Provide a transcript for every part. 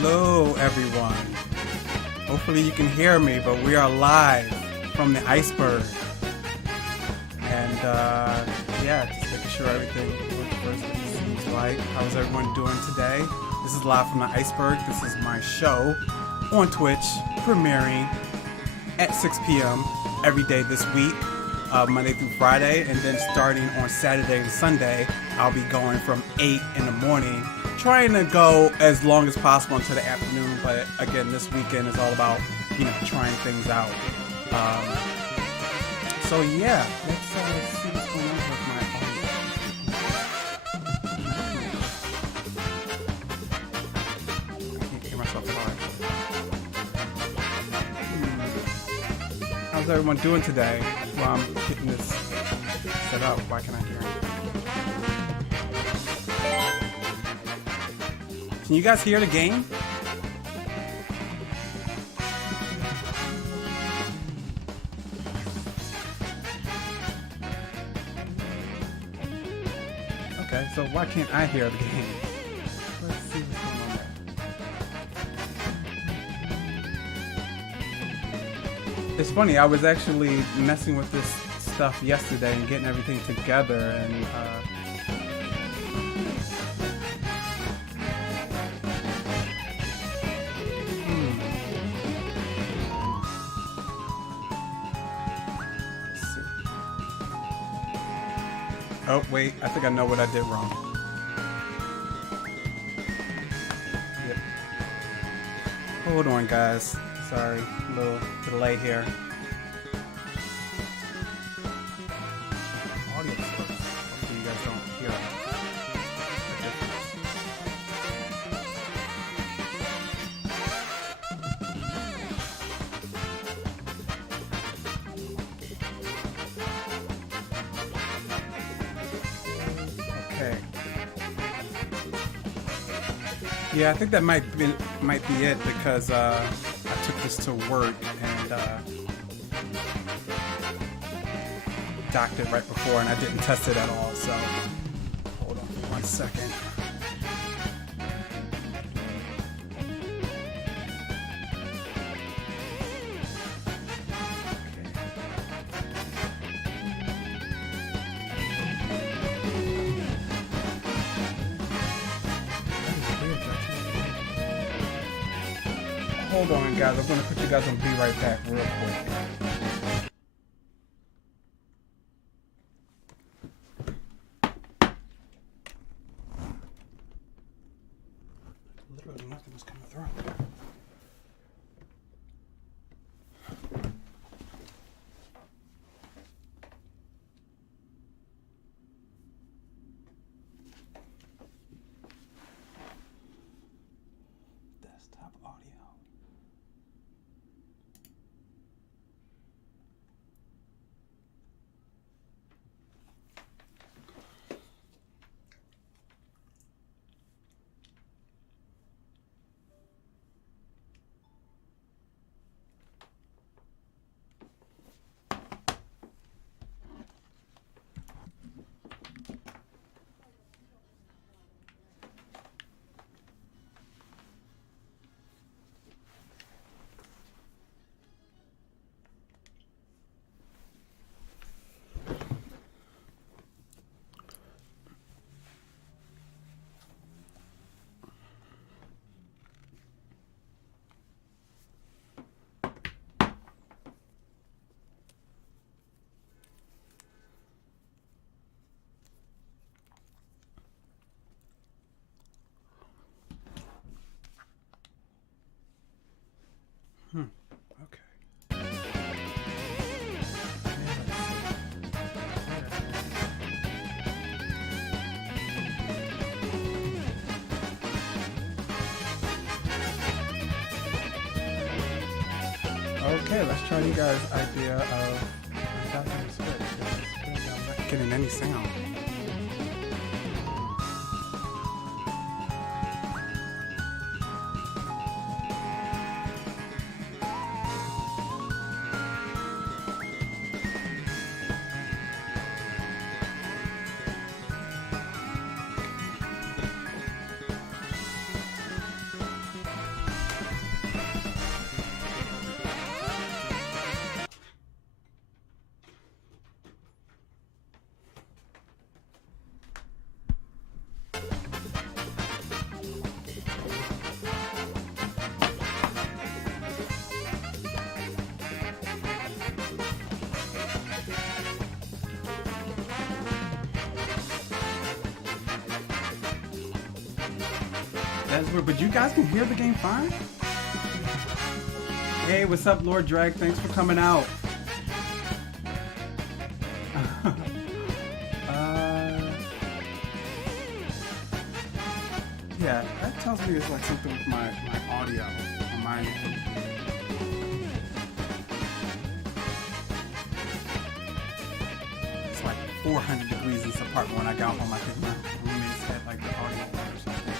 Hello, everyone. Hopefully you can hear me, but we are live from the iceberg. And yeah, just making sure everything looks first what it seems like. How's everyone doing today? This is live from the iceberg. This is my show on Twitch, premiering at 6 p.m. every day this week, Monday through Friday. And then starting on Saturday and Sunday, I'll be going from 8 in the morning, trying to go as long as possible into the afternoon. But again, this weekend is all about, trying things out. So yeah, let's see what's going on with my audio. I can't hear myself live. How's everyone doing today? Well, I'm getting this set up. Why can't I hear it? Can you guys hear the game? Okay, so why can't I hear the game? Let's see what's going on there. It's funny, I was actually messing with this stuff yesterday and getting everything together, and oh, wait, I think I know what I did wrong. Yep. Hold on, guys. Sorry, a little delay here. Audio source. Hopefully you guys don't hear it. Yeah, I think that might be it, because I took this to work and docked it right before, and I didn't test it at all. So hold on for 1 second. Hold on, guys. I'm going to put you guys on Be Right Back real quick. Literally nothing was coming through. Desktop audio. Okay, let's try you guys' idea of that sounds good. I'm not getting any sound. That's weird, but you guys can hear the game fine? Hey, what's up, Lord Drag? Thanks for coming out. Yeah, that tells me it's like something with my audio on my end. It's like 400 degrees in this apartment when I got home. I think my roommates had like the audio on or something.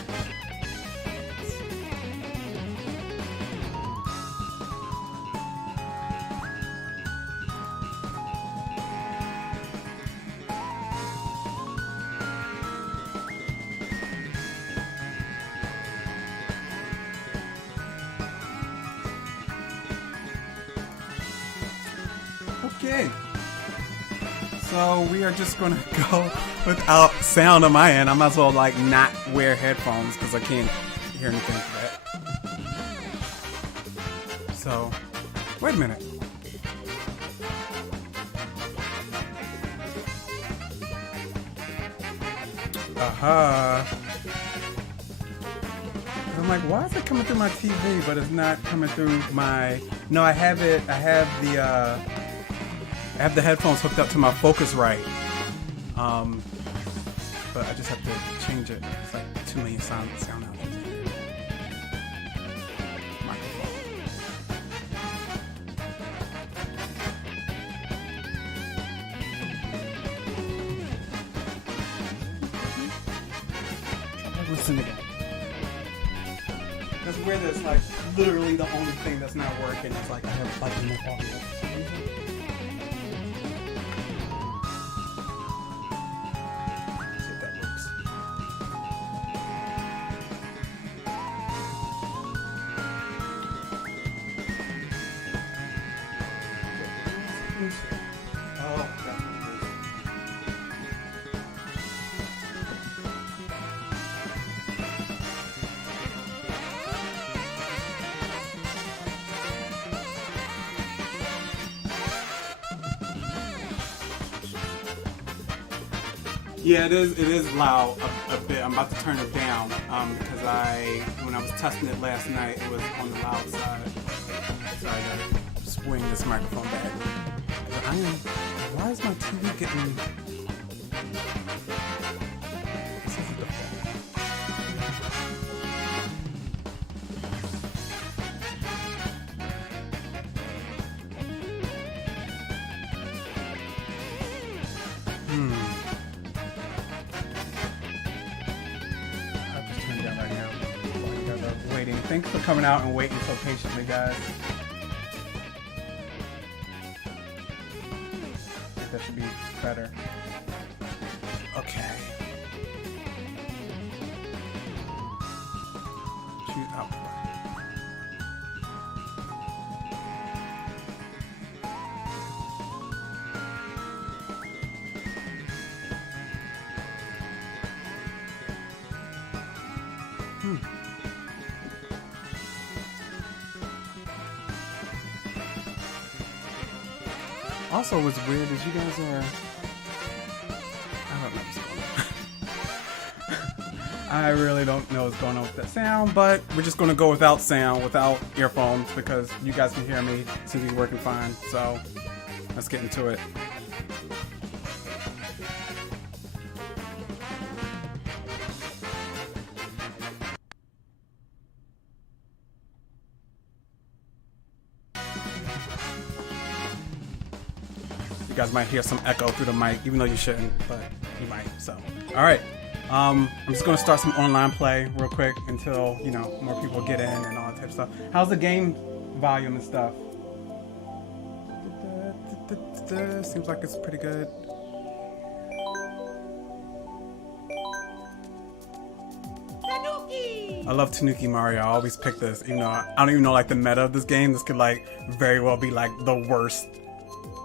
Okay, so we are just gonna go without sound on my end. I might as well like not wear headphones because I can't hear anything for that. So, wait a minute. I'm like, why is it coming through my TV, but it's not coming through my... No, I have it. I have the headphones hooked up to my Focusrite. But I just have to change it. It's like too many sound out here. Microphone. Listen again. That's weird. That's like literally the only thing that's not working. It's like I have like no audio. Yeah, it is loud a bit. I'm about to turn it down because when I was testing it last night, it was on the loud side. So I gotta swing this microphone back. But why is my TV getting... This is the default. Thanks for coming out and waiting so patiently, guys. I think that should be better. Okay. Choose output. Also, what's weird is you guys are... I don't know what's going on. I really don't know what's going on with that sound, but we're just going to go without sound, without earphones, because you guys can hear me. It seems to be working fine, so let's get into it. guys might hear some echo through the mic, even though you shouldn't, but you might. So, all right. I'm just gonna start some online play real quick until, you know, more people get in and all that type of stuff. How's the game volume and stuff? Seems like it's pretty good. I love Tanuki Mario. I always pick this, even though I don't even know like the meta of this game. This could like very well be like the worst,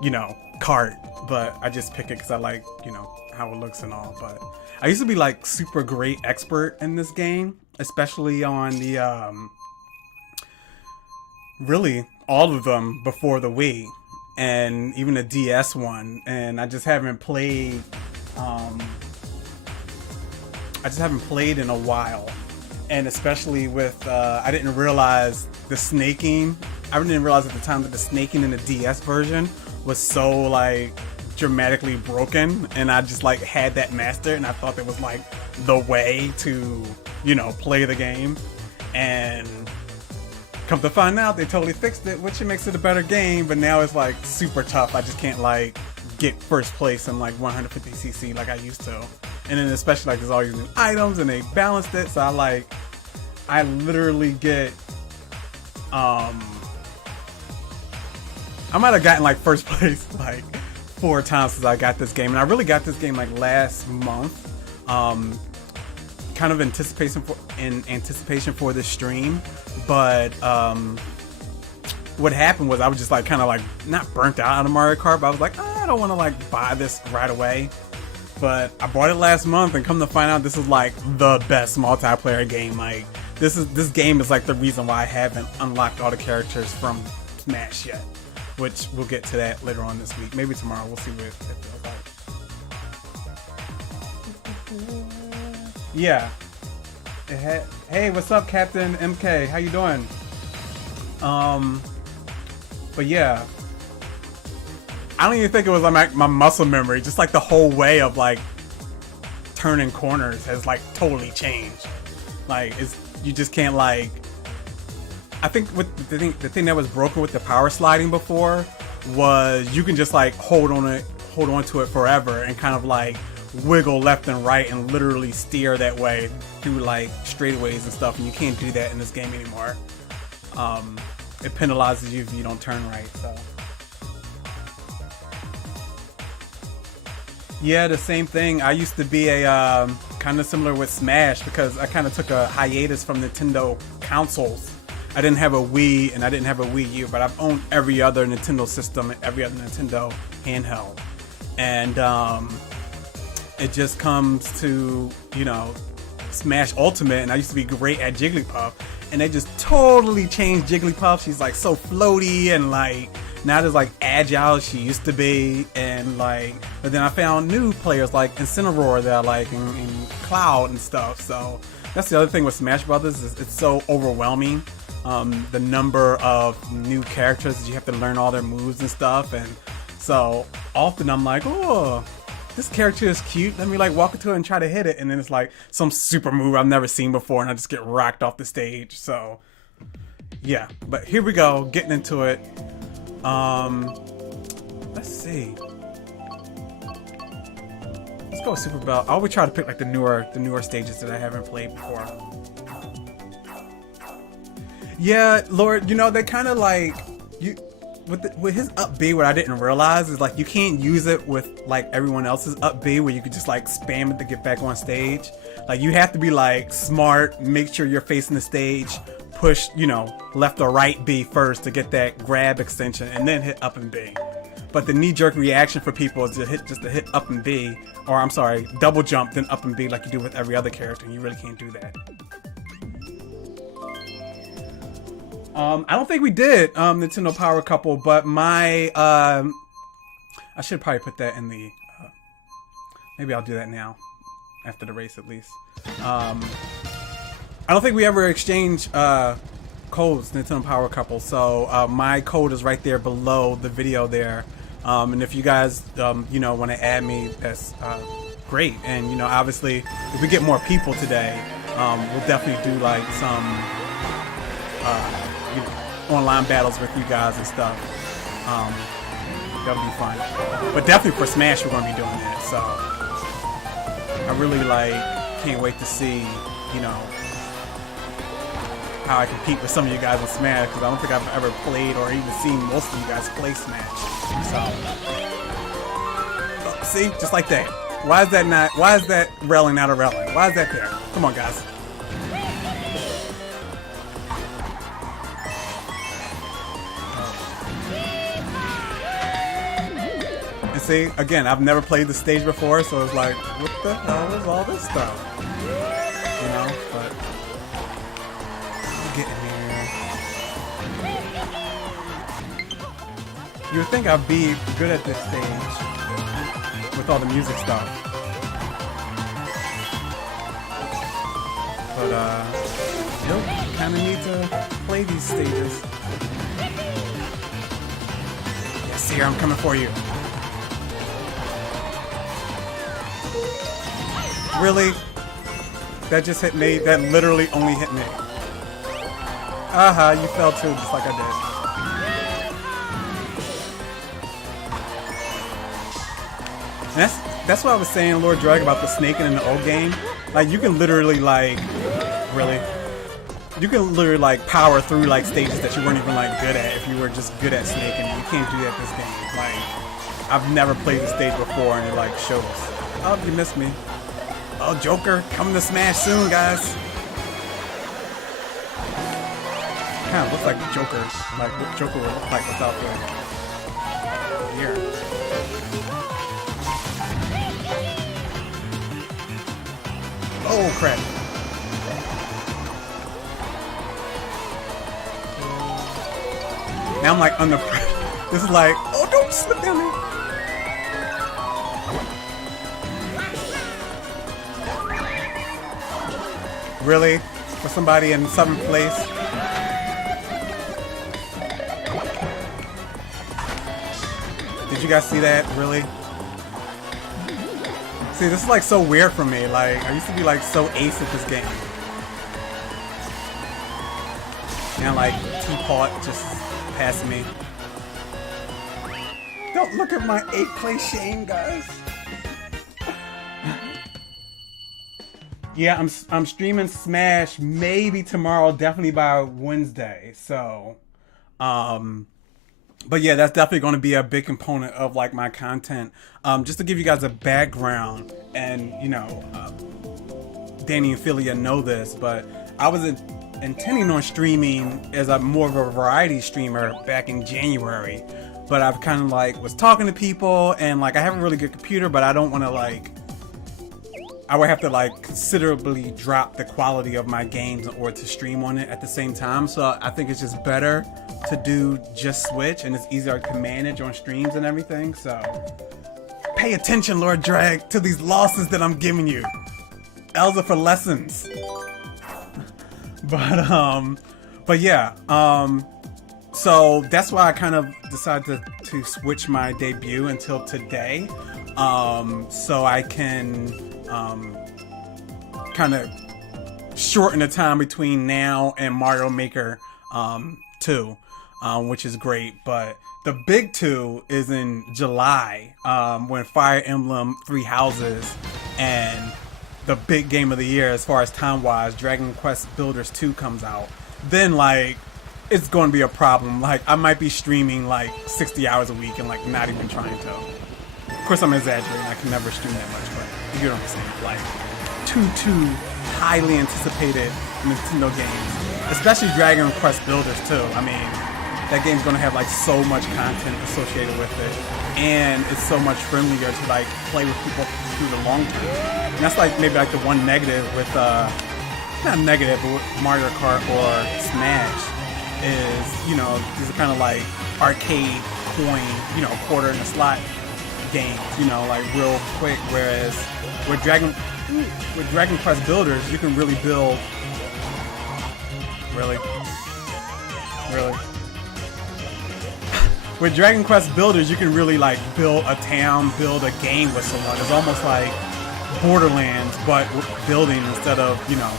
you know, cart, but I just pick it because I like, you know, how it looks and all. But I used to be like super great expert in this game, especially on the really all of them before the Wii and even the DS one, and I just haven't played in a while. And especially with I didn't realize the snaking. I didn't realize at the time that the snaking in the DS version was so like dramatically broken, and I just like had that mastered, and I thought that was like the way to, you know, play the game. And come to find out, they totally fixed it, which makes it a better game. But now it's like super tough. I just can't like get first place in like 150cc like I used to. And then especially like there's all these new items and they balanced it, so I literally get I might have gotten like first place like 4 times since I got this game, and I really got this game like last month, kind of in anticipation for this stream. But what happened was I was just like kind of like not burnt out on Mario Kart, but I was like, I don't want to like buy this right away. But I bought it last month, and come to find out, this is like the best multiplayer game. Like this game is like the reason why I haven't unlocked all the characters from Smash yet, which we'll get to that later on this week. Maybe tomorrow. We'll see what it feels like. Yeah. Hey, what's up, Captain MK? How you doing? But yeah. I don't even think it was like my muscle memory. Just like the whole way of like turning corners has like totally changed. Like you just can't like. I think with the thing that was broken with the power sliding before was you can just like hold on to it forever and kind of like wiggle left and right and literally steer that way through like straightaways and stuff. And you can't do that in this game anymore. It penalizes you if you don't turn right. So. Yeah, the same thing. I used to be a kind of similar with Smash because I kind of took a hiatus from Nintendo consoles. I didn't have a Wii and I didn't have a Wii U, but I've owned every other Nintendo system and every other Nintendo handheld. And it just comes to, you know, Smash Ultimate, and I used to be great at Jigglypuff, and they just totally changed Jigglypuff. She's like so floaty and like not as like agile as she used to be, and like, but then I found new players like Incineroar that I like, and Cloud and stuff. So that's the other thing with Smash Brothers is it's so overwhelming. The number of new characters that you have to learn all their moves and stuff, and so often I'm like, oh, this character is cute. Let me like walk into it and try to hit it, and then it's like some super move I've never seen before, and I just get rocked off the stage. So yeah, but here we go, getting into it. Let's see. Let's go with Super Bell. I always try to pick like the newer stages that I haven't played before. Yeah, Lord, you know, they kind of like you with his up B. What I didn't realize is like you can't use it with like everyone else's up B, where you could just like spam it to get back on stage. Like you have to be like smart, make sure you're facing the stage, push, you know, left or right B first to get that grab extension, and then hit up and B. But the knee-jerk reaction for people is to hit up and B, or I'm sorry, double jump then up and B like you do with every other character, and you really can't do that. I don't think we did Nintendo Power Couple, but my I should probably put that in the maybe I'll do that now after the race at least. I don't think we ever exchanged codes, Nintendo Power Couple, so my code is right there below the video there, and if you guys you know, want to add me, that's great. And you know, obviously if we get more people today, we'll definitely do like some you know, online battles with you guys and stuff. Um, that'll be fun. But definitely for Smash, we're gonna be doing it. So I really like can't wait to see, you know, how I compete with some of you guys in Smash, because I don't think I've ever played or even seen most of you guys play Smash. So, oh, see, just like that. Why is that railing not a railing? Why is that there? Come on, guys. And see, again, I've never played the stage before, so it's like, what the hell is all this stuff? You know, but getting here. You would think I'd be good at this stage with all the music stuff. But nope, kinda need to play these stages. Yes, Sierra, I'm coming for you. Really? That just hit me? That literally only hit me. Aha, you fell too, just like I did. That's what I was saying, Lord Drag, about the snaking in the old game. Like, you can literally, like, really? You can literally, like, power through, like, stages that you weren't even, like, good at if you were just good at snaking. You can't do that this game. Like, I've never played the stage before, and it, like, shows. Oh, you missed me. Oh, Joker, coming to Smash soon, guys. Kind of looks like Joker. Like, what Joker would look like without the here. Oh, crap. Now I'm like under pressure. This is like, oh, don't slip down there. Really? For somebody in 7th place? Did you guys see that? Really? See, this is like so weird for me. Like, I used to be like so ace at this game. And like, Teapot just passed me. Don't look at my 8th place shame, guys. Yeah, I'm streaming Smash maybe tomorrow, definitely by Wednesday. So, but yeah, that's definitely going to be a big component of like my content. Just to give you guys a background, and you know, Danny and Philia know this, but I was intending on streaming as a more of a variety streamer back in January. But I've kind of like was talking to people, and like I have a really good computer, but I don't want to like. I would have to like considerably drop the quality of my games in order to stream on it at the same time. So I think it's just better to do just Switch, and it's easier to manage on streams and everything. So pay attention, Lord Drag, to these losses that I'm giving you. L's are for lessons. But yeah, so that's why I kind of decided to switch my debut until today, so I can kind of shorten the time between now and Mario Maker 2, which is great. But the big 2 is in July, when Fire Emblem 3 Houses and the big game of the year as far as time-wise, Dragon Quest Builders 2 comes out. Then like it's going to be a problem. Like I might be streaming like 60 hours a week and like not even trying to. Of course I'm exaggerating, I can never stream that much, but you know what I'm saying. Like two highly anticipated Nintendo games, especially Dragon Quest Builders too. I mean, that game's gonna have like so much content associated with it, and it's so much friendlier to like play with people through the long term. And that's like maybe like the one negative with not negative, but with Mario Kart or Smash is, you know, these are kind of like arcade coin, you know, quarter in a slot games, you know, like real quick. Whereas with Dragon Quest Builders, you can really build. Really. With Dragon Quest Builders, you can really like build a town, build a game with someone. It's almost like Borderlands, but building instead of, you know,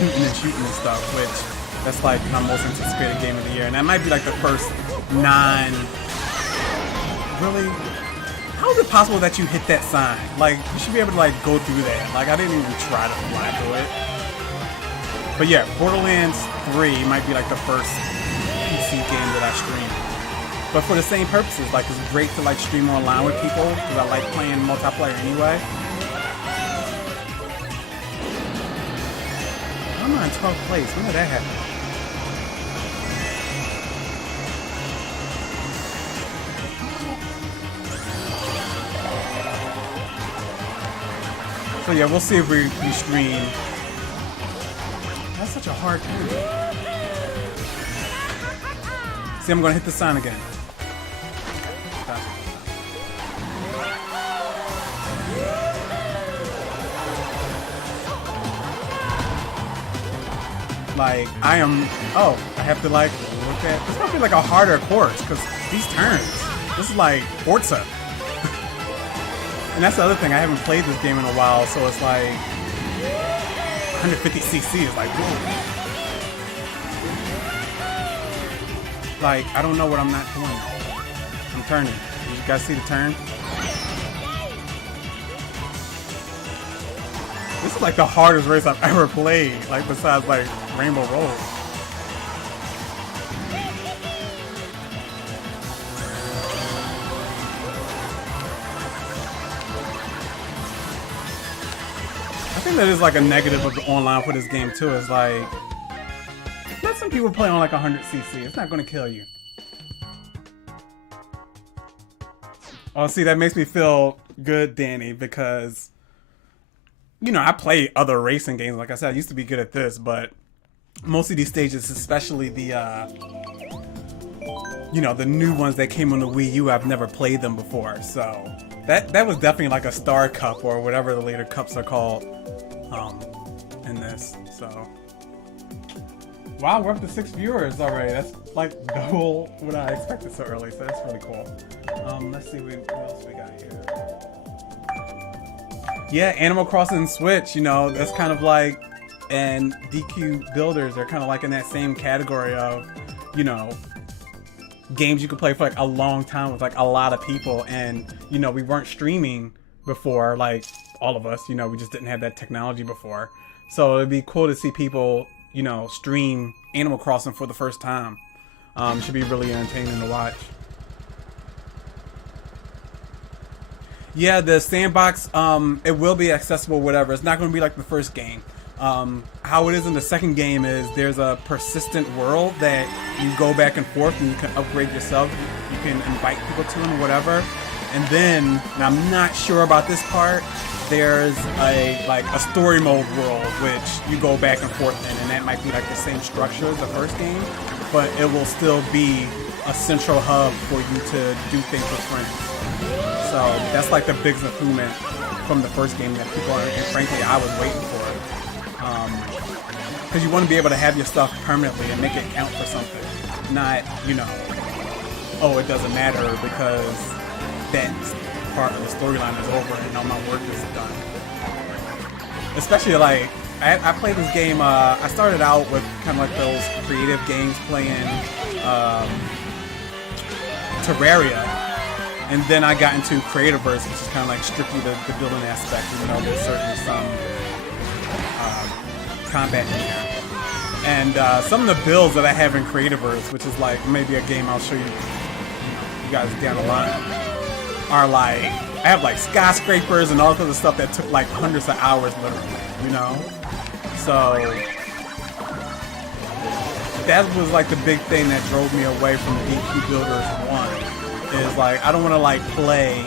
looting and shooting and stuff, which that's like my most anticipated game of the year. And that might be like the first really. How is it possible that you hit that sign? Like, you should be able to like go through that. Like, I didn't even try to fly through it. But yeah, Borderlands 3 might be like the first PC game that I stream. But for the same purposes, like it's great to like stream online with people because I like playing multiplayer anyway. I'm not in 12th place. When did that happen? So yeah, we'll see if we stream. That's such a hard thing. See, I'm gonna hit the sign again. Like, I am... Oh, I have to, like, look at... This might be, like, a harder course, because these turns... This is, like, Forza. And that's the other thing, I haven't played this game in a while, so it's, like... 150cc is, like, whoa. Like, I don't know what I'm not doing. I'm turning. Did you guys see the turn? This is, like, the hardest race I've ever played, like, besides, like, Rainbow Road. I think that is like a negative of the online for this game too. Is like, let some people play on like 100cc. It's not going to kill you. Oh, see, that makes me feel good, Danny, because you know I play other racing games. Like I said, I used to be good at this, but most of these stages, especially the you know, the new ones that came on the Wii U, I've never played them before. So that was definitely like a Star Cup or whatever the later cups are called in this. So wow, we're up to 6 viewers already. That's like double what I expected so early. So that's really cool. Let's see what else we got here. Yeah, Animal Crossing Switch. You know, that's kind of like, and DQ Builders are kind of like in that same category of, you know, games you could play for like a long time with like a lot of people. And you know, we weren't streaming before, like all of us, you know, we just didn't have that technology before. So it'd be cool to see people, you know, stream Animal Crossing for the first time. Should be really entertaining to watch. Yeah, the sandbox, it will be accessible, whatever. It's not going to be like the first game. How it is in the second game is there's a persistent world that you go back and forth and you can upgrade yourself. You can invite people to and whatever. And then, and I'm not sure about this part, there's a story mode world which you go back and forth in, and that might be like the same structure as the first game, but it will still be a central hub for you to do things with friends. So that's like the biggest improvement from the first game that people are, and frankly I was waiting for. Because you want to be able to have your stuff permanently and make it count for something. Not, you know, oh, it doesn't matter because that part of the storyline is over and all my work is done. Especially like, I played this game, I started out with kind of like those creative games playing Terraria. And then I got into Creativerse, which is kind of like strictly the building aspect, even though there's certainly some combat in there. And some of the builds that I have in Creativerse, which is like maybe a game I'll show you, you guys down the line, are like, I have like skyscrapers and all this other stuff that took like hundreds of hours literally, you know? So that was like the big thing that drove me away from DQ Builders 1, is like, I don't want to like play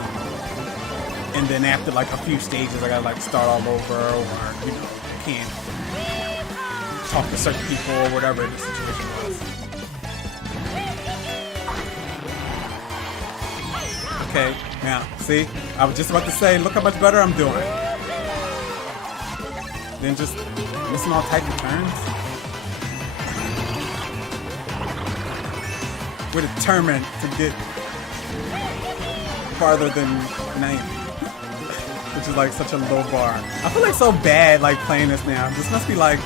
and then after like a few stages I gotta like start all over, or you know, can't talk to certain people or whatever the situation was. Okay, now, see? I was just about to say, look how much better I'm doing. Then just missing all type of turns. We're determined to get farther than 90. Which is like such a low bar. I feel like so bad like playing this now. This must be like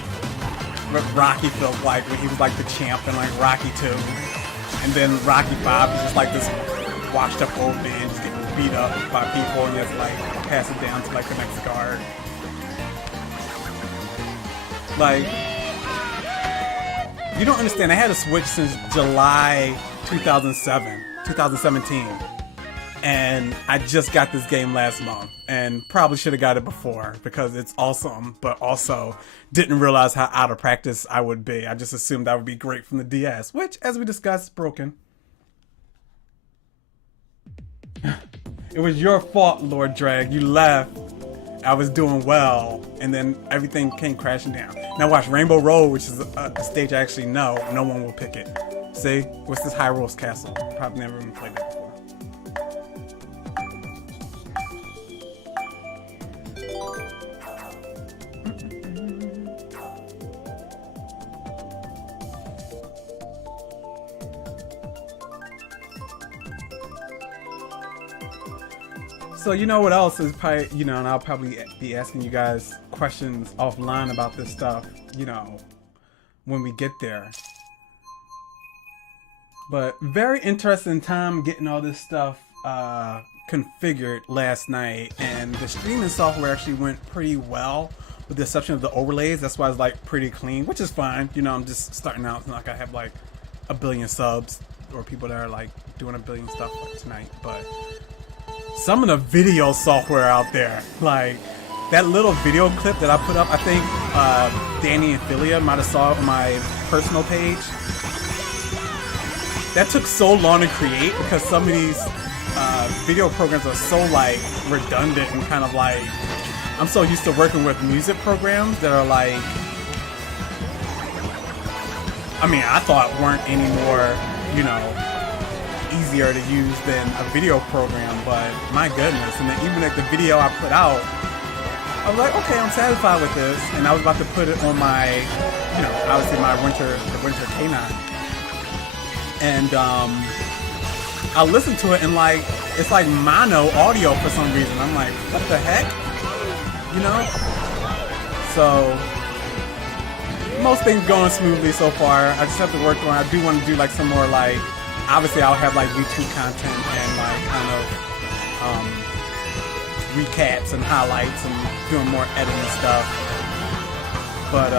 what Rocky felt like when he was like the champ in like Rocky 2. And then Rocky 5 is just like this washed up old man just getting beat up by people and just like pass it down to like the next guard. Like, you don't understand. I had a Switch since July 2017. And I just got this game last month. And probably should have got it before because it's awesome. But also didn't realize how out of practice I would be. I just assumed that would be great from the DS. Which, as we discussed, is broken. It was your fault, Lord Drag. You left. I was doing well, and then everything came crashing down. Now watch Rainbow Road, which is a stage I actually know. No one will pick it. See? What's this Hyro's Castle? Probably never even played that before. So you know what else is probably, you know, and I'll probably be asking you guys questions offline about this stuff, you know, when we get there. But very interesting time getting all this stuff configured last night, and the streaming software actually went pretty well with the exception of the overlays. That's why it's like pretty clean, which is fine. You know, I'm just starting out. It's not like I have like a billion subs or people that are like doing a billion stuff like tonight, but some of the video software out there, like that little video clip that I put up, I think Danny and Philia might have saw it on my personal page. That took so long to create because some of these video programs are so like redundant and kind of like, I'm so used to working with music programs that are like, I mean, I thought weren't any more, you know, easier to use than a video program, but my goodness. And then even at the video I put out, I was like, okay, I'm satisfied with this, and I was about to put it on my, you know, obviously my winter K9, and I listened to it and like it's like mono audio for some reason. I'm like, what the heck, you know? So most things going smoothly so far. I just have to work on. I do want to do like some more like, obviously I'll have like YouTube content and like kind of recaps and highlights and doing more editing stuff. But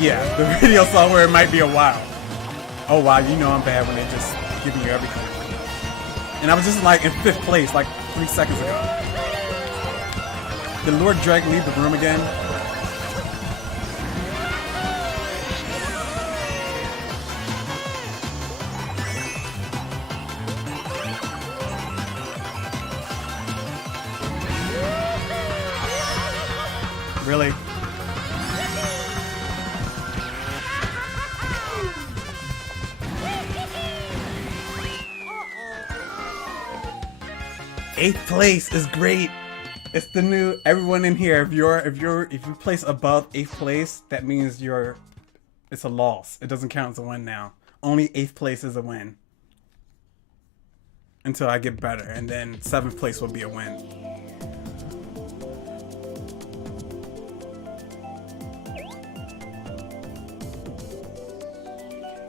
yeah, the video software might be a while. Oh wow, you know I'm bad when they just giving you everything. And I was just like in 5th place like 3 seconds ago. Did Lord Drake leave the room again? Really? Eighth place is great. It's the new, everyone in here, if you place above 8th place, that means it's a loss. It doesn't count as a win now. Only 8th place is a win. Until I get better, and then 7th place will be a win.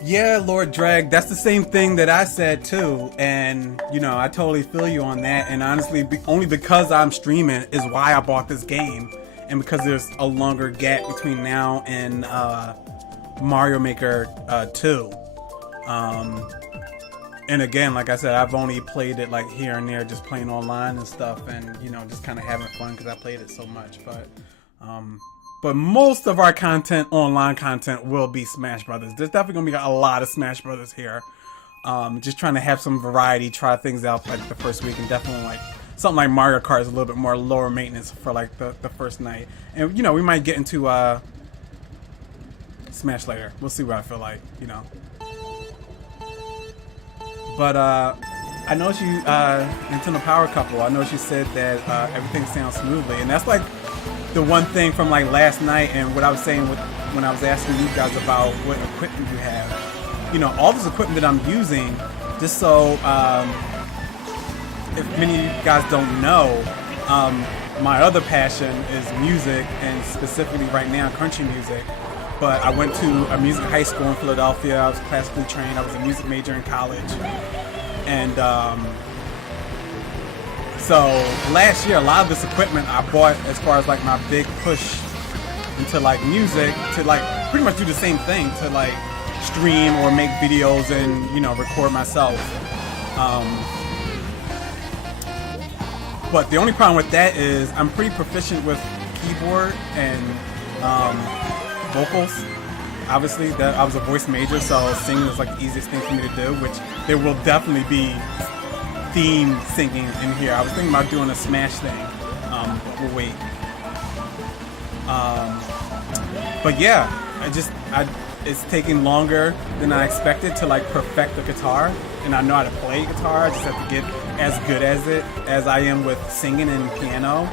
Yeah, Lord Drag, that's the same thing that I said too, and you know, I totally feel you on that, and honestly, only because I'm streaming is why I bought this game, and because there's a longer gap between now and Mario Maker 2. And again, like I said, I've only played it like here and there, just playing online and stuff, and you know, just kind of having fun because I played it so much, but most of our content, online content, will be Smash Brothers. There's definitely gonna be a lot of Smash Brothers here. Just trying to have some variety, try things out like the first week, and definitely like something like Mario Kart is a little bit more lower maintenance for like the first night. And you know, we might get into Smash later. We'll see what I feel like, you know. But I know you, Nintendo Power Couple, I know you said that everything sounds smoothly, and that's like the one thing from like last night and what I was saying when I was asking you guys about what equipment you have. You know, all this equipment that I'm using, just so if many of you guys don't know, my other passion is music, and specifically right now country music. but I went to a music high school in Philadelphia. I was classically trained. I was a music major in college. And so last year, a lot of this equipment I bought as far as like my big push into like music to like pretty much do the same thing, to like stream or make videos and, you know, record myself. But the only problem with that is I'm pretty proficient with keyboard and vocals. Obviously, that I was a voice major, so singing is like the easiest thing for me to do, which there will definitely be theme singing in here. I was thinking about doing a Smash thing, but we'll wait. But yeah, it's taking longer than I expected to like perfect the guitar, and I know how to play guitar. I just have to get as good as it as I am with singing and piano.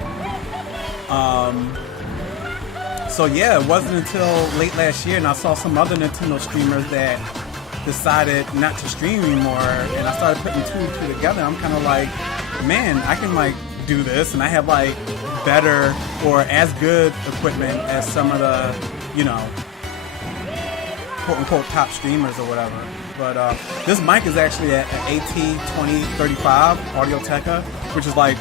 So yeah, it wasn't until late last year, and I saw some other Nintendo streamers that decided not to stream anymore, and I started putting two and two together. I'm kind of like, man, I can like do this, and I have like better or as good equipment as some of the, you know, quote-unquote top streamers or whatever. But this mic is actually an AT2035 Audio-Technica, which is like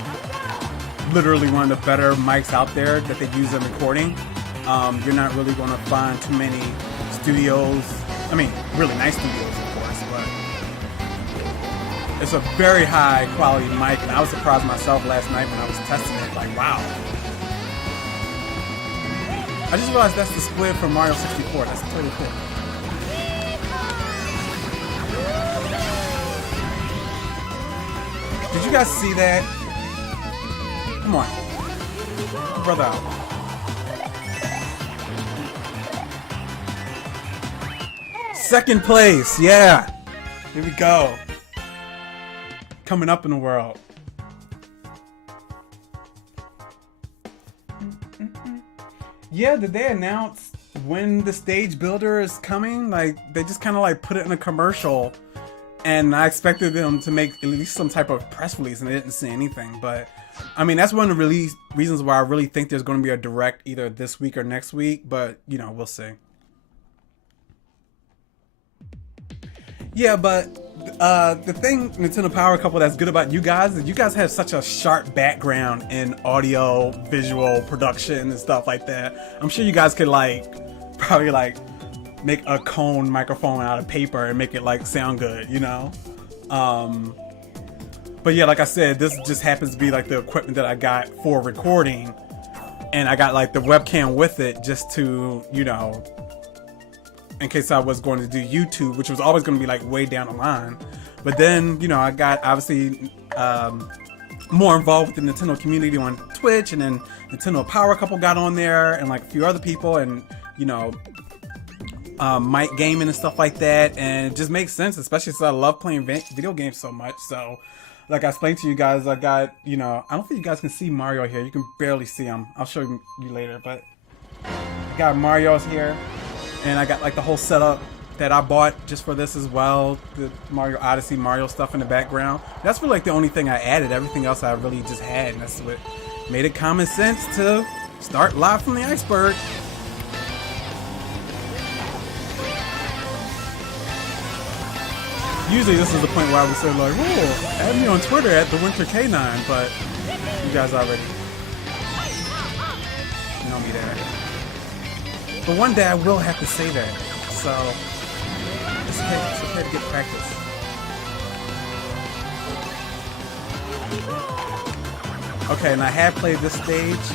literally one of the better mics out there that they use in recording. You're not really going to find too many studios, I mean, really nice studios, of course, but it's a very high quality mic, and I was surprised myself last night when I was testing it, like, wow. I just realized that's the squid from Mario 64. That's totally cool. Did you guys see that? Come on. Help your brother out. Second place, yeah. Here we go. Coming up in the world. Yeah, did they announce when the stage builder is coming? Like, they just kind of like put it in a commercial, and I expected them to make at least some type of press release, and they didn't say anything. But I mean, that's one of the reasons why I really think there's going to be a direct either this week or next week. But you know, we'll see. Yeah, but the thing Nintendo Power Couple that's good about you guys is you guys have such a sharp background in audio, visual production and stuff like that. I'm sure you guys could like probably like make a cone microphone out of paper and make it like sound good, you know? But yeah, like I said, this just happens to be like the equipment that I got for recording, and I got like the webcam with it just to, you know, in case I was going to do YouTube, which was always going to be like way down the line. But then, you know, I got obviously more involved with the Nintendo community on Twitch, and then Nintendo Power Couple got on there, and like a few other people, and you know, Mike Gaming and stuff like that. And it just makes sense, especially since I love playing video games so much. So like I explained to you guys, I got, you know, I don't think you guys can see Mario here. You can barely see him. I'll show you later, but I got Mario's here. And I got like the whole setup that I bought just for this as well. The Mario Odyssey, Mario stuff in the background. That's really like the only thing I added. Everything else I really just had. And that's what made it common sense to start live from the iceberg. Usually this is the point where I would say like, oh, add me on Twitter at TheWinterK9, but you guys already know me there. But one day I will have to say that, so it's okay to get practice. Okay, and I have played this stage,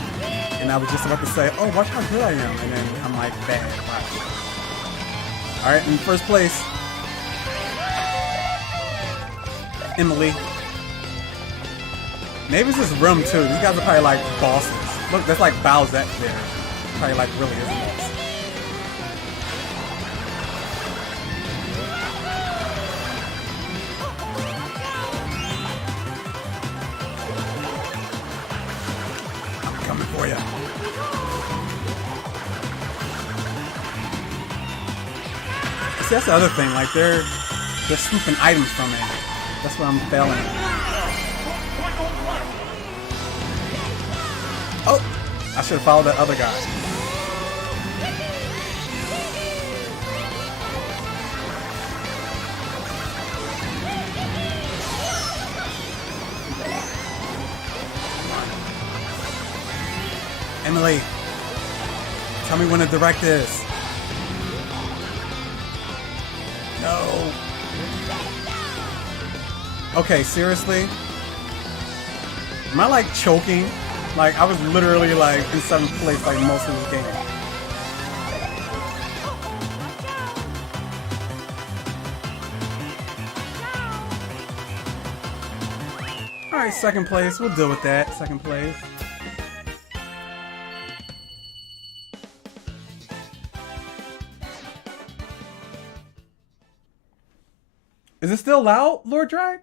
and I was just about to say, oh, watch how good I am, and then I'm like, bad. Wow. Alright, in first place, Emily. Maybe it's this room too. These guys are probably like bosses. Look, that's like Bowsette there. Probably like really isn't it? For you. See, that's the other thing. Like they're snooping items from me. That's what I'm failing at. Oh, I should have followed that other guy. Emily, tell me when the direct is. No. Okay, seriously? Am I like choking? Like I was literally like in 7th place like most of this game. Alright, 2nd place. We'll deal with that. 2nd place. Is it still loud, Lord Drag?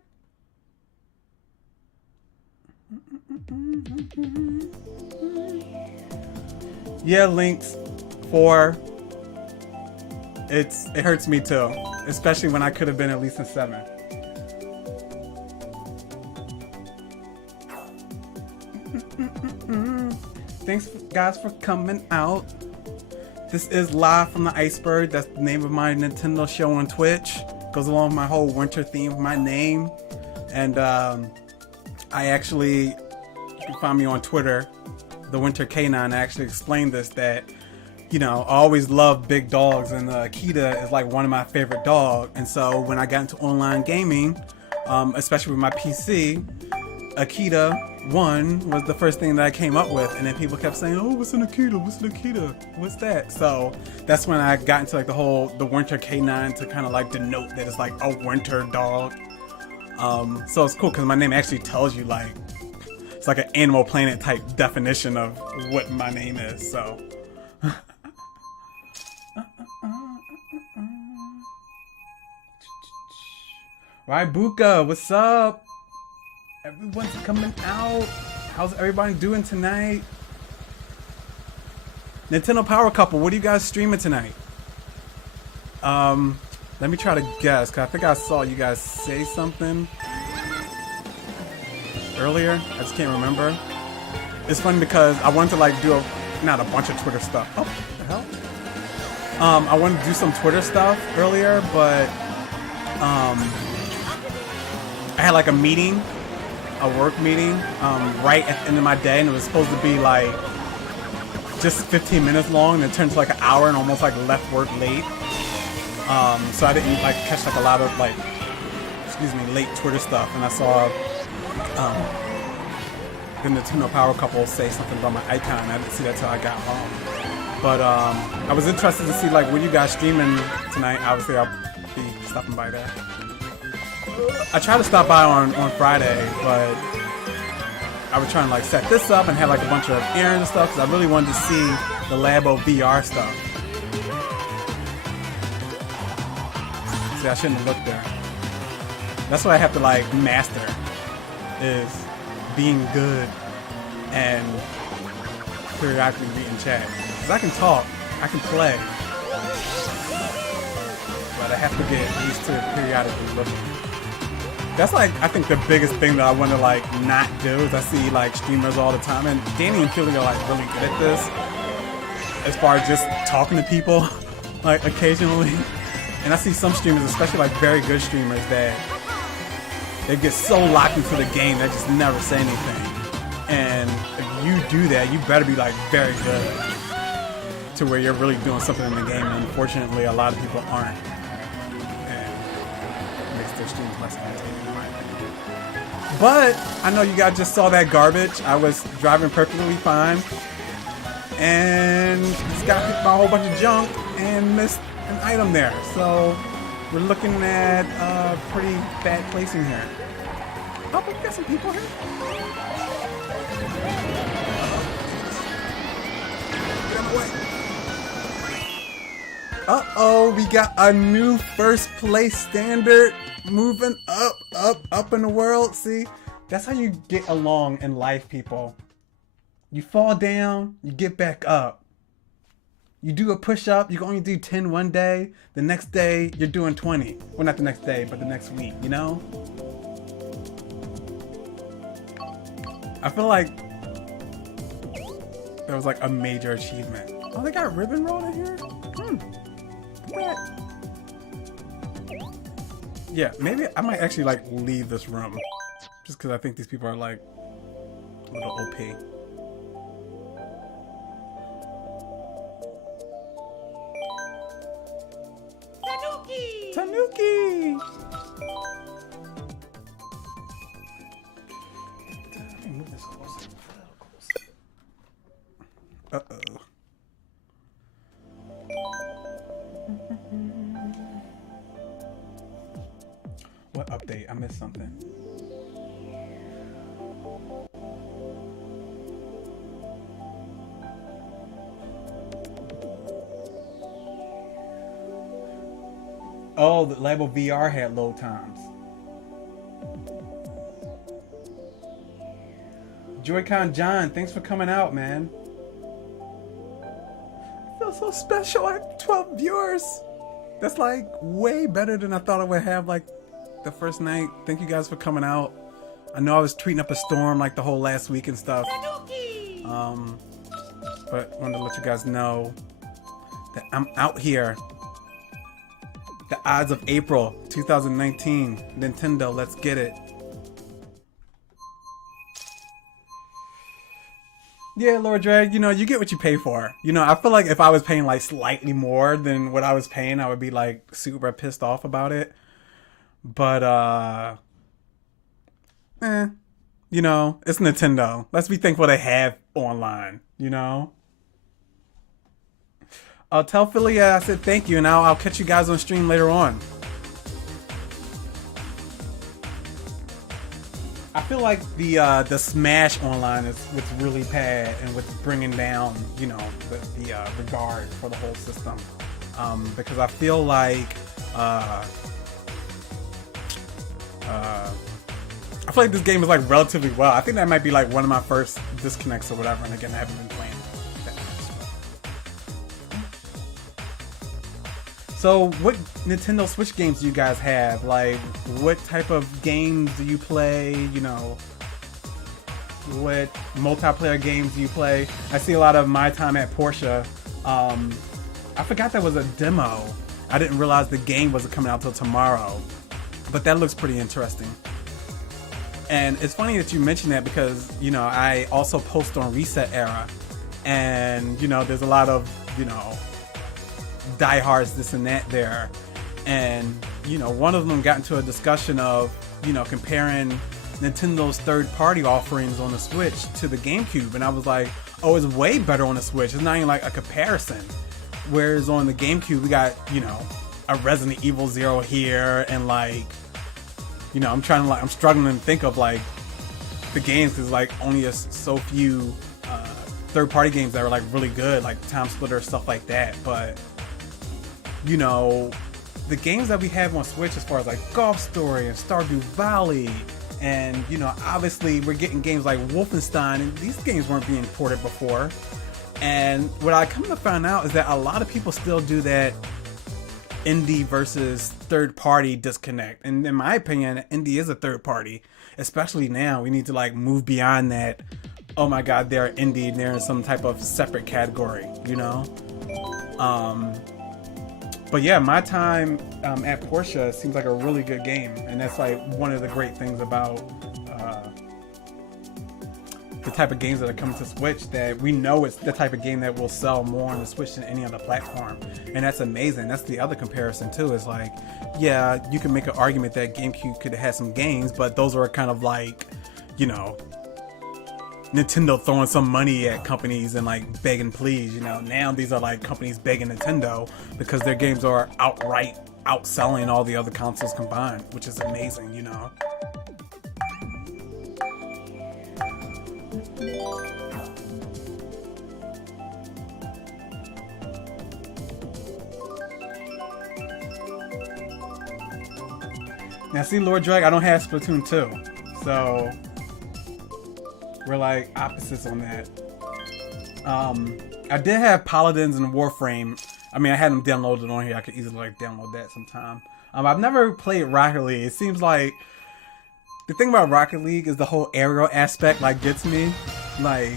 Yeah, Lynx 4. It hurts me too, especially when I could have been at least in 7. Thanks guys for coming out. This is Live from the Iceberg. That's the name of my Nintendo show on Twitch. Goes along with my whole winter theme of my name. And I actually, you can find me on Twitter, the Winter K9. I actually explained this, that, you know, I always love big dogs, and Akita is like one of my favorite dogs. And so when I got into online gaming, especially with my PC, Akita 1 was the first thing that I came up with, and then people kept saying, "Oh, what's an Akita? What's an Akita? What's that?" So that's when I got into like the winter K9 to kind of like denote that it's like a winter dog. So it's cool because my name actually tells you, like, it's like an Animal Planet type definition of what my name is. So. Raibuka, what's up? Everyone's coming out. How's everybody doing tonight? Nintendo Power Couple, what are you guys streaming tonight? Let me try to guess, because I think I saw you guys say something earlier. I just can't remember. It's funny because I wanted to like do not a bunch of Twitter stuff. Oh, what the hell? I wanted to do some Twitter stuff earlier, but I had like a meeting, a work meeting, right at the end of my day, and it was supposed to be like just 15 minutes long, and it turned to like an hour, and almost like left work late. So I didn't like catch like a lot of like, late Twitter stuff, and I saw the Nintendo Power Couple say something about my icon. I didn't see that till I got home. But I was interested to see like what you guys streaming tonight. Obviously, I'll be stopping by there. I tried to stop by on Friday, but I was trying to like set this up and have like a bunch of errands and stuff because I really wanted to see the Labo VR stuff. See, I shouldn't have looked there. That's what I have to like master, is being good and periodically reading chat. Because I can talk, I can play, but I have to get used to periodically looking. That's like, I think the biggest thing that I want to like not do is I see like streamers all the time, and Danny and Philly are like really good at this as far as just talking to people like occasionally. And I see some streamers, especially like very good streamers, that they get so locked into the game they just never say anything. And if you do that, you better be like very good to where you're really doing something in the game. And unfortunately, a lot of people aren't. And it makes their streams less entertaining. But I know you guys just saw that garbage. I was driving perfectly fine and just got hit by a whole bunch of junk and missed an item there. So we're looking at a pretty bad placing here. Oh, but we got some people here. Get out of my way. Uh-oh, we got a new first place standard. Moving up in the world. See, that's how you get along in life, people. You fall down, you get back up. You do a push-up, you can only do 10 one day. The next day, you're doing 20. Well, not the next day, but the next week, you know? I feel like there was like a major achievement. Oh, they got ribbon rolled in here? What? Yeah, maybe I might actually like leave this room. Just because I think these people are like a little OP. I missed something. Oh, the Labo VR had load times. Joy-Con John, thanks for coming out, man. I feel so special. I have 12 viewers. That's like way better than I thought I would have like the first night. Thank you guys for coming out. I know I was tweeting up a storm like the whole last week and stuff. But wanted to let you guys know that I'm out here. The odds of April 2019. Nintendo, let's get it. Yeah, Lord Drag, you know, you get what you pay for. You know, I feel like if I was paying like slightly more than what I was paying, I would be like super pissed off about it. But, you know, it's Nintendo. Let's be thankful they have online, you know? Tell Philly I said thank you, and I'll catch you guys on stream later on. I feel like the Smash online is what's really bad and what's bringing down, you know, the regard for the whole system. Because I feel like this game is like relatively well. I think that might be like one of my first disconnects or whatever. And again, I haven't been playing that much. So what Nintendo Switch games do you guys have? Like, what type of games do you play? You know, what multiplayer games do you play? I see a lot of My Time at Porsche. I forgot that was a demo. I didn't realize the game wasn't coming out till tomorrow. But that looks pretty interesting. And it's funny that you mentioned that because, you know, I also post on Reset Era. And, you know, there's a lot of, you know, diehards, this and that there. And, you know, one of them got into a discussion of, you know, comparing Nintendo's third-party offerings on the Switch to the GameCube. And I was like, oh, it's way better on the Switch. It's not even like a comparison. Whereas on the GameCube, we got, you know, a Resident Evil 0 here and like, you know, I'm struggling to think of like the games because like only so few third-party games that are like really good, like Time Splitter, stuff like that. But you know, the games that we have on Switch as far as like Golf Story and Stardew Valley, and you know, obviously we're getting games like Wolfenstein, and these games weren't being ported before. And what I come to find out is that a lot of people still do that indie versus third party disconnect. And in my opinion, indie is a third party, especially now. We need to like move beyond that. Oh my God, they're indie and they're in some type of separate category, you know? But yeah, My Time at Porsche seems like a really good game. And that's like one of the great things about the type of games that are coming to Switch, that we know it's the type of game that will sell more on the Switch than any other platform. And that's amazing. That's the other comparison too, is like, yeah, you can make an argument that GameCube could have had some games, but those are kind of like, you know, Nintendo throwing some money at companies and like begging please, you know. Now these are like companies begging Nintendo because their games are outright outselling all the other consoles combined, which is amazing, you know. Now see, Lord Drag, I don't have Splatoon 2, so we're like opposites on that. I did have Paladins and Warframe. I mean, I had them downloaded on here. I could easily like download that sometime. I've never played Rocket League. It seems like the thing about Rocket League is the whole aerial aspect like gets me. Like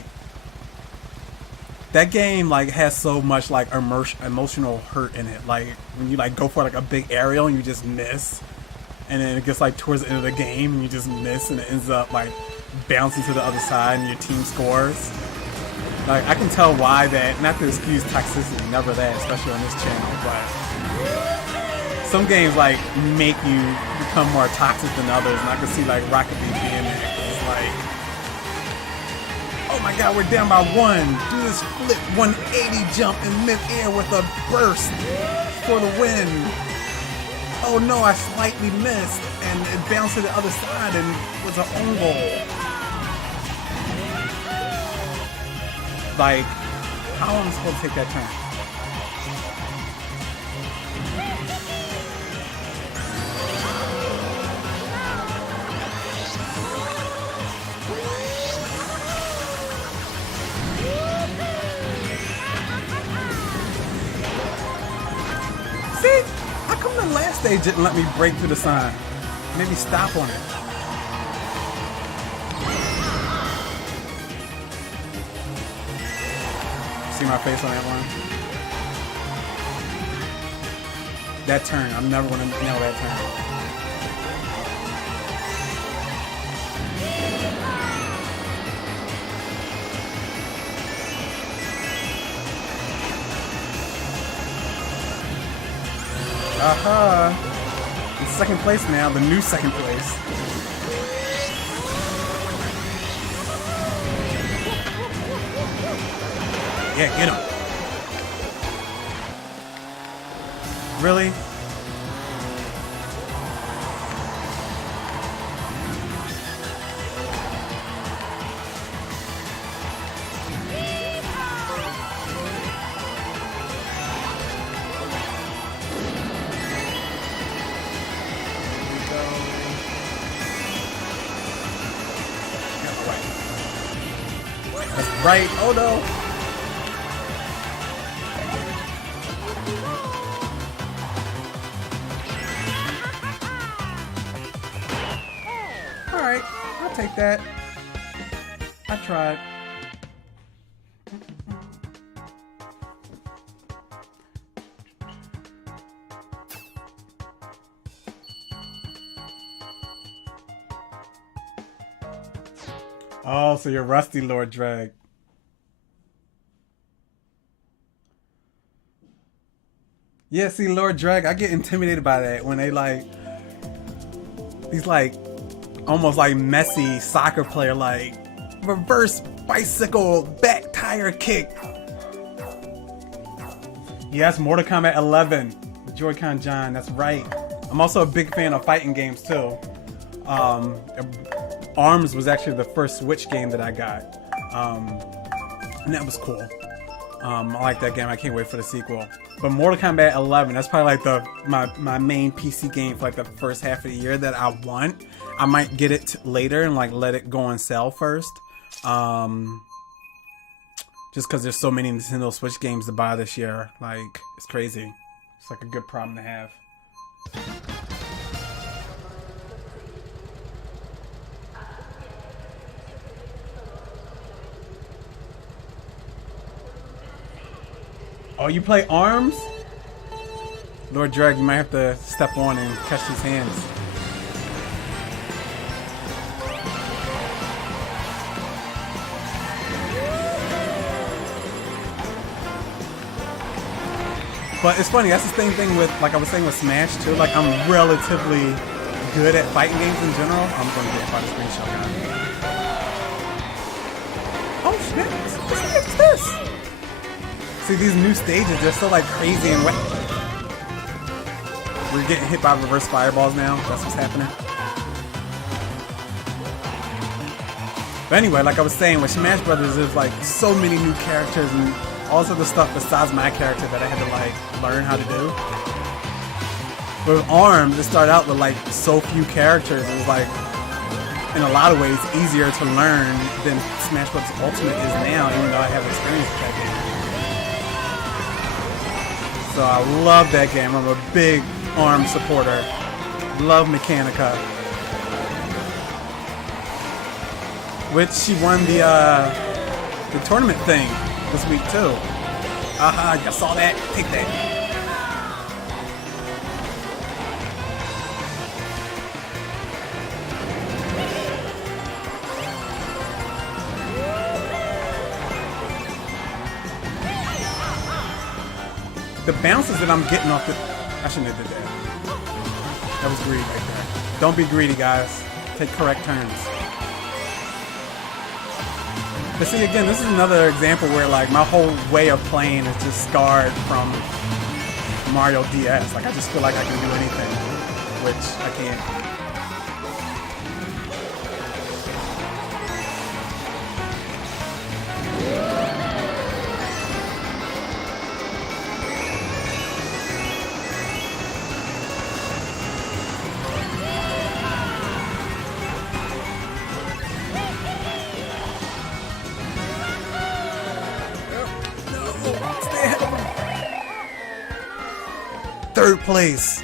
that game like has so much like emotional hurt in it. Like when you like go for like a big aerial and you just miss, and then it gets like towards the end of the game and you just miss and it ends up like bouncing to the other side and your team scores. Like I can tell why that, not to excuse toxicity, never that, especially on this channel, but some games like make you become more toxic than others, and I can see like Rocket League being there. It's like, oh my God, we're down by one. Do this flip 180 jump in mid-air with a burst for the win. Oh no, I slightly missed, and it bounced to the other side and was an own goal. Like, how am I supposed to take that turn? See? How come the last stage didn't let me break through the sign? Maybe stop on it. See my face on that one? That turn, I'm never gonna nail that turn. Aha! In second place now, the new second place. Yeah, get him. Really? That's right. Oh no. Alright, I'll take that. I tried. Oh, so you're rusty, Lord Drag. Yeah, see, Lord Drag, I get intimidated by that when they like these like almost like messy soccer player like reverse bicycle back tire kick. Yes, Mortal Kombat 11, Joy-Con John, that's right. I'm also a big fan of fighting games too. ARMS was actually the first Switch game that I got, and that was cool. I like that game. I can't wait for the sequel. But Mortal Kombat 11, that's probably like my main PC game for like the first half of the year that I want. I might get it later and like let it go on sale first. Just because there's so many Nintendo Switch games to buy this year. Like, it's crazy. It's like a good problem to have. Oh, you play ARMS? Lord Drag, you might have to step on and catch these hands. But it's funny, that's the same thing with, like I was saying with Smash too, like I'm relatively good at fighting games in general. I'm going to get by the screenshot now. Oh shit, what's this? See, these new stages, they're so like crazy and wet. We're getting hit by reverse fireballs now, that's what's happening. But anyway, like I was saying, with Smash Brothers, there's like so many new characters and all this other stuff besides my character that I had to like learn how to do. But with ARMS, it started out with like so few characters. It was like, in a lot of ways, easier to learn than Smash Bros. Ultimate is now, even though I have experience with that game. So I love that game. I'm a big ARMS supporter. Love Mechanica. Which she won the tournament thing this week too. Aha, you saw that? Take that. The bounces that I'm getting off the... I shouldn't have did that. That was greedy right there. Don't be greedy, guys. Take correct turns. But see, again, this is another example where like my whole way of playing is just scarred from Mario DS. Like I just feel like I can do anything. which I can't. Third place.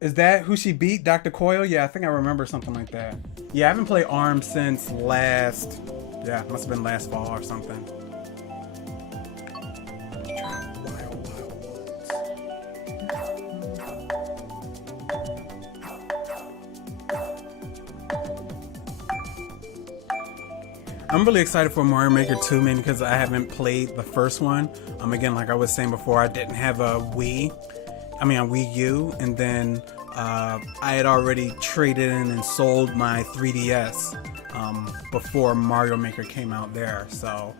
Is that who she beat? Dr. Coyle? Yeah, I think I remember something like that. Yeah, I haven't played ARMS since last... Yeah, must have been last fall or something. I'm really excited for Mario Maker 2, mainly because I haven't played the first one. Again, like I was saying before, I didn't have a Wii U, and then I had already traded in and sold my 3DS before Mario Maker came out there. So,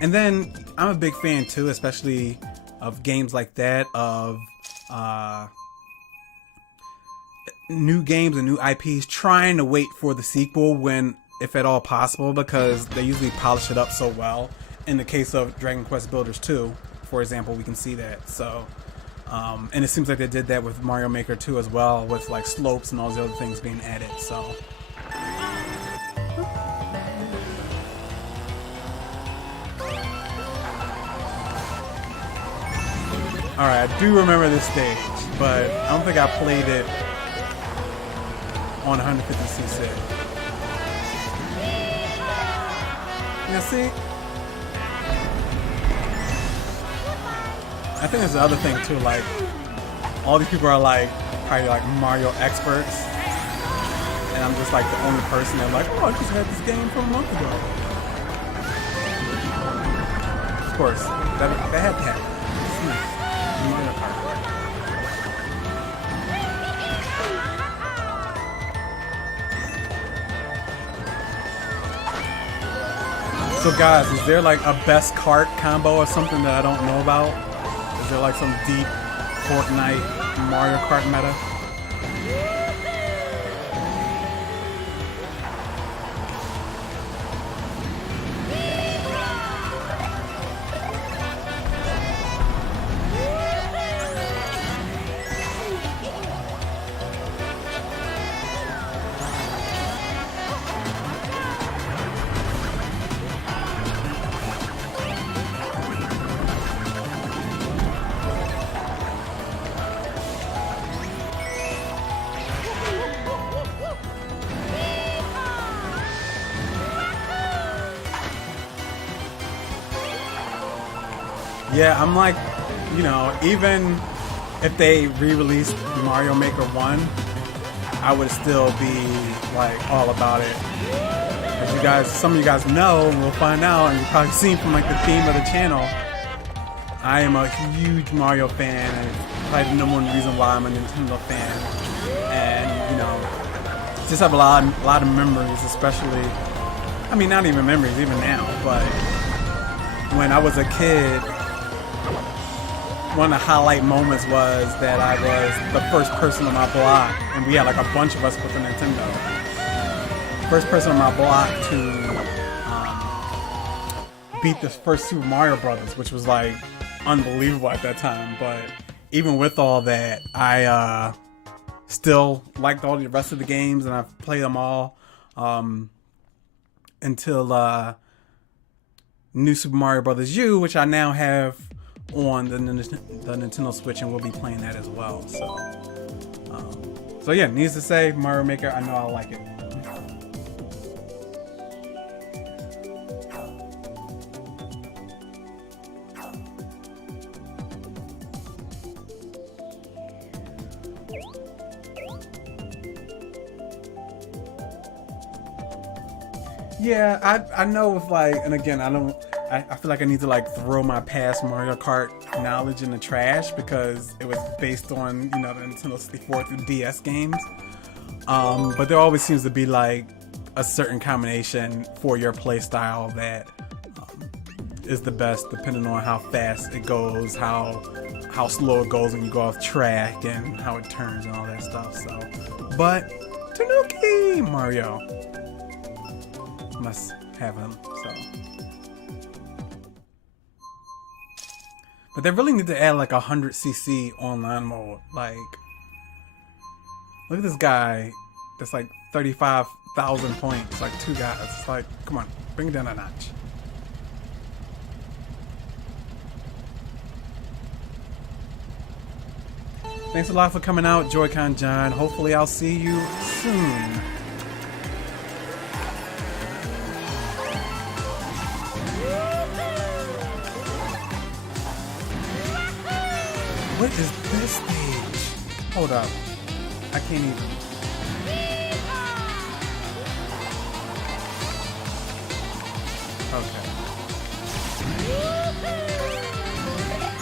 and then I'm a big fan too, especially of games like that, of new games and new IPs, trying to wait for the sequel when, if at all possible, because they usually polish it up so well. In the case of Dragon Quest Builders 2, for example, we can see that. So, and it seems like they did that with Mario Maker 2 as well, with like slopes and all the other things being added. So, alright, I do remember this stage, but I don't think I played it on 150cc. You see? I think there's the other thing too, like, all these people are like, probably like Mario experts, and I'm just like the only person that's like, oh, I just had this game from a month ago. Of course, that had to happen. So guys, is there like a best cart combo or something that I don't know about? Is there like some deep Fortnite Mario Kart meta? Yeah, I'm like, you know, even if they re-released Mario Maker 1, I would still be like all about it. As you guys, some of you guys know, and we'll find out, and you've probably seen from like the theme of the channel, I am a huge Mario fan, and it's probably the number one reason why I'm a Nintendo fan. And, you know, just have a lot of memories, especially, I mean, not even memories, even now, but when I was a kid, one of the highlight moments was that I was the first person on my block, and we had like a bunch of us with the Nintendo. First person on my block to beat the first Super Mario Brothers, which was like unbelievable at that time. But even with all that, I still liked all the rest of the games, and I've played them all until New Super Mario Brothers U, which I now have on the Nintendo Switch, and we'll be playing that as well. So yeah, needless to say, Mario Maker, I know I'll like it. Yeah, I know if like, and again, I feel like I need to like throw my past Mario Kart knowledge in the trash because it was based on, you know, the Nintendo 64 through DS games. But there always seems to be like a certain combination for your play style that is the best, depending on how fast it goes, how slow it goes when you go off track, and how it turns and all that stuff. So, but Tanuki Mario must have him. So, but they really need to add like 100cc online mode. Like, look at this guy that's like 35,000 points, like 2 guys. It's like, come on, bring it down a notch. Thanks a lot for coming out, Joy-Con John. Hopefully I'll see you soon. What is this stage? Hold up. I can't even. Okay.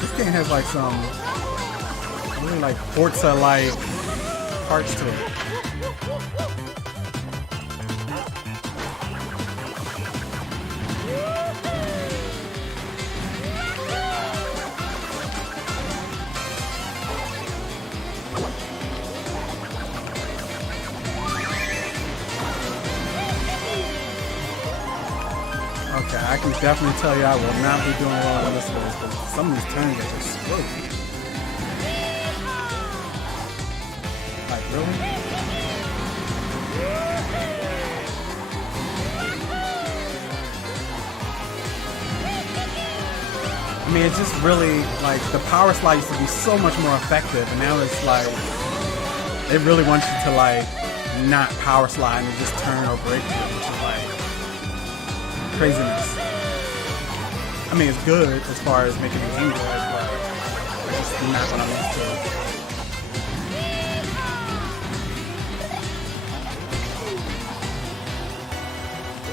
This game has like some really like Forza-like parts to it. Okay, I can definitely tell you I will not be doing well on this race, but some of these turns are just slow. Like, really? I mean, it's just really, like, the power slide used to be so much more effective, and now it's like, it really wants you to, like, not power slide and just turn or break it, which is like craziness. I mean, it's good as far as making the game good, but it's just not what I'm used to.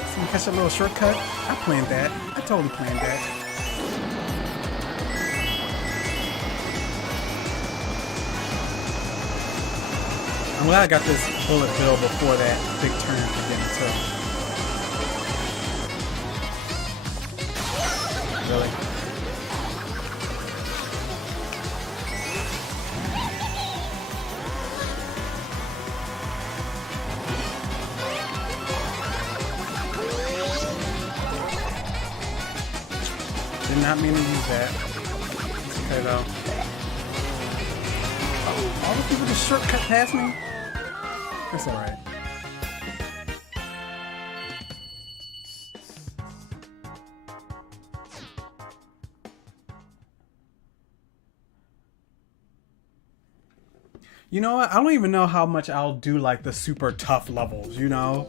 So you catch a little shortcut? I planned that. I totally planned that. I'm glad I got this bullet bill before that big turn again, too. Really? Did not mean to use that. It's okay though. Oh, all the people just shortcut past me? That's alright. You know what? I don't even know how much I'll do like the super tough levels, you know?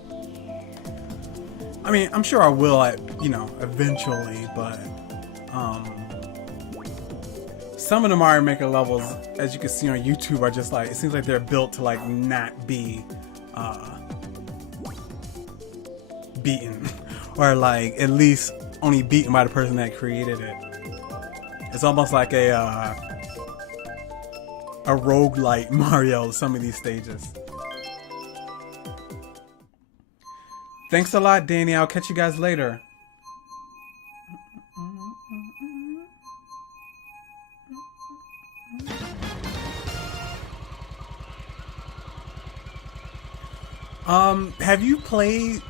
I mean, I'm sure I will eventually, but some of the Mario Maker levels, as you can see on YouTube, are just like, it seems like they're built to like not be beaten, or like at least only beaten by the person that created it. It's almost like a roguelike Mario, some of these stages. Thanks a lot, Danny. I'll catch you guys later. Have you played,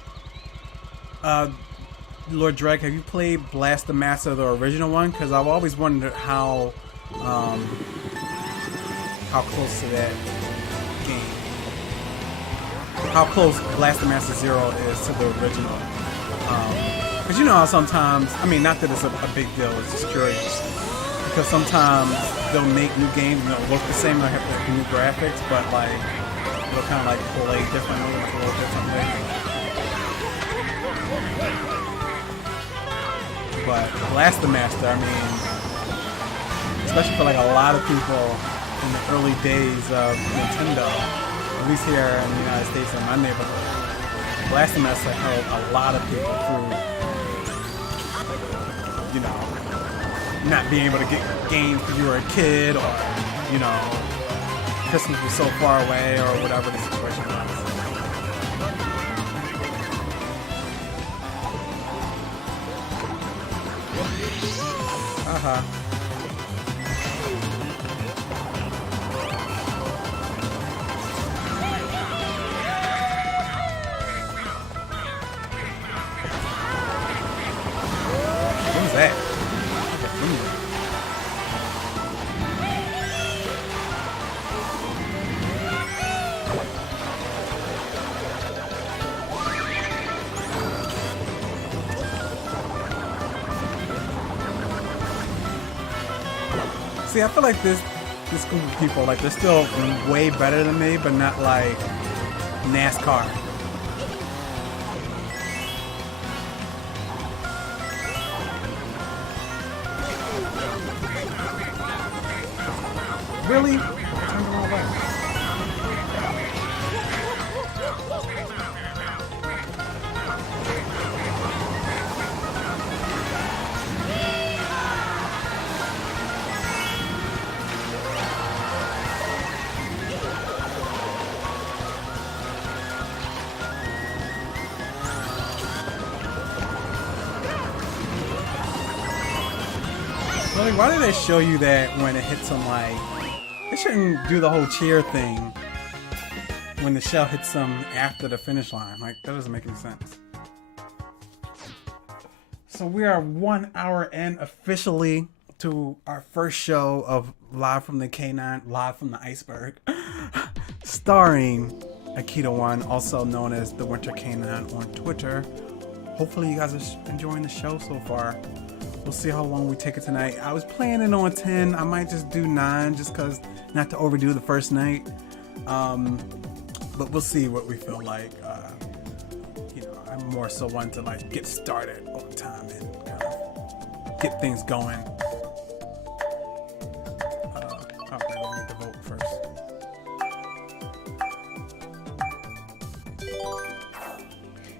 Lord Drake, have you played Blast the Master, the original one? Because I've always wondered how close to that game, how close Blast the Master Zero is to the original. Because you know how sometimes, I mean, not that it's a big deal, it's just curious. Because sometimes they'll make new games and they'll look the same, they'll have like new graphics, but like, they'll kind of like play differently, a little differently. But Blast the Master, I mean, especially for like a lot of people in the early days of Nintendo, at least here in the United States in my neighborhood, Blast the Master helped a lot of people through, you know, not being able to get games when you were a kid, or, you know, Christmas was so far away, or whatever the situation was. Uh-huh. Who's that? See, I feel like this group of people, like, they're still way better than me, but not like NASCAR. Really? Turn the wrong way. Really? Why did they show you that when it hits them? Like, they shouldn't do the whole cheer thing when the shell hits them after the finish line. Like, that doesn't make any sense. So we are 1 hour in officially to our first show of Live from the K9, Live from the Iceberg, starring Akita One, also known as the Winter K9 on Twitter. Hopefully you guys are enjoying the show so far. We'll see how long we take it tonight. I was planning on 10. I might just do 9 just because not to overdo the first night. But we'll see what we feel like. You know, I'm more so one to like get started on time and kind of get things going. Okay, we need to vote first.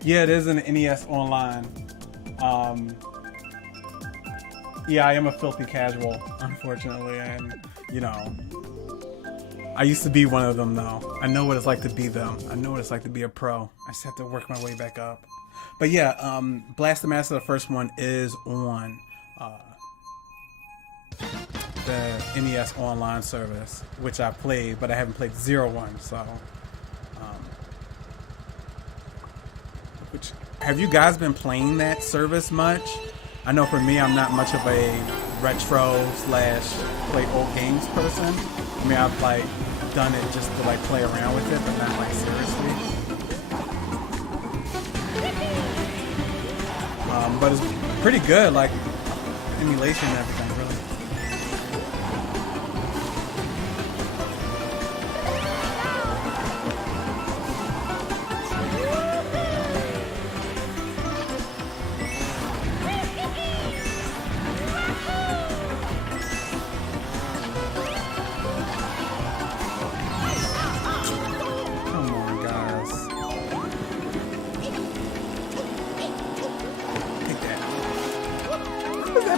Yeah, it is an NES Online. Yeah, I am a filthy casual, unfortunately, and, you know, I used to be one of them, though. I know what it's like to be them. I know what it's like to be a pro. I just have to work my way back up. But yeah, Blast the Master, the first one, is on the NES Online service, which I played, but I haven't played 01, so... which, have you guys been playing that service much? I know for me, I'm not much of a retro / play old games person. I mean, I've like done it just to like play around with it, but not like seriously. But it's pretty good, like emulation and everything, really.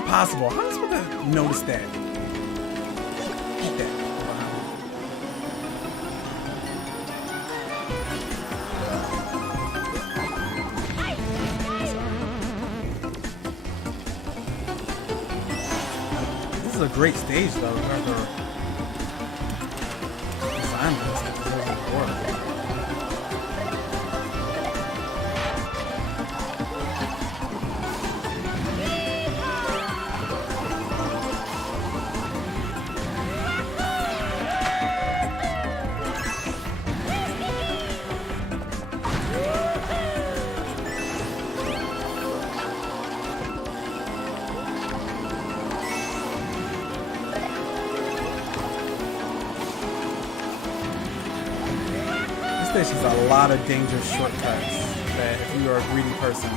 Possible. How am I supposed to notice that? Hit that. This is a great stage, though. Whoever designed this, it doesn't work. There's a lot of dangerous shortcuts that if you are a greedy person,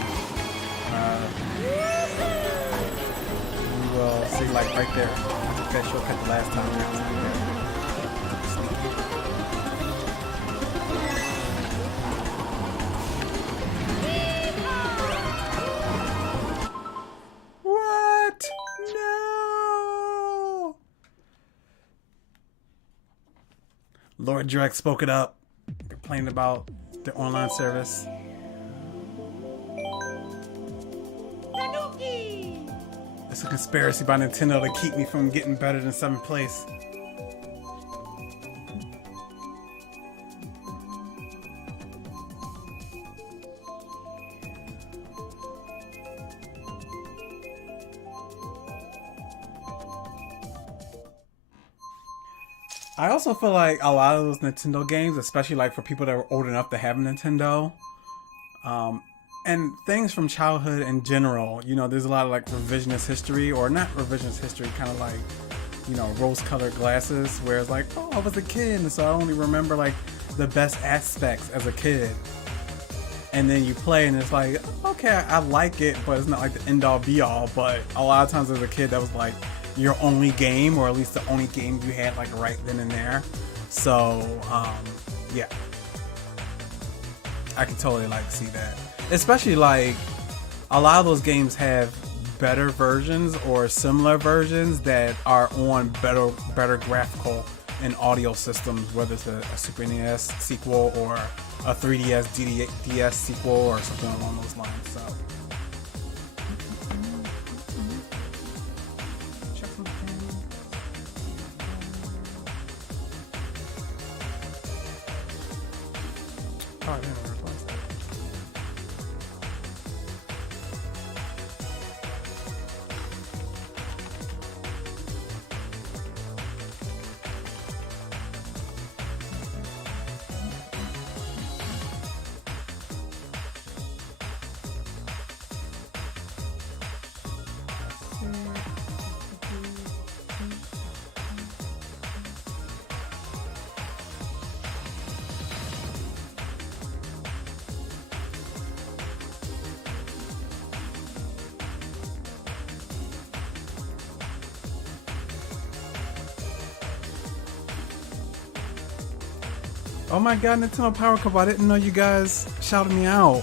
you will see, like right there. I took that shortcut the last time. What? No! Lord Drek spoke it up. Complained about the online service. It's a conspiracy by Nintendo to keep me from getting better than 7th place. I also feel like a lot of those Nintendo games, especially like for people that were old enough to have a Nintendo, and things from childhood in general, you know, there's a lot of like revisionist history, or not revisionist history, kind of like, you know, rose-colored glasses, where it's like, oh, I was a kid, and so I only remember like the best aspects as a kid. And then you play, and it's like, okay, I like it, but it's not like the end-all be-all. But a lot of times as a kid, that was like your only game, or at least the only game you had like right then and there. So yeah, I can totally like see that. Especially like a lot of those games have better versions or similar versions that are on better graphical and audio systems, whether it's a Super NES sequel or a 3DS DS sequel or something along those lines. So check some things. Oh, I didn't realize that. Oh my god, Nintendo Power Cup, I didn't know you guys shouted me out.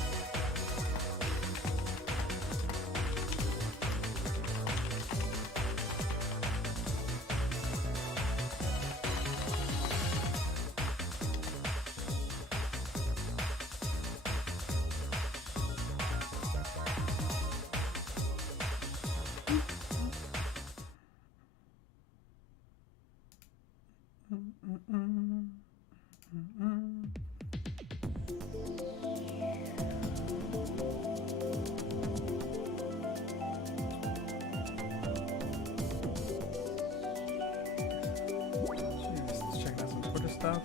Just checking out some Twitter stuff.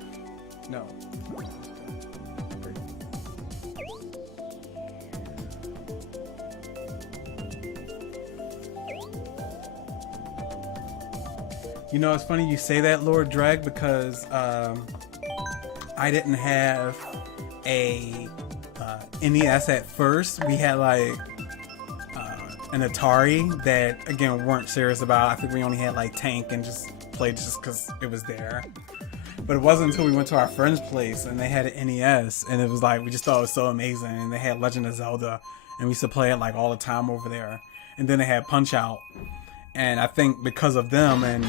No. You know, it's funny you say that, Lord Dreg, because I didn't have a NES at first. We had like an Atari that, again, weren't serious about. I think we only had like Tank and just played just because it was there. But it wasn't until we went to our friend's place and they had an NES, and it was like, we just thought it was so amazing. And they had Legend of Zelda, and we used to play it like all the time over there. And then they had Punch Out. And I think because of them and,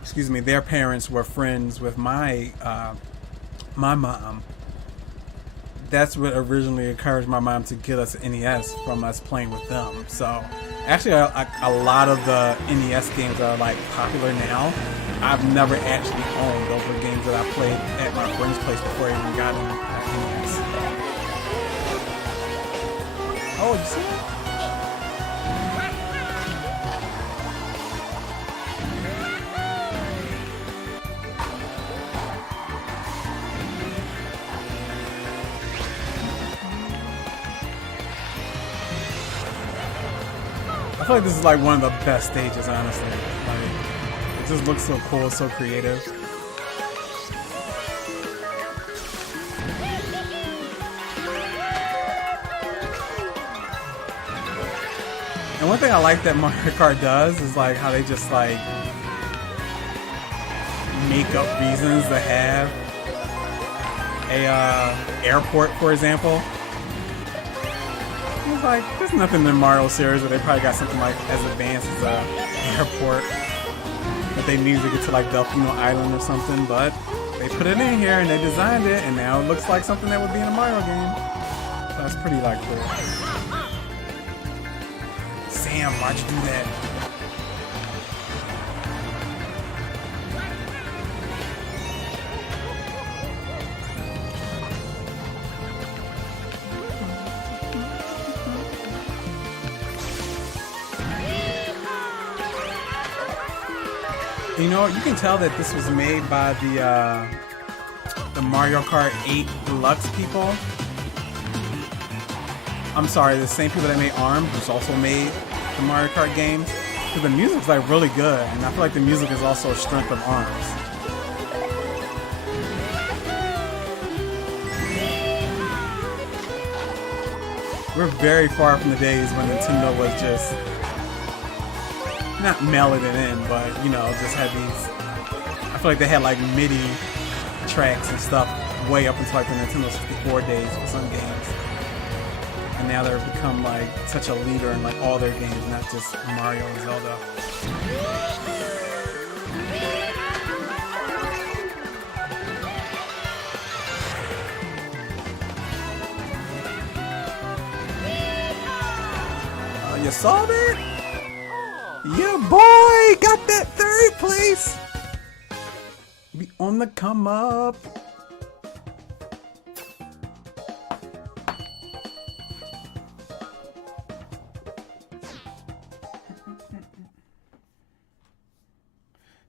excuse me, their parents were friends with my my mom. That's what originally encouraged my mom to get us an NES from us playing with them. So actually a lot of the NES games that are like popular now, I've never actually owned. Those were games that I played at my friend's place before I even got an NES. Oh, you see that? I feel like this is like one of the best stages, honestly. Like, it just looks so cool, so creative. And one thing I like that Mario Kart does is like how they just like make up reasons to have a airport, for example. It's like, there's nothing in the Mario series where they probably got something like as advanced as a airport that they need to get to like Delfino Island or something, but they put it in here and they designed it, and now it looks like something that would be in a Mario game. So that's pretty like cool. Damn, why'd you do that? You know, you can tell that this was made by the Mario Kart 8 Deluxe people. I'm sorry, the same people that made ARMS, which also made the Mario Kart games. Because the music's like really good, and I feel like the music is also a strength of ARMS. We're very far from the days when Nintendo was just not mailing it in, but you know, just had these. I feel like they had like MIDI tracks and stuff way up until like the Nintendo 64 days for some games. And now they've become like such a leader in like all their games, not just Mario and Zelda. You saw that? Yeah, boy! Got that 3rd place! We on the come up.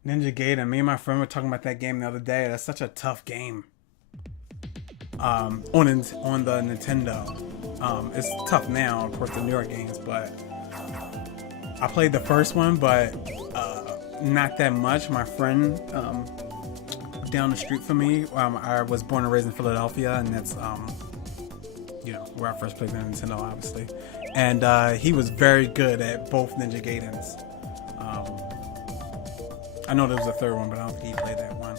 Ninja Gaiden. Me and my friend were talking about that game the other day. That's such a tough game. On the Nintendo. It's tough now, of course, the newer games, but I played the first one, but not that much. My friend down the street from me, I was born and raised in Philadelphia, and that's you know, where I first played the Nintendo, obviously. And he was very good at both Ninja Gaidens. I know there was a 3rd one, but I don't think he played that one.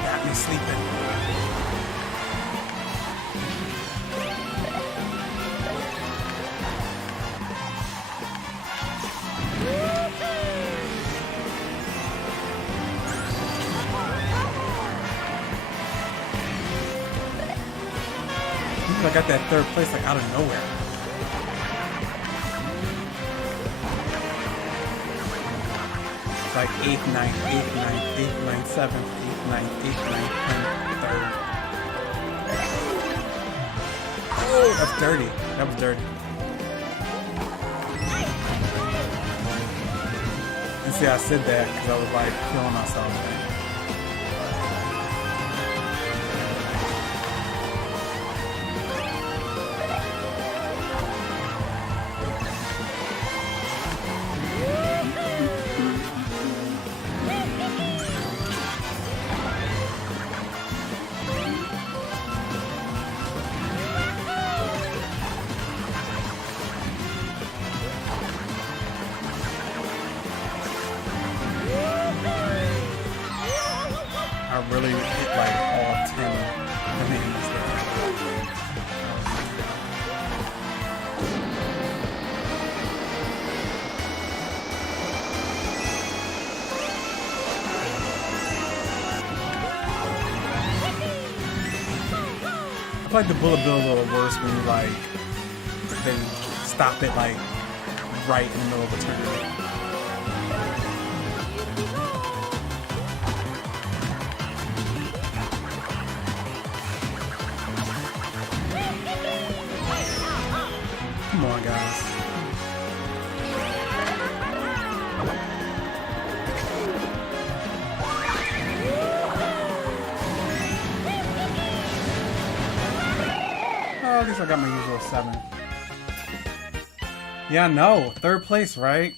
Got me sleeping. I got that 3rd place like out of nowhere. Like 8th, 9th, 8th, 9th, 8th, 9th, 7th, 8th, 9th, 8th, 9th, 10th, 3rd. Oh, that's dirty. That was dirty. And see, I said that because I was like killing myself. I really hit like all 10 enemies there. I feel like the bullet bill is a little worse when you like they stop it like right in the middle of a turn. Come on, guys. Oh, at least I got my usual 7. Yeah, no. 3rd place, right?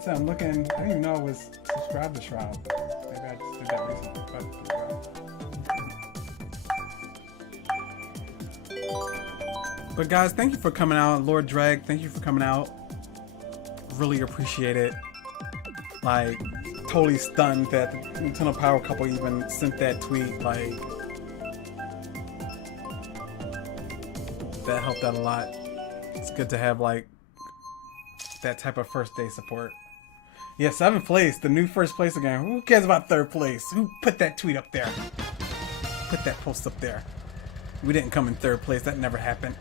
about to say, I'm looking. I didn't even know I was subscribed to Shroud. Maybe I just did that recently. But guys, thank you for coming out. Lord Dreg, thank you for coming out. Really appreciate it. Like, totally stunned that the Nintendo Power couple even sent that tweet. Like, that helped out a lot. It's good to have like that type of first day support. Yeah, 7th place, the new first place again. Who cares about 3rd place? Who put that tweet up there? Put that post up there. We didn't come in 3rd place. That never happened.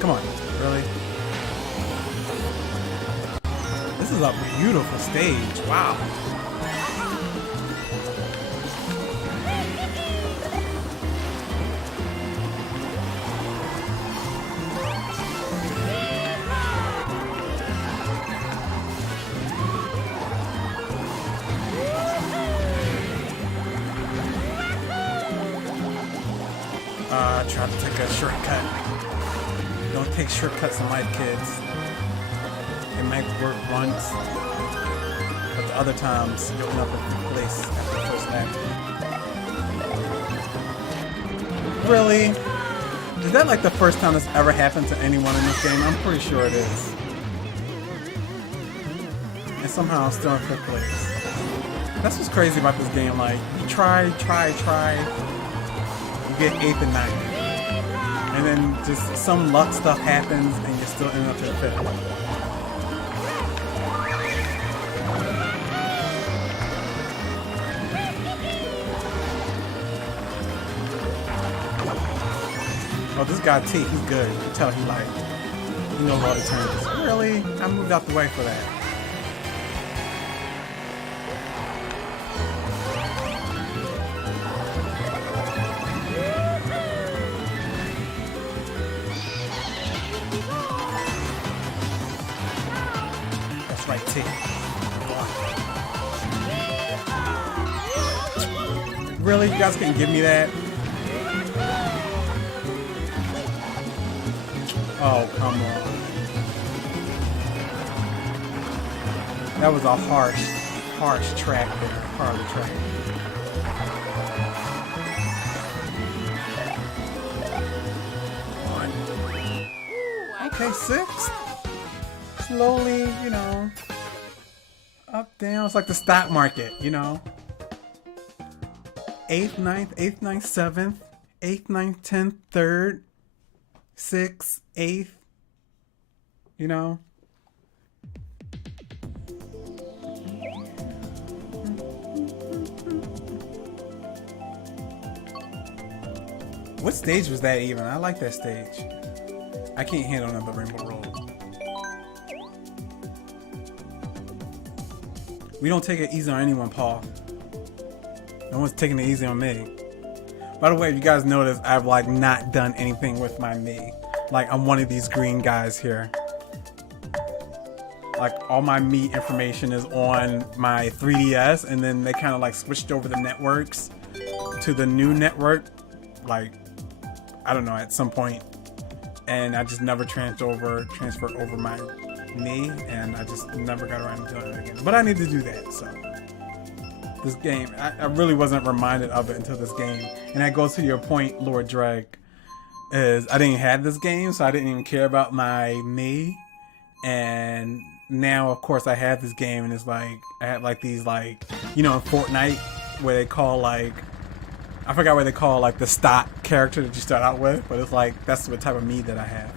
Come on, really? This is a beautiful stage. Wow. Tried to take a shortcut. Don't take shortcuts in life, kids. It might work once, but the other times you'll end up in the place after the first lap. Really? Is that like the first time this ever happened to anyone in this game? I'm pretty sure it is. And somehow I'm still in 5th place. That's what's crazy about this game. Like, you try. You get 8th and 9th. And then just some luck stuff happens and you still end up in 5th. Oh, this guy T, he's good. You can tell he knows all the turns. Really? I moved out the way for that. Right, T. Really? You guys can give me that? Oh, come on. That was a harsh track there. Hard track. Okay, 6th. Slowly, you know, up, down. It's like the stock market, you know. 8th, 9th, 7th, 8th, 9th, 10th, 3rd, 6th, 8th, you know. What stage was that even? I like that stage. I can't handle another Rainbow Road. We don't take it easy on anyone, Paul. No one's taking it easy on me. By the way, if you guys notice, I've like not done anything with my me. Like, I'm one of these green guys here. Like, all my me information is on my 3DS, and then they kind of like switched over the networks to the new network. Like, I don't know, at some point. And I just never transferred over my me, and I just never got around to doing it again. But I need to do that, so. This game, I really wasn't reminded of it until this game. And that goes to your point, Lord Drag, is I didn't have this game, so I didn't even care about my me. And now, of course, I have this game, and it's like, I have like these, like, you know, in Fortnite, where they call like, I forgot what they call like the stock character that you start out with, but it's like, that's the type of me that I have.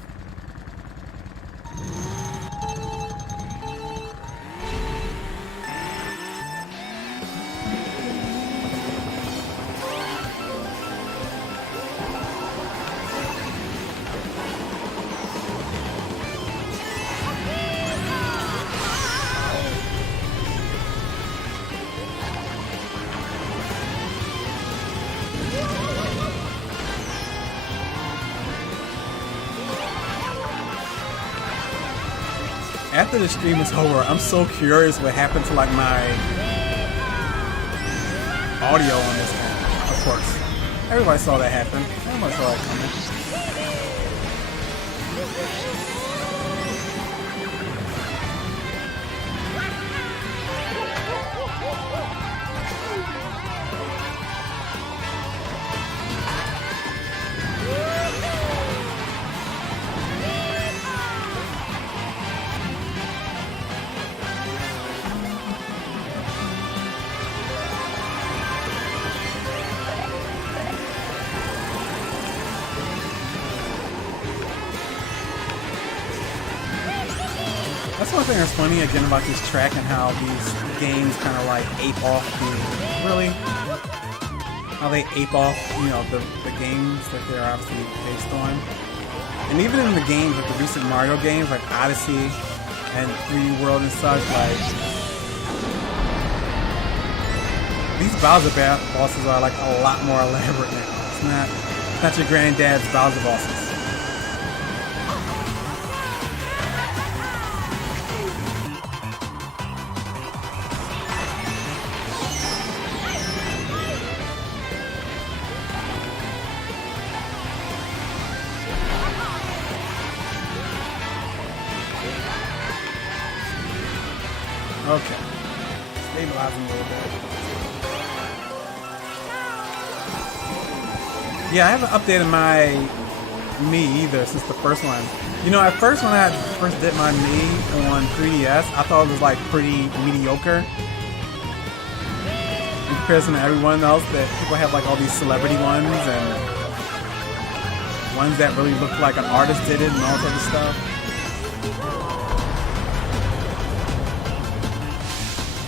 after the stream is over, I'm so curious what happened to like my audio on this thing. Of course, everybody saw that happen. Everybody saw that coming. That's one thing that's funny again about this track and how these games kind of like ape off how they ape off, you know, the games that they're obviously based on. And even in the games, like the recent Mario games, like Odyssey and 3D World and such, like these Bowser bosses are like a lot more elaborate now. It's not your granddad's Bowser bosses. Okay. Stabilizing a little bit. Yeah, I haven't updated my Mii either since the first one. You know, at first when I first did my Mii on 3DS, I thought it was like pretty mediocre in comparison to everyone else. That people have like all these celebrity ones and ones that really look like an artist did it and all that other stuff.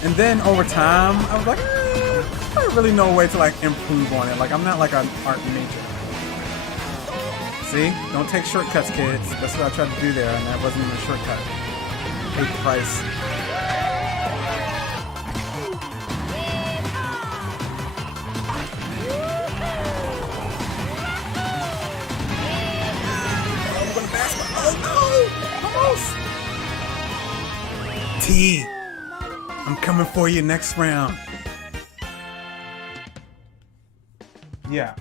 And then over time, I was like, I really no way to like improve on it. Like I'm not like an art major. See? Don't take shortcuts, kids. That's what I tried to do there, and that wasn't even a shortcut. Paid the price. Oh, I'm gonna pass my. Oh no! Almost. T. I'm coming for you next round. Yeah.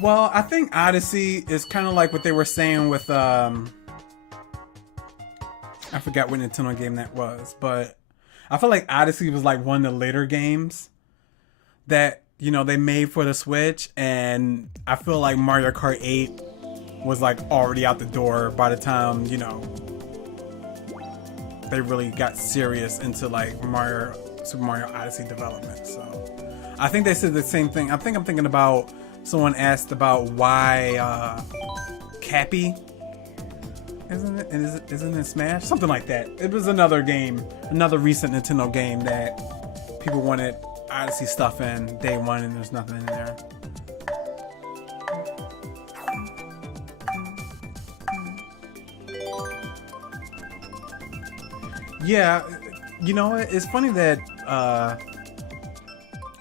Well, I think Odyssey is kind of like what they were saying with I forgot what Nintendo game that was, but I feel like Odyssey was like one of the later games that, you know, they made for the Switch, and I feel like Mario Kart 8 was like already out the door by the time, you know, they really got serious into like Super Mario Odyssey development. So I think they said the same thing. I think I'm thinking about someone asked about why Cappy isn't it Smash? Something like that. It was another game, another recent Nintendo game that people wanted Odyssey stuff in day one, and there's nothing in there. Yeah, you know, it's funny that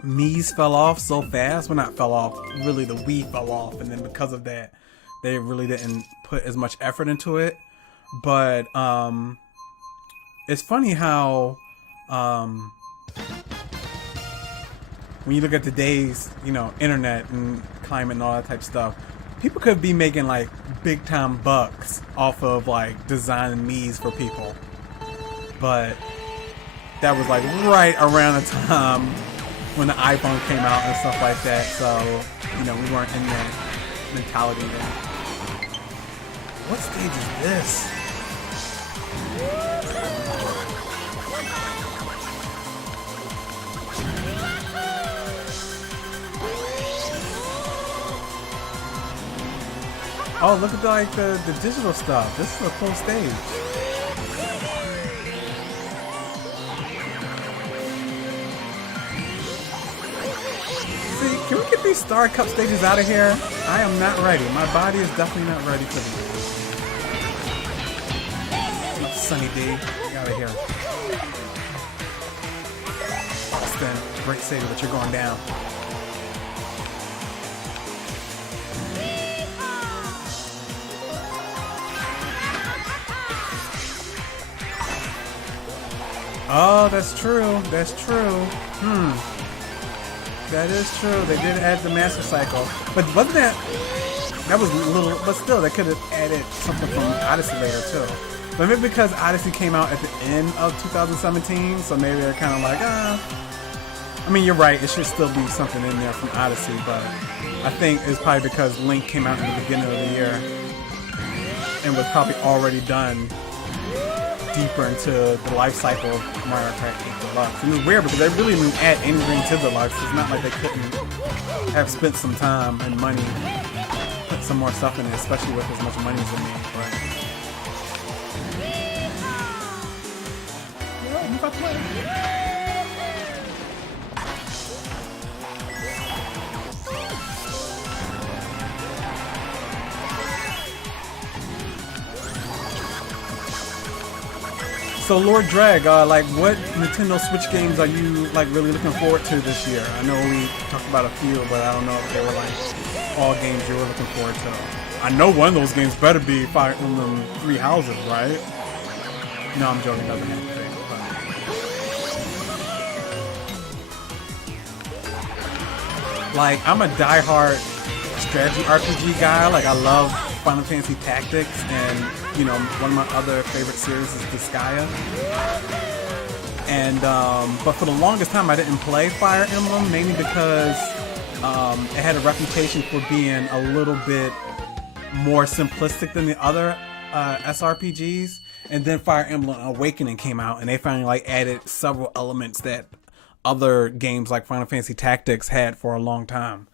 Mii's fell off so fast. Well, not fell off, really the Wii fell off, and then because of that, they really didn't put as much effort into it. But it's funny how when you look at today's, you know, internet and climate and all that type of stuff, people could be making like big time bucks off of like designing Mii's for people. But that was like right around the time when the iPhone came out and stuff like that. So, you know, we weren't in that mentality yet. What stage is this? Oh, look at like the digital stuff. This is a full stage. Can we get these Star Cup stages out of here? I am not ready. My body is definitely not ready for this. Sunny D, get out of here. Austin, great save, but you're going down. Oh, that's true. That's true. That is true. They did add the Master Cycle, but wasn't that? That was a little, but still, they could have added something from Odyssey later too. But maybe because Odyssey came out at the end of 2017, so maybe they're kind of like, I mean, you're right. It should still be something in there from Odyssey, but I think it's probably because Link came out in the beginning of the year and was probably already done deeper into the life cycle of Mario Kart 8 Deluxe. And it's weird because they really didn't add anything to Deluxe. It's not like they couldn't have spent some time and money, put some more stuff in it, especially with as much money as they made. But so Lord Drag, like what Nintendo Switch games are you like really looking forward to this year? I know we talked about a few, but I don't know if they were like all games you were looking forward to. I know one of those games better be Fire Emblem Three Houses, right? No, I'm joking. Doesn't have to be. But like, I'm a diehard strategy RPG guy. Like, I love Final Fantasy Tactics, and you know, one of my other favorite series is Disgaea. And but for the longest time, I didn't play Fire Emblem, mainly because it had a reputation for being a little bit more simplistic than the other SRPGs. And then Fire Emblem Awakening came out, and they finally like added several elements that other games like Final Fantasy Tactics had for a long time.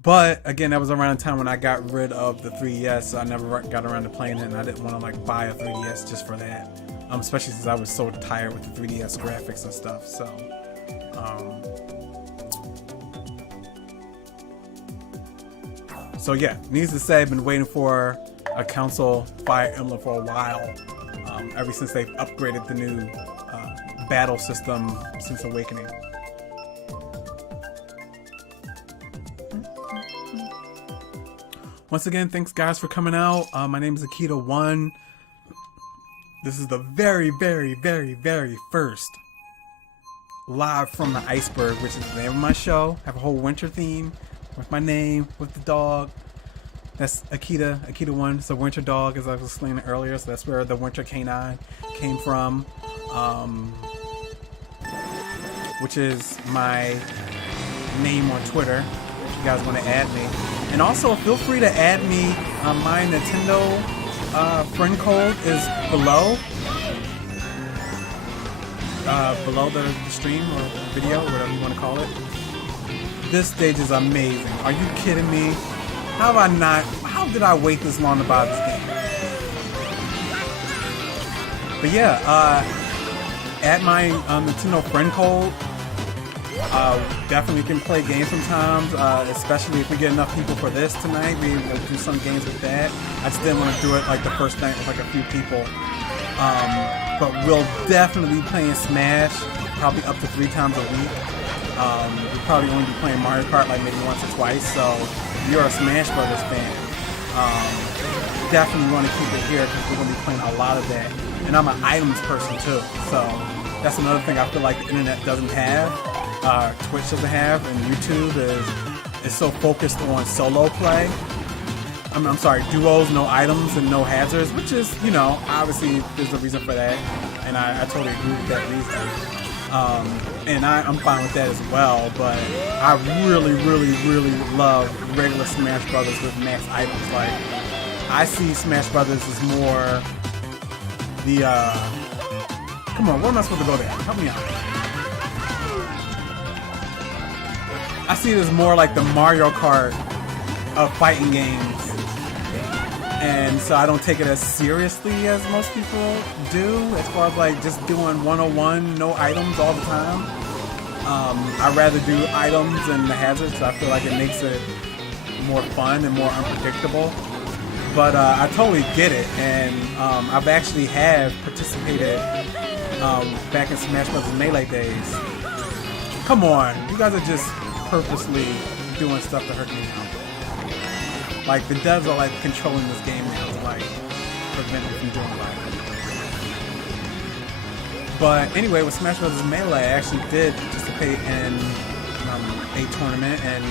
But again, that was around the time when I got rid of the 3DS, so I never got around to playing it, and I didn't want to like buy a 3DS just for that. Especially since I was so tired with the 3DS graphics and stuff. So yeah, needless to say, I've been waiting for a console Fire Emblem for a while. Ever since they've upgraded the new battle system since Awakening. Once again, thanks guys for coming out. My name is Akita1. This is the very, very, very, very first live from the Iceberg, which is the name of my show. I have a whole winter theme with my name, with the dog. That's Akita1. It's a winter dog, as I was explaining earlier. So that's where the winter canine came from, which is my name on Twitter. If you guys want to add me, and also feel free to add me. My Nintendo friend code is below the stream or video, whatever you want to call it. This stage is amazing. Are you kidding me? How did I wait this long to buy this game? But yeah, add my Nintendo friend code. Definitely can play games sometimes, especially if we get enough people for this tonight. We will do some games with that. I just didn't want to do it like the first night with like a few people. But we'll definitely be playing Smash, probably up to 3 times a week. We'll probably only be playing Mario Kart like maybe once or twice. So if you're a Smash Brothers fan, definitely want to keep it here because we're going to be playing a lot of that. And I'm an items person too, so that's another thing I feel like the internet doesn't have. Twitch doesn't have, and YouTube is so focused on solo play. I'm sorry, duos, no items and no hazards, which is, you know, obviously there's a reason for that, and I totally agree with that reason. And I'm fine with that as well, but I really, really, really love regular Smash Brothers with max items. Like, I see Smash Brothers as more the, come on, where am I supposed to go there? Help me out. I see it as more like the Mario Kart of fighting games. And so I don't take it as seriously as most people do, as far as like just doing 101, no items all the time. I'd rather do items and the hazards, because I feel like it makes it more fun and more unpredictable. But I totally get it, and I've actually participated back in Smash Bros. Melee days. Come on, you guys are just purposely doing stuff to hurt me now. Like, the devs are like controlling this game now to like prevent it from doing like But anyway, with Smash Bros. Melee, I actually did participate in a tournament and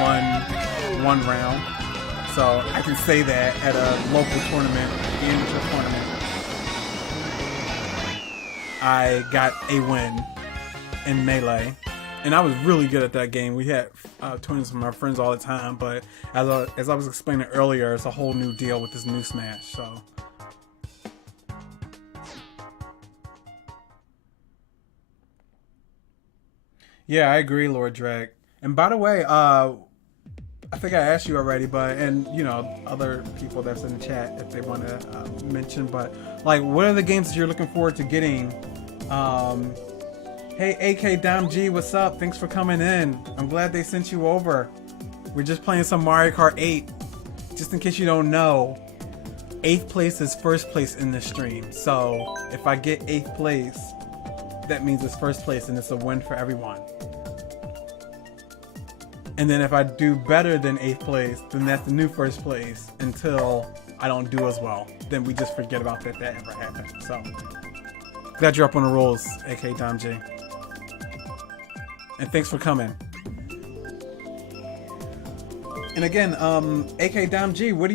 won one round. So I can say that at a local tournament, the amateur tournament, I got a win in Melee. And I was really good at that game. We had tournaments with my friends all the time, but as I was explaining earlier, it's a whole new deal with this new Smash. So. Yeah, I agree, Lord Drake. And by the way, I think I asked you already, but and you know other people that's in the chat if they want to mention, but like, what are the games that you're looking forward to getting? Hey, AK Dom G, what's up? Thanks for coming in. I'm glad they sent you over. We're just playing some Mario Kart 8. Just in case you don't know, 8th place is first place in this stream. So if I get 8th place, that means it's first place and it's a win for everyone. And then if I do better than 8th place, then that's the new first place until I don't do as well. Then we just forget about that ever happened. So glad you're up on the rolls, AK Dom J. And thanks for coming. And again, AK Dom G, which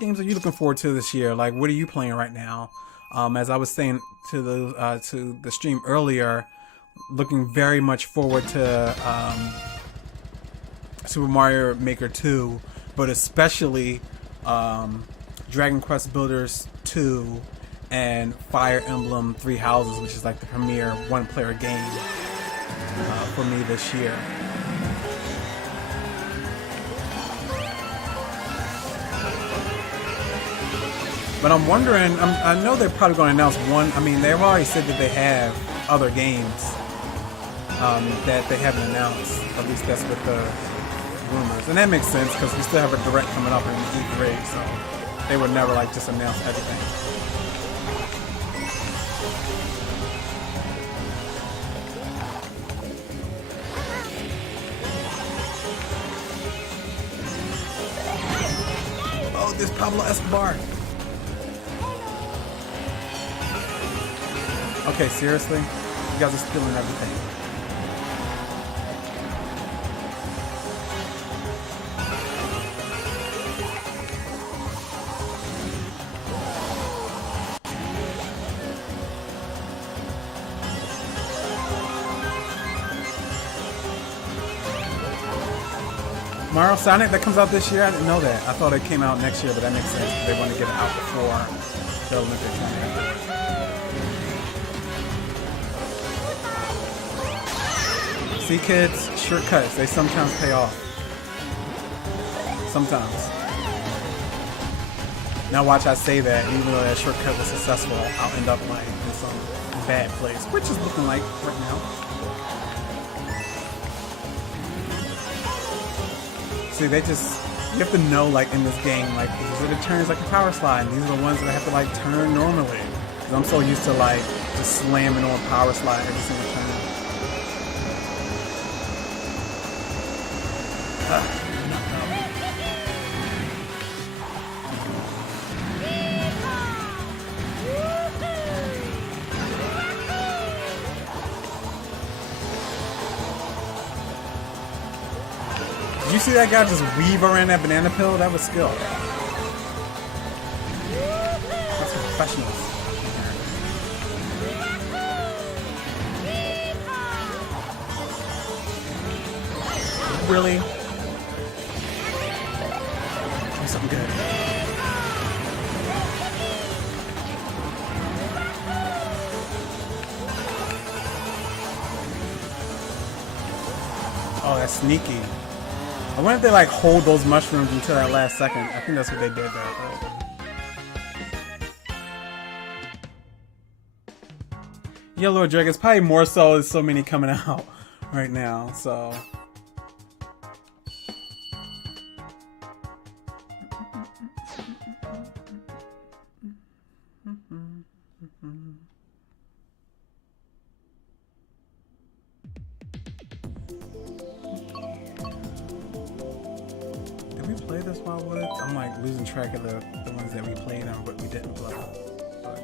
games are you looking forward to this year? Like, what are you playing right now? As I was saying to the stream earlier, looking very much forward to Super Mario Maker 2, but especially Dragon Quest Builders 2 and Fire Emblem Three Houses, which is like the premier one-player game for me this year. But I'm wondering, I know they're probably going to announce one. I mean, they've already said that they have other games that they haven't announced. At least that's what the rumors. And that makes sense because we still have a direct coming up in E3, so they would never like just announce everything. Oh, there's Pablo Escobar. Okay, seriously? You guys are stealing everything. Mario Sonic, that comes out this year? I didn't know that. I thought it came out next year, but that makes sense. They want to get it out before the Olympics tournament. See, kids, shortcuts, they sometimes pay off. Sometimes. Now watch I say that, and even though that shortcut was successful, I'll end up like in some bad place, which is looking like right now. See, they just, you have to know, like, in this game, like, these are the turns like a power slide, and these are the ones that I have to, like, turn normally. Because I'm so used to, like, just slamming on power slide every single turn. Did you see that guy just weave around that banana peel? That was skill. That's professional. Really? Do something good. Oh, that's sneaky. I wonder if they like hold those mushrooms until that last second. I think that's what they did there. Yeah, Lord Drake, it's probably more so there's so many coming out right now, so. Play this Wildwood? I'm like losing track of the ones that we played and what we didn't play. But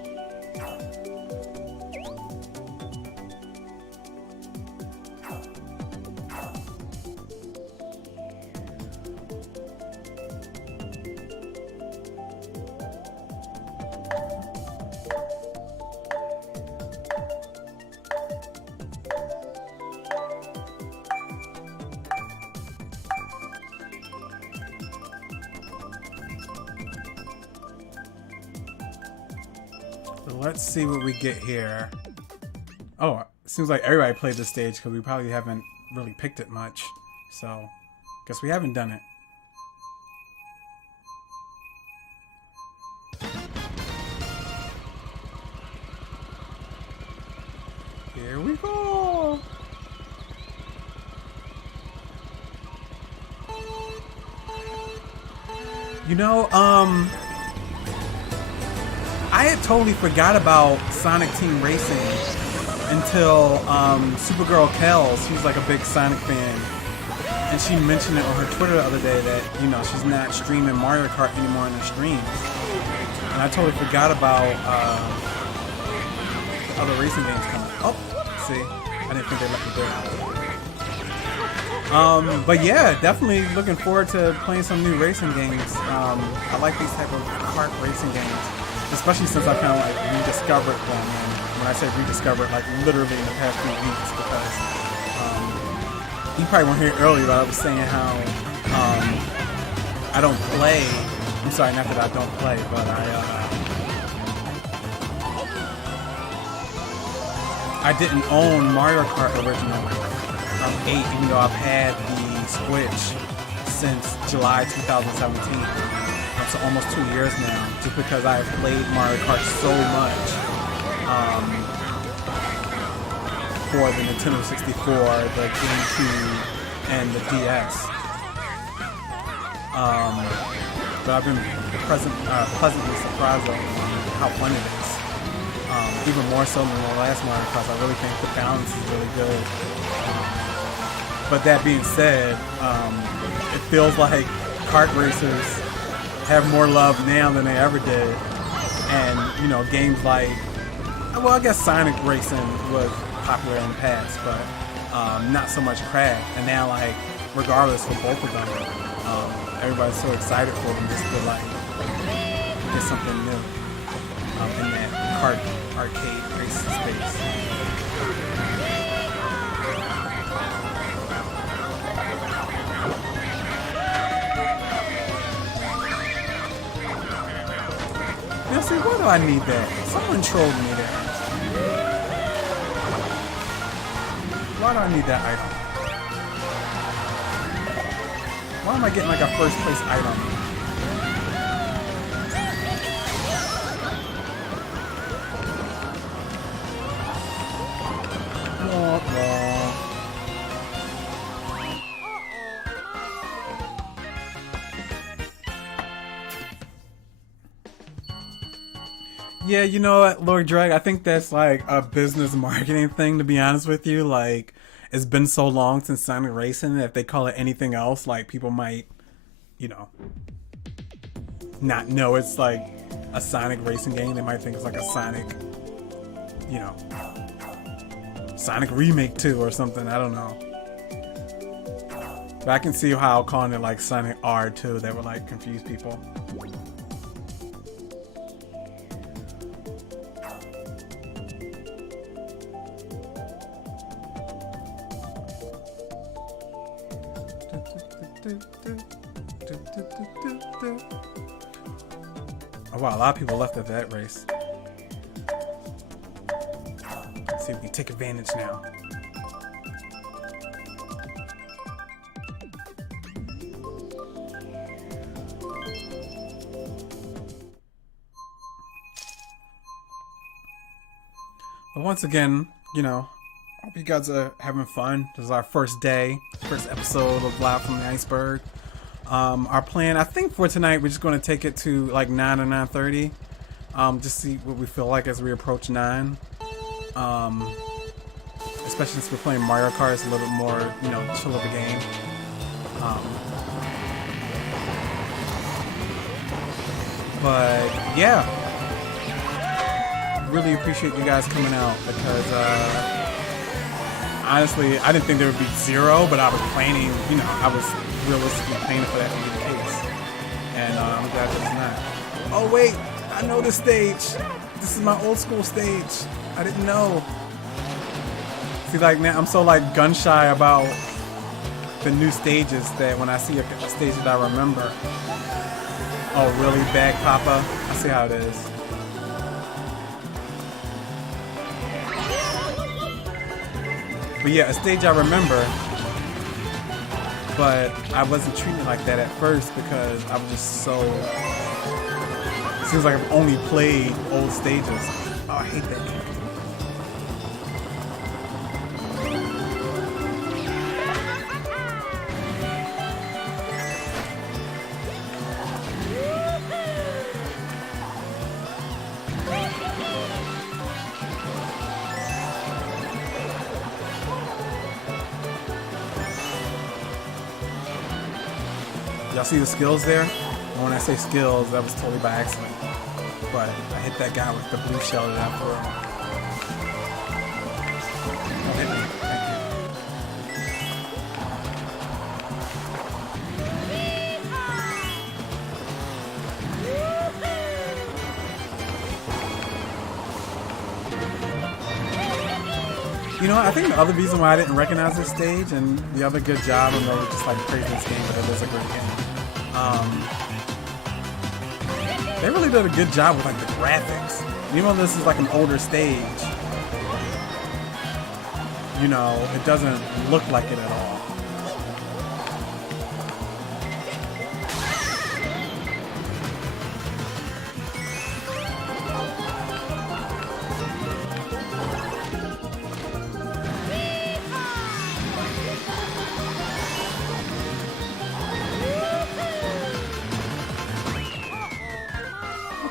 So let's see what we get here. Oh, it seems like everybody played this stage because we probably haven't really picked it much. So, guess we haven't done it. Here we go. You know, I had totally forgot about Sonic Team Racing until Supergirl Kells, she's like a big Sonic fan, and she mentioned it on her Twitter the other day that, you know, she's not streaming Mario Kart anymore in her streams. And I totally forgot about other racing games coming. Oh, see, I didn't think they left it there. But yeah, definitely looking forward to playing some new racing games. I like these type of kart racing games, especially since I kind of like rediscovered them. And when I say rediscovered, like literally in the past few weeks, because you probably weren't here earlier, but I was saying how I don't play. I'm sorry, not that I don't play, but I didn't own Mario Kart original from 8, even though I've had the Switch since July 2017. So almost 2 years now, just because I have played Mario Kart so much for the Nintendo 64, the GameCube, and the DS. But I've been pleasantly surprised at how fun it is. Even more so than the last Mario Kart. I really think the balance is really good. But that being said, it feels like kart racers have more love now than they ever did. And, you know, games like, well, I guess Sonic Racing was popular in the past, but not so much Crash. And now, like, regardless for both of them, everybody's so excited for them just to, like, get something new in that kart arcade race space. Now see, why do I need that? Someone trolled me there. Why do I need that item? Why am I getting like a first place item? Yeah, you know what, Lord Drag, I think that's like a business marketing thing, to be honest with you. Like, it's been so long since Sonic Racing that if they call it anything else, like, people might, you know, not know it's like a Sonic racing game. They might think it's like a Sonic, you know, Sonic Remake 2 or something. I don't know. But I can see how calling it like Sonic R2, that would like confuse people. Oh wow, a lot of people left at that race. Let's see if we can take advantage now. But once again, you know, hope you guys are having fun. This is our first day, first episode of Live from the Iceberg. Our plan, I think for tonight, we're just going to take it to like 9 or 9:30. Just see what we feel like as we approach 9. Especially since we're playing Mario Kart, it's a little bit more, you know, chill of a game. But yeah, really appreciate you guys coming out, because honestly, I didn't think there would be 0, but I was planning, you know, I was realistically planning for that to be the case. And I'm glad that it's not. Oh wait, I know this stage. This is my old school stage. I didn't know. See, like now I'm so like gun shy about the new stages that when I see a stage that I remember. Oh really, Bag Papa? I see how it is. But yeah, a stage I remember, but I wasn't treating it like that at first because I was just so... It seems like I've only played old stages. Oh, I hate that game. Y'all see the skills there? And when I say skills, that was totally by accident. But I hit that guy with the blue shell that I threw. Don't hit me. Thank you. You know, I think the other reason why I didn't recognize this stage, and the other good job, I know just like praising this game, but it is a great game. They really did a good job with like the graphics. Even though this is like an older stage, you know, it doesn't look like it at all.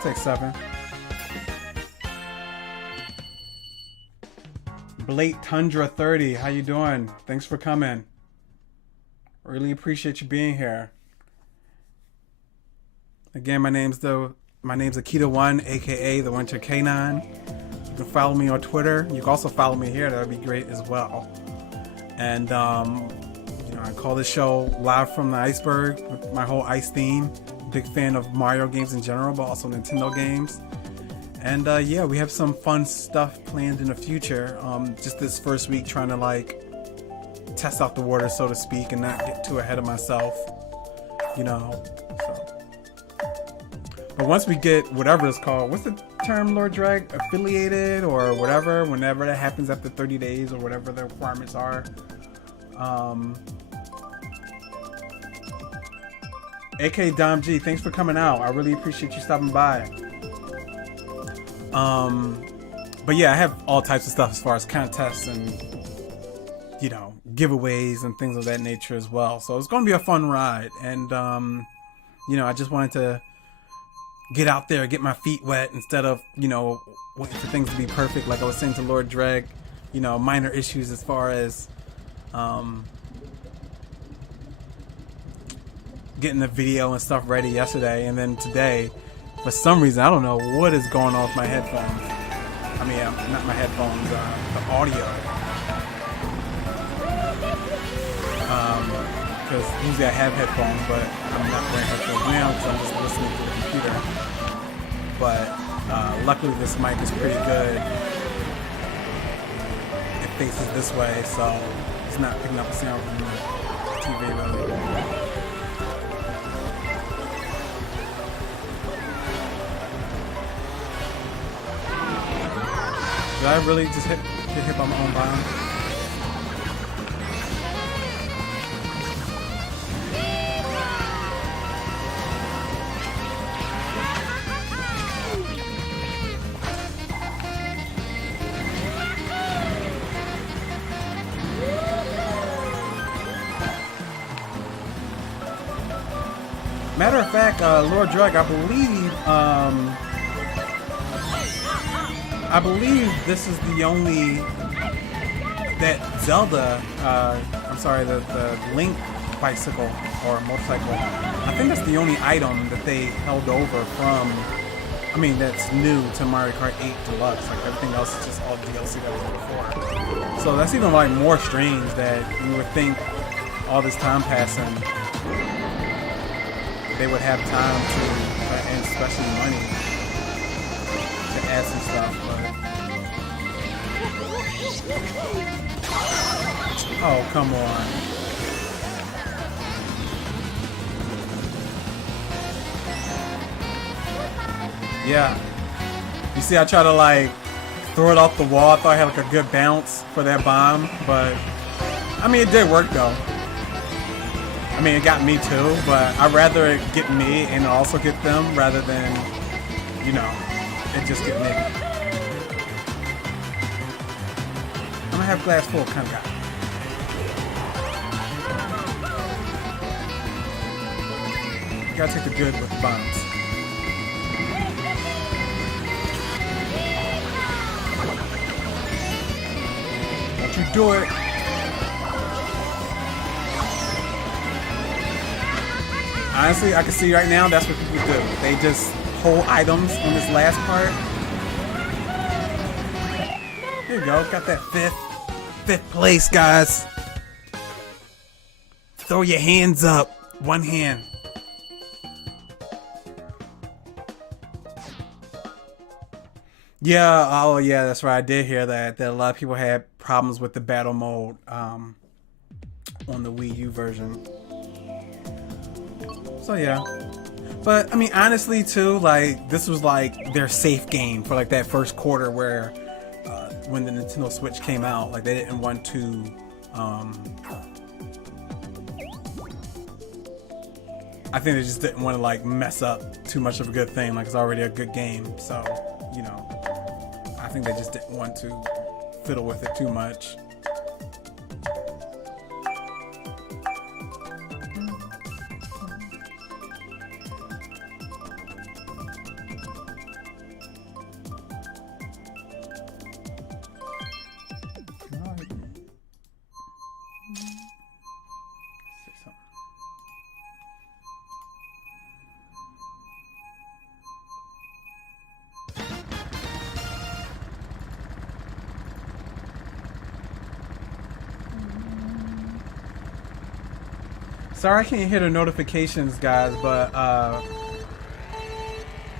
Take 7. Blake Tundra 30, how you doing? Thanks for coming. Really appreciate you being here. Again, my name's Akita1, aka the Winter Canine. You can follow me on Twitter. You can also follow me here. That would be great as well. And you know, I call this show Live from the Iceberg with my whole ice theme. Big fan of Mario games in general, but also Nintendo games. And yeah, we have some fun stuff planned in the future. Just this first week, trying to like test out the water, so to speak, and not get too ahead of myself, you know. So, but once we get whatever it's called, what's the term, Lord Drag? Affiliated or whatever, whenever that happens after 30 days or whatever the requirements are. AK Dom G, thanks for coming out. I really appreciate you stopping by. But yeah, I have all types of stuff as far as contests and, you know, giveaways and things of that nature as well. So it's going to be a fun ride. And, you know, I just wanted to get out there, get my feet wet instead of, you know, waiting for things to be perfect. Like I was saying to Lord Drag, you know, minor issues as far as, getting the video and stuff ready yesterday, and then today, for some reason, I don't know what is going on with my headphones. I mean, not my headphones, the audio. Because usually I have headphones, but I'm not wearing headphones now because I'm just listening to the computer. But luckily this mic is pretty good. It faces this way, so it's not picking up a sound from the TV really. Did I really just get hit by my own bomb? Matter of fact, Lord Drag, I believe this is the only that Zelda, I'm sorry, the Link bicycle or motorcycle. I think that's the only item that they held over from, I mean, that's new to Mario Kart 8 Deluxe. Like everything else is just all DLC that was before. So that's even like more strange that you would think all this time passing, they would have time to, and especially money, to add some stuff. But oh, come on. Yeah. You see, I try to like throw it off the wall. I thought I had like a good bounce for that bomb, but I mean, it did work though. I mean, it got me too, but I'd rather it get me and also get them rather than, you know, it just get me. I'm gonna have glass full kind of guy. You gotta take the good with the bombs. Don't you do it. Honestly, I can see right now that's what people do. They just hold items on this last part. There you go. Got that fifth place, guys. Throw your hands up. One hand. Yeah, oh yeah, that's right. I did hear that a lot of people had problems with the battle mode on the Wii U version. So yeah, but I mean, honestly too, like this was like their safe game for like that first quarter where when the Nintendo Switch came out, like they didn't want to I think they just didn't want to like mess up too much of a good thing. Like it's already a good game, so you know, I think they just didn't want to fiddle with it too much. Sorry I can't hear the notifications, guys, but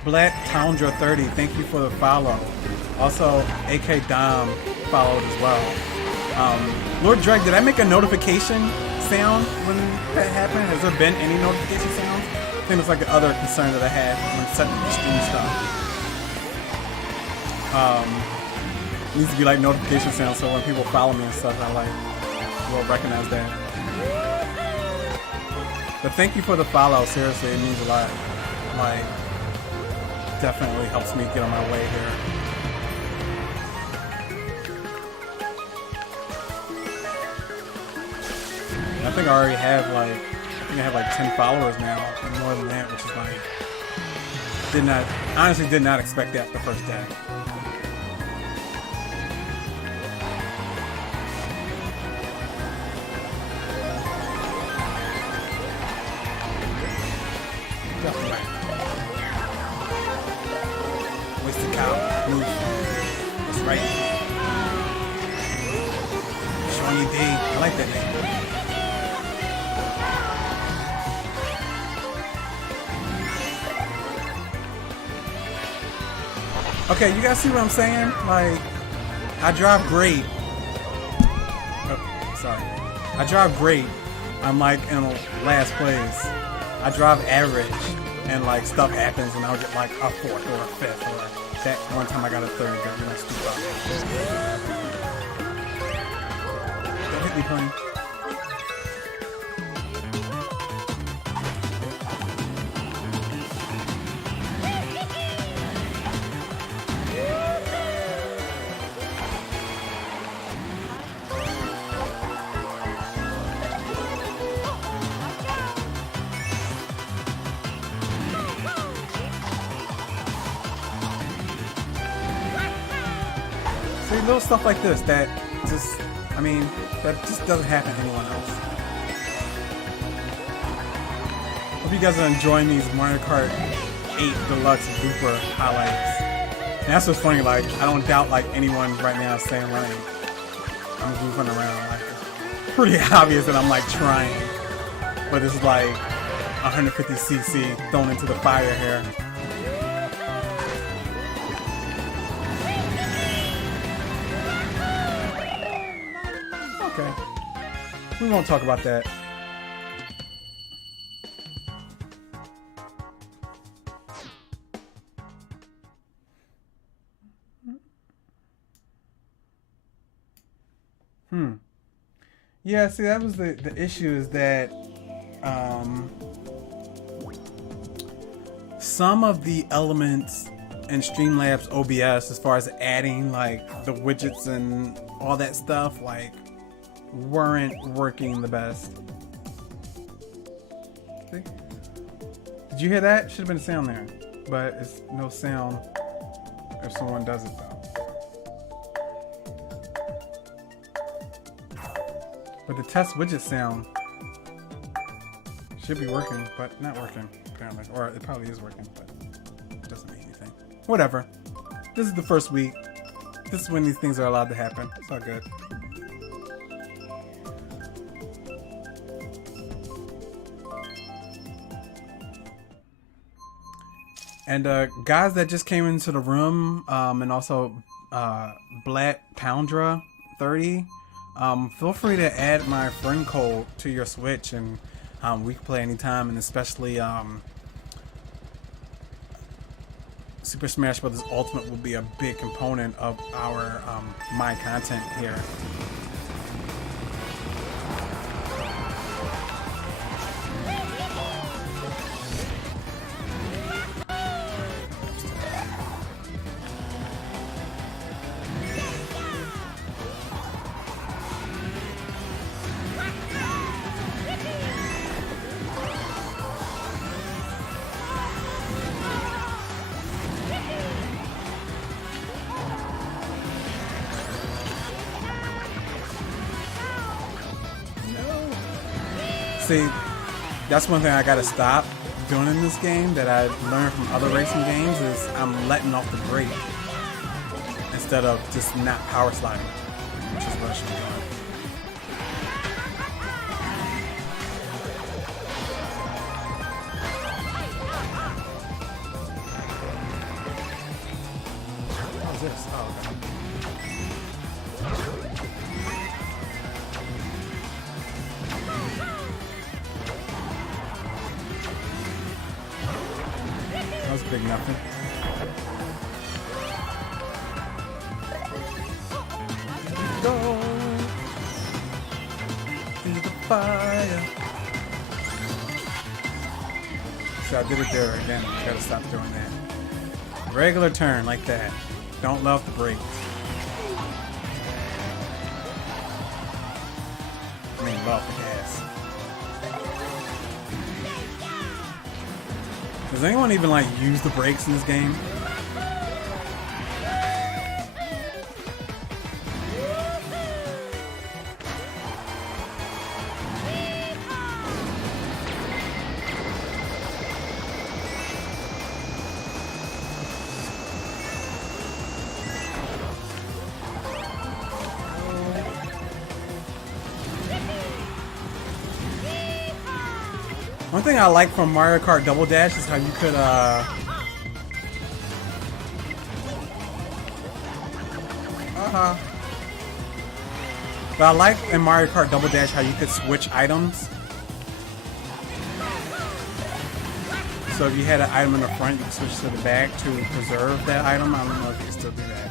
Black Tundra 30, thank you for the follow. Also, AK Dom followed as well. Lord Drake, did I make a notification sound when that happened? Has there been any notification sounds? I think it's like the other concern that I had when setting the stream stuff. Needs to be like notification sounds so when people follow me and stuff, I like will recognize that. But thank you for the follow, seriously, it means a lot. Like, definitely helps me get on my way here. I think I already have like, I have like 10 followers now, and more than that, which is like, honestly did not expect that the first day. Wasted cow. Move. That's right. Shawnee D. I like that name. Okay, you guys see what I'm saying? Like, I drive great. Oh, sorry. I drive great. I'm like in last place. I drive average. And like stuff happens and I'll get like a fourth or a fifth or that one time I got a third, but you know, stupid. Don't hit me, honey. Little stuff like this that just, I mean, that just doesn't happen to anyone else. Hope you guys are enjoying these Mario Kart 8 Deluxe Blooper highlights. And that's what's funny, like, I don't doubt like anyone right now is saying like, I'm goofing around. Like, it's pretty obvious that I'm like trying. But this is like 150cc thrown into the fire here. Okay. We won't talk about that. Yeah, see, that was the issue is that um, some of the elements in Streamlabs OBS, as far as adding like the widgets and all that stuff, like weren't working the best. See? Did you hear that? Should have been a sound there, but it's no sound if someone does it though. But the test widget sound should be working, but not working apparently, or it probably is working, but it doesn't mean anything. Whatever. This is the first week. This is when these things are allowed to happen. It's all good. And guys that just came into the room, and also Black Poundra 30, feel free to add my friend code to your Switch, and we can play anytime, and especially Super Smash Bros. Ultimate will be a big component of our my content here. See, that's one thing I gotta stop doing in this game that I learned from other racing games is I'm letting off the brake instead of just not power sliding, which is what I should be doing. What is this? Oh, okay. That was big nothing. Go through the fire. So I did it there again. I gotta stop doing that. Regular turn like that. Don't let off the brakes. I mean, let off the gas. Does anyone even like use the brakes in this game? One thing I like from Mario Kart Double Dash is how you could, But I like in Mario Kart Double Dash how you could switch items. So if you had an item in the front, you could switch to the back to preserve that item. I don't know if you can still do that.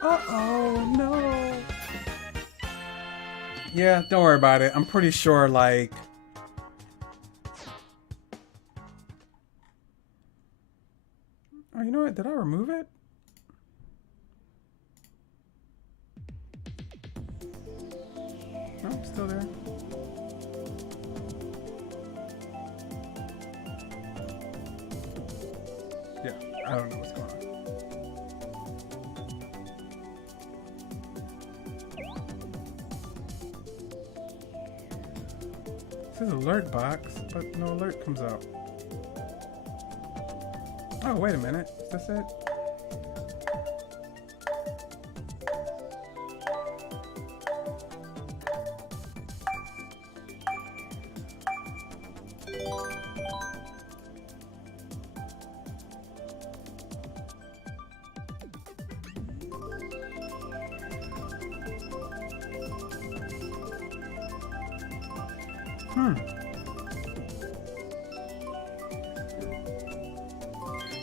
Uh-oh, no. Yeah, don't worry about it. I'm pretty sure, like... Oh, you know what? Did I remove it? No, it's still there. Yeah, I don't know what's going on. It says alert box, but no alert comes up. Oh, wait a minute. Is this it?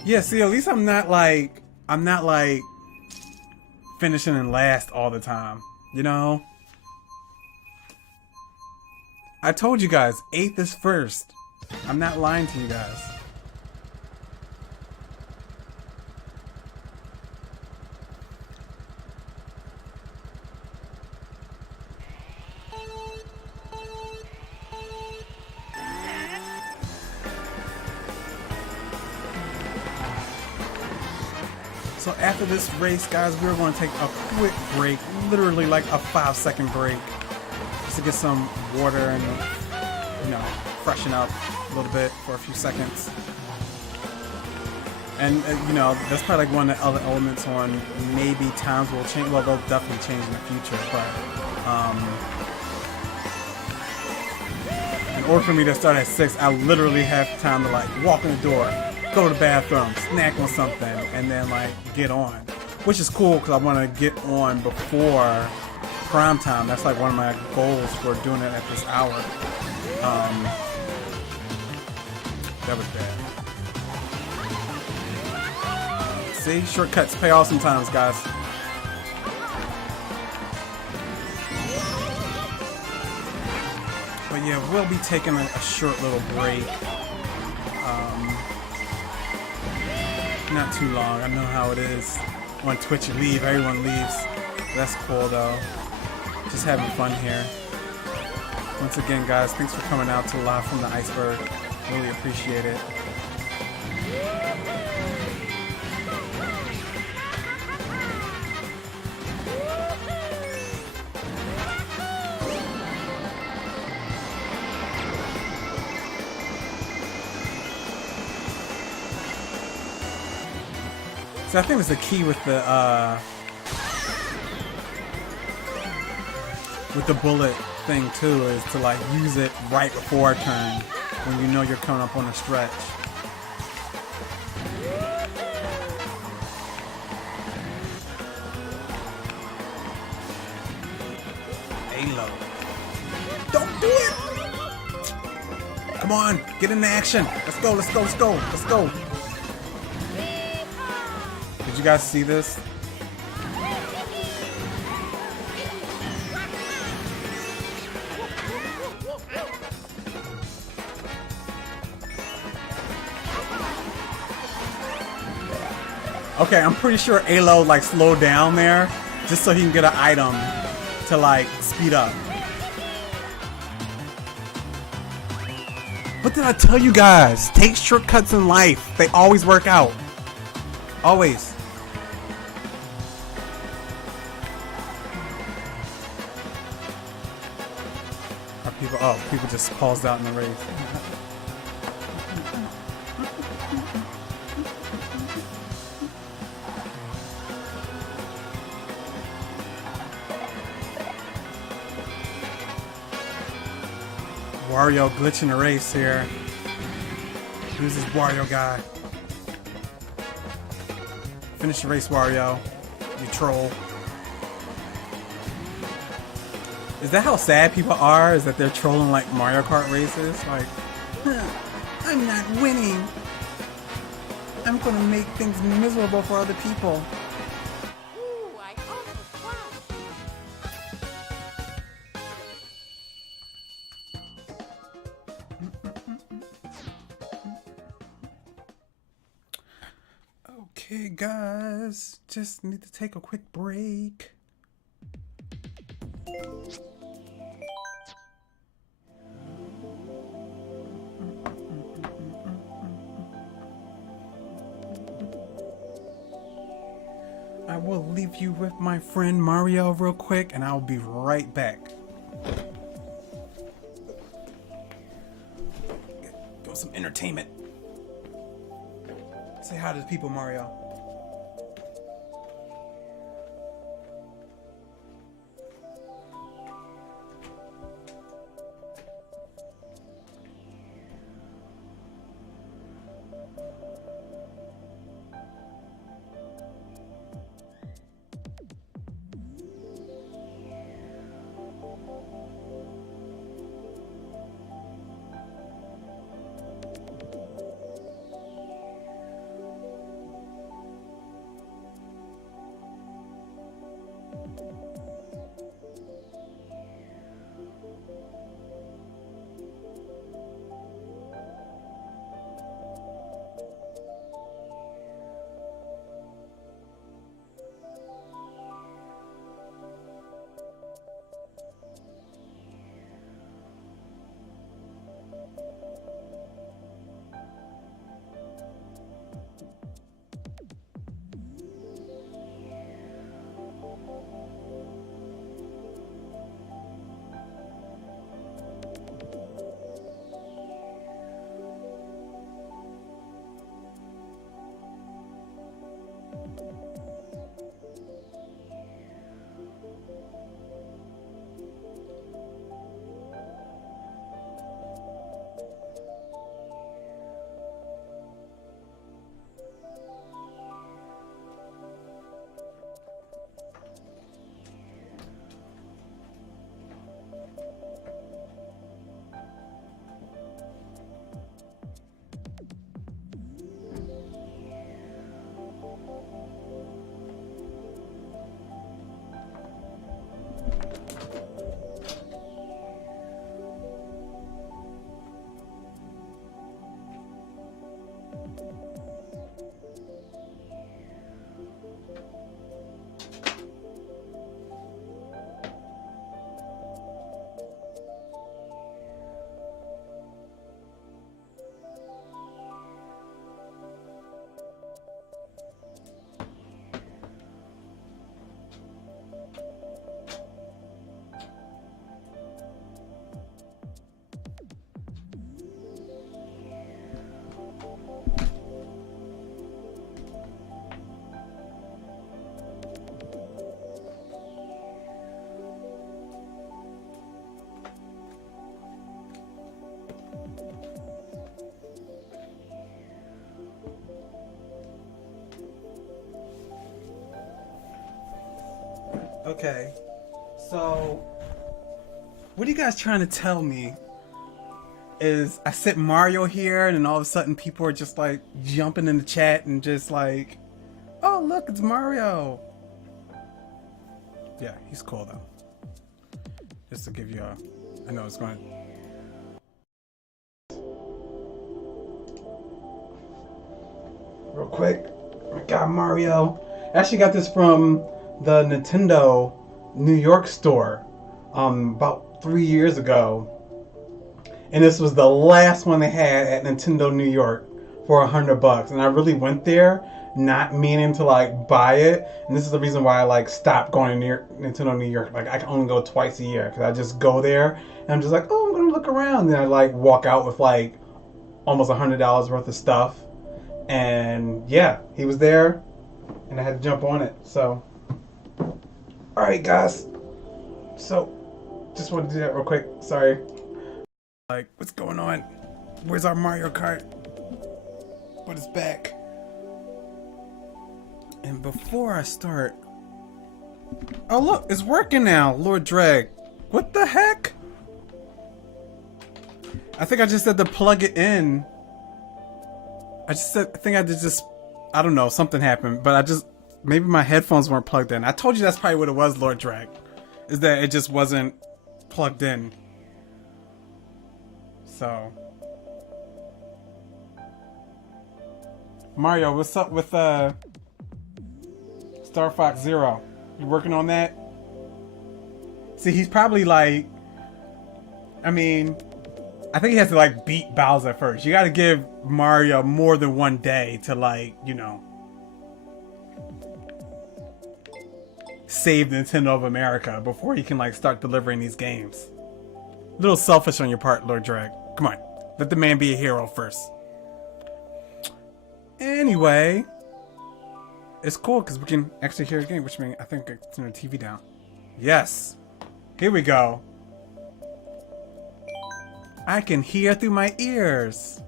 Yeah, see, at least I'm not like finishing in last all the time. You know? I told you guys, 8th is first. I'm not lying to you guys. So after this race, guys, we're going to take a quick break, literally like a 5-second break, just to get some water and, you know, freshen up a little bit for a few seconds. And, you know, that's probably like one of the other elements on maybe times will change. Well, they'll definitely change in the future, but in order for me to start at 6, I literally have time to like walk in the door, go to the bathroom, snack on something, and then like get on, which is cool because I want to get on before prime time. That's like one of my goals for doing it at this hour. That was bad. See, shortcuts pay off sometimes, guys. But yeah, we'll be taking a short little break. Not too long. I know how it is. On Twitch, you leave, everyone leaves. That's cool though. Just having fun here. Once again, guys, thanks for coming out to Live from the Iceberg. Really appreciate it. So I think it's the key with the bullet thing too, is to like use it right before a turn when you know you're coming up on a stretch. Halo. Don't do it! Come on, get into action. Let's go, let's go, let's go, let's go. Did you guys see this? Okay, I'm pretty sure Alo like slowed down there just so he can get an item to like speed up. What did I tell you guys? Take shortcuts in life. They always work out. Always. Are people? Oh, people just paused out in the race. Wario glitching the race here. Who's this Wario guy? Finish the race, Wario. You troll. Is that how sad people are? Is that they're trolling like Mario Kart races? Like, I'm not winning. I'm gonna make things miserable for other people. Ooh, I almost crashed. Okay, guys, just need to take a quick break. I will leave you with my friend Mario real quick, and I'll be right back. Go some entertainment. Say hi to the people, Mario. Okay, so what are you guys trying to tell me? Is I sit Mario here and then all of a sudden people are just like jumping in the chat and just like, oh look, it's Mario. Yeah, he's cool though. Just to give you a, I know it's going. Real quick, I got Mario. I actually got this from the Nintendo New York store about 3 years ago. And this was the last one they had at Nintendo New York for $100. And I really went there not meaning to like buy it. And this is the reason why I like stopped going to Nintendo New York. Like I can only go twice a year because I just go there and I'm just like, oh, I'm going to look around. And I like walk out with like almost $100 worth of stuff. And yeah, he was there and I had to jump on it. So, all right, guys. So just wanted to do that real quick. Sorry. Like, what's going on? Where's our Mario Kart? But it's back. And before I start... Oh, look, it's working now, Lord Drag. What the heck? I think I just had to plug it in. I think I did just... I don't know, something happened. But I just... Maybe my headphones weren't plugged in. I told you that's probably what it was, Lord Drag. Is that it just wasn't plugged in. So, Mario, what's up with Star Fox Zero? You working on that? See, he's probably like, I mean, I think he has to like beat Bowser first. You got to give Mario more than one day to like, you know, save Nintendo of America before he can like start delivering these games. A little selfish on your part, Lord Drag. Come on, let the man be a hero first. Anyway, it's cool because we can actually hear a game, which means I think I turn the TV down. Yes, here we go. I can hear through my ears.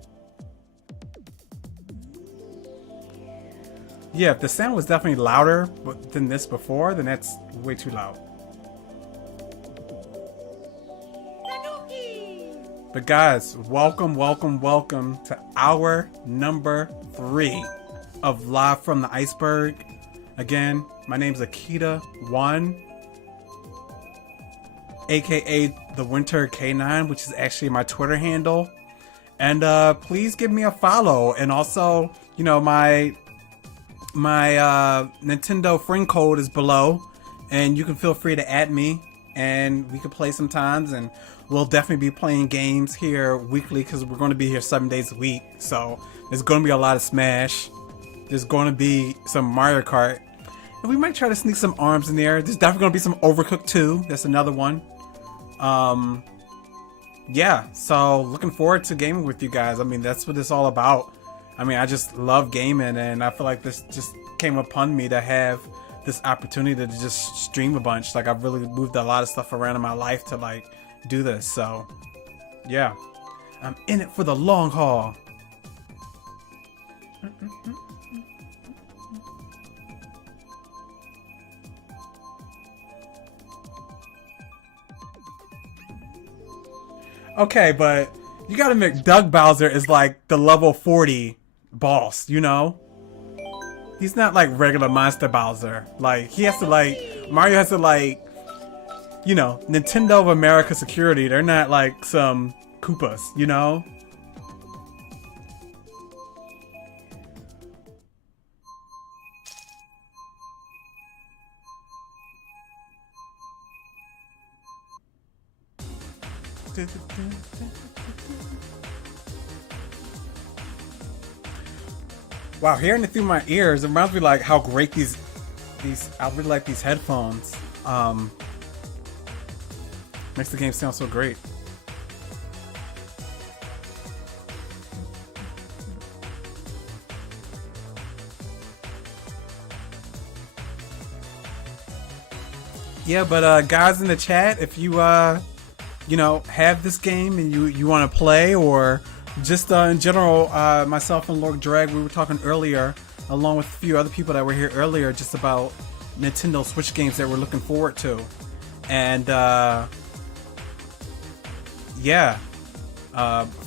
Yeah, if the sound was definitely louder than this before, then that's way too loud. But guys, welcome to hour number 3 of Live from the Iceberg. Again, my name's Akita1. aka the Winter K9, which is actually my Twitter handle. And please give me a follow. And also, you know, my Nintendo friend code is below, and you can feel free to add me, and we can play sometimes. And we'll definitely be playing games here weekly because we're going to be here 7 days a week. So there's going to be a lot of Smash. There's going to be some Mario Kart. And we might try to sneak some ARMS in there. There's definitely going to be some Overcooked 2. That's another one. Yeah, so looking forward to gaming with you guys. I mean, that's what it's all about. I mean, I just love gaming, and I feel like this just came upon me to have this opportunity to just stream a bunch. Like, I've really moved a lot of stuff around in my life to, like, do this. So, yeah. I'm in it for the long haul. Okay, but you gotta admit, Doug Bowser is like the level 40 boss, you know? He's not like regular Monster Bowser. Like, he has to like, Mario has to like, you know, Nintendo of America security. They're not like some Koopas, you know? Wow, hearing it through my ears, it reminds me like how great these I really like these headphones. Makes the game sound so great. Yeah, but guys in the chat, if you you know, have this game and you want to play, or just in general, myself and Lord Drag, we were talking earlier, along with a few other people that were here earlier, just about Nintendo Switch games that we're looking forward to. And yeah,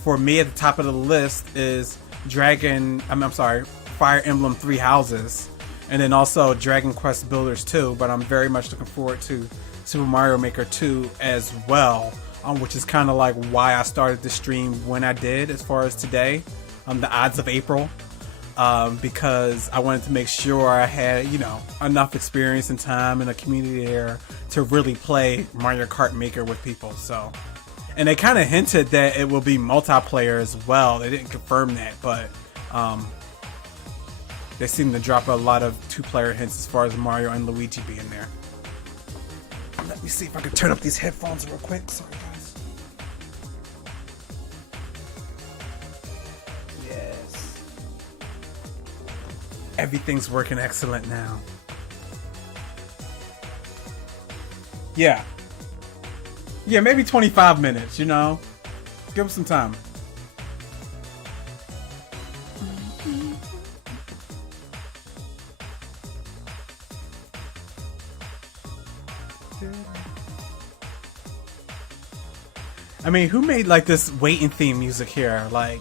for me at the top of the list is I'm sorry, Fire Emblem Three Houses, and then also Dragon Quest Builders 2. But I'm very much looking forward to Super Mario Maker 2 as well. Which is kind of like why I started the stream when I did, as far as today, the odds of April, because I wanted to make sure I had, you know, enough experience and time in the community there to really play Mario Kart Maker with people. So, and they kind of hinted that it will be multiplayer as well. They didn't confirm that, but they seem to drop a lot of two-player hints as far as Mario and Luigi being there. Let me see if I can turn up these headphones real quick. Sorry, guys. Yes. Everything's working excellent now. Yeah. Yeah, maybe 25 minutes, you know? Give them some time. I mean, who made like this waiting theme music here? Like,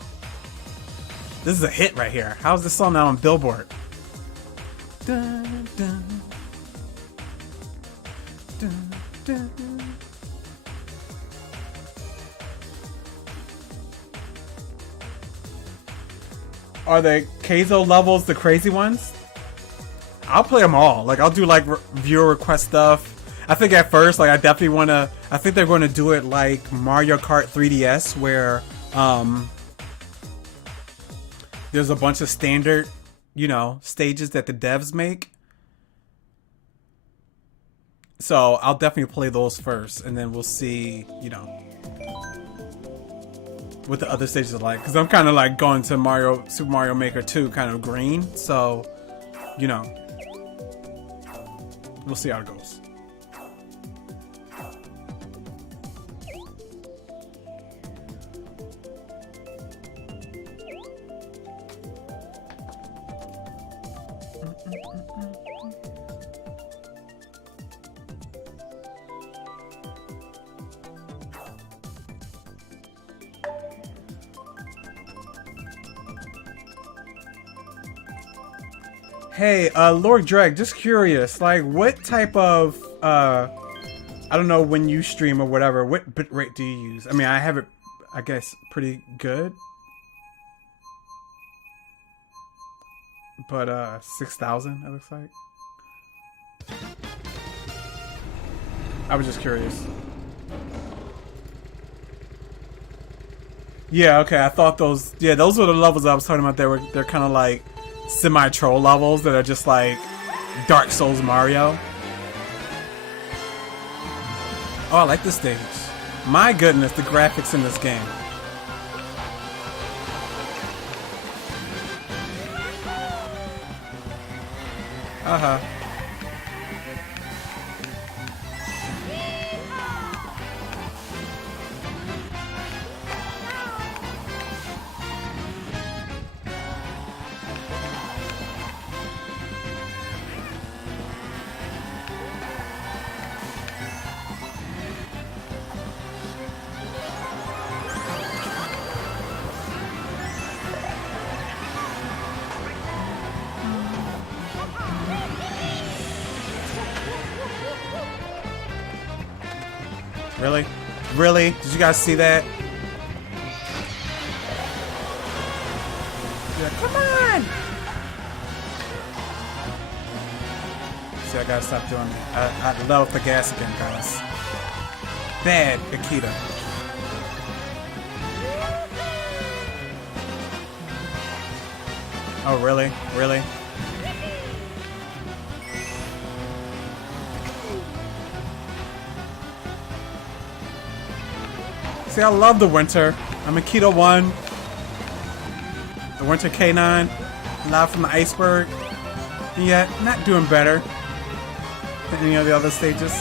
this is a hit right here. How's this song now on Billboard? Dun, dun, dun, dun. Are the Keizo levels the crazy ones? I'll play them all. Like, I'll do like viewer request stuff. I think at first, like, I definitely want to. I think they're going to do it like Mario Kart 3DS, where there's a bunch of standard, you know, stages that the devs make. So I'll definitely play those first, and then we'll see, you know, what the other stages are like. Because I'm kind of like going to Super Mario Maker 2 kind of green, so, you know, we'll see how it goes. Hey, Lord Dreg, just curious, like, what type of I don't know when you stream or whatever. What bit rate do you use? I mean, I have it, I guess, pretty good. But 6,000, it looks like. I was just curious. Yeah, okay. I thought those. Yeah, those were the levels I was talking about. They're kind of like semi-troll levels that are just like Dark Souls Mario. Oh, I like this stage. My goodness, the graphics in this game. Uh-huh. Really? Really? Did you guys see that? Yeah, come on! See, I gotta stop doing that. I let off the gas again, guys. Bad, Akita. Oh, really? Really? See, I love the winter. I'm a Keto 1. The winter K9. Live from the iceberg. And yet, not doing better than any of the other stages.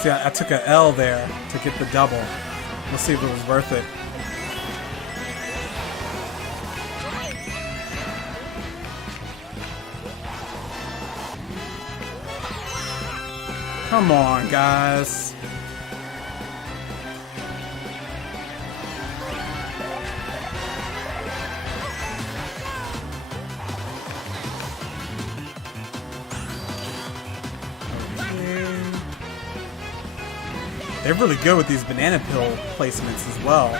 See, I took an L there to get the double. We'll see if it was worth it. Come on, guys. They're really good with these banana peel placements as well.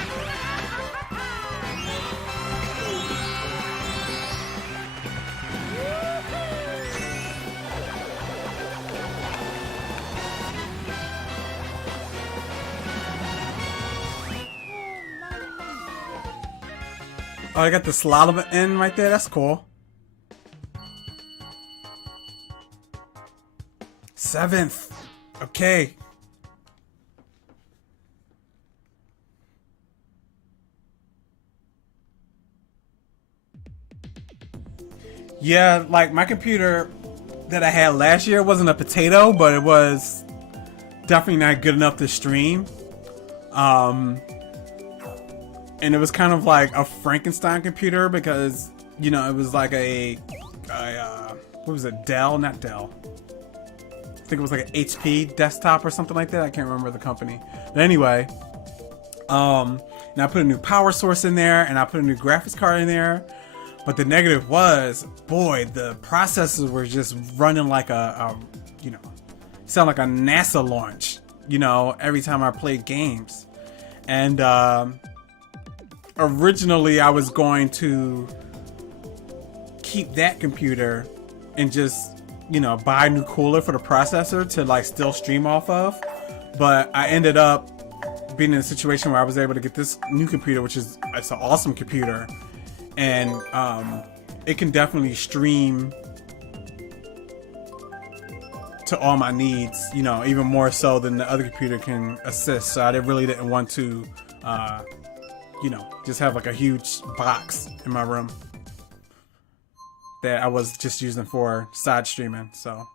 Oh, I got the slalom in right there. That's cool. 7th. Okay. Yeah, like my computer that I had last year wasn't a potato, but it was definitely not good enough to stream. And it was kind of like a Frankenstein computer because, you know, it was like what was it? Dell? Not Dell. I think it was like an HP desktop or something like that. I can't remember the company. But anyway, and I put a new power source in there and I put a new graphics card in there. But the negative was, boy, the processors were just running like you know, sound like a NASA launch, you know, every time I played games. And originally I was going to keep that computer and just, you know, buy a new cooler for the processor to like still stream off of. But I ended up being in a situation where I was able to get this new computer, which is, it's an awesome computer. And it can definitely stream to all my needs, you know, even more so than the other computer can assist. So I really didn't want to, you know, just have like a huge box in my room that I was just using for side streaming. So, all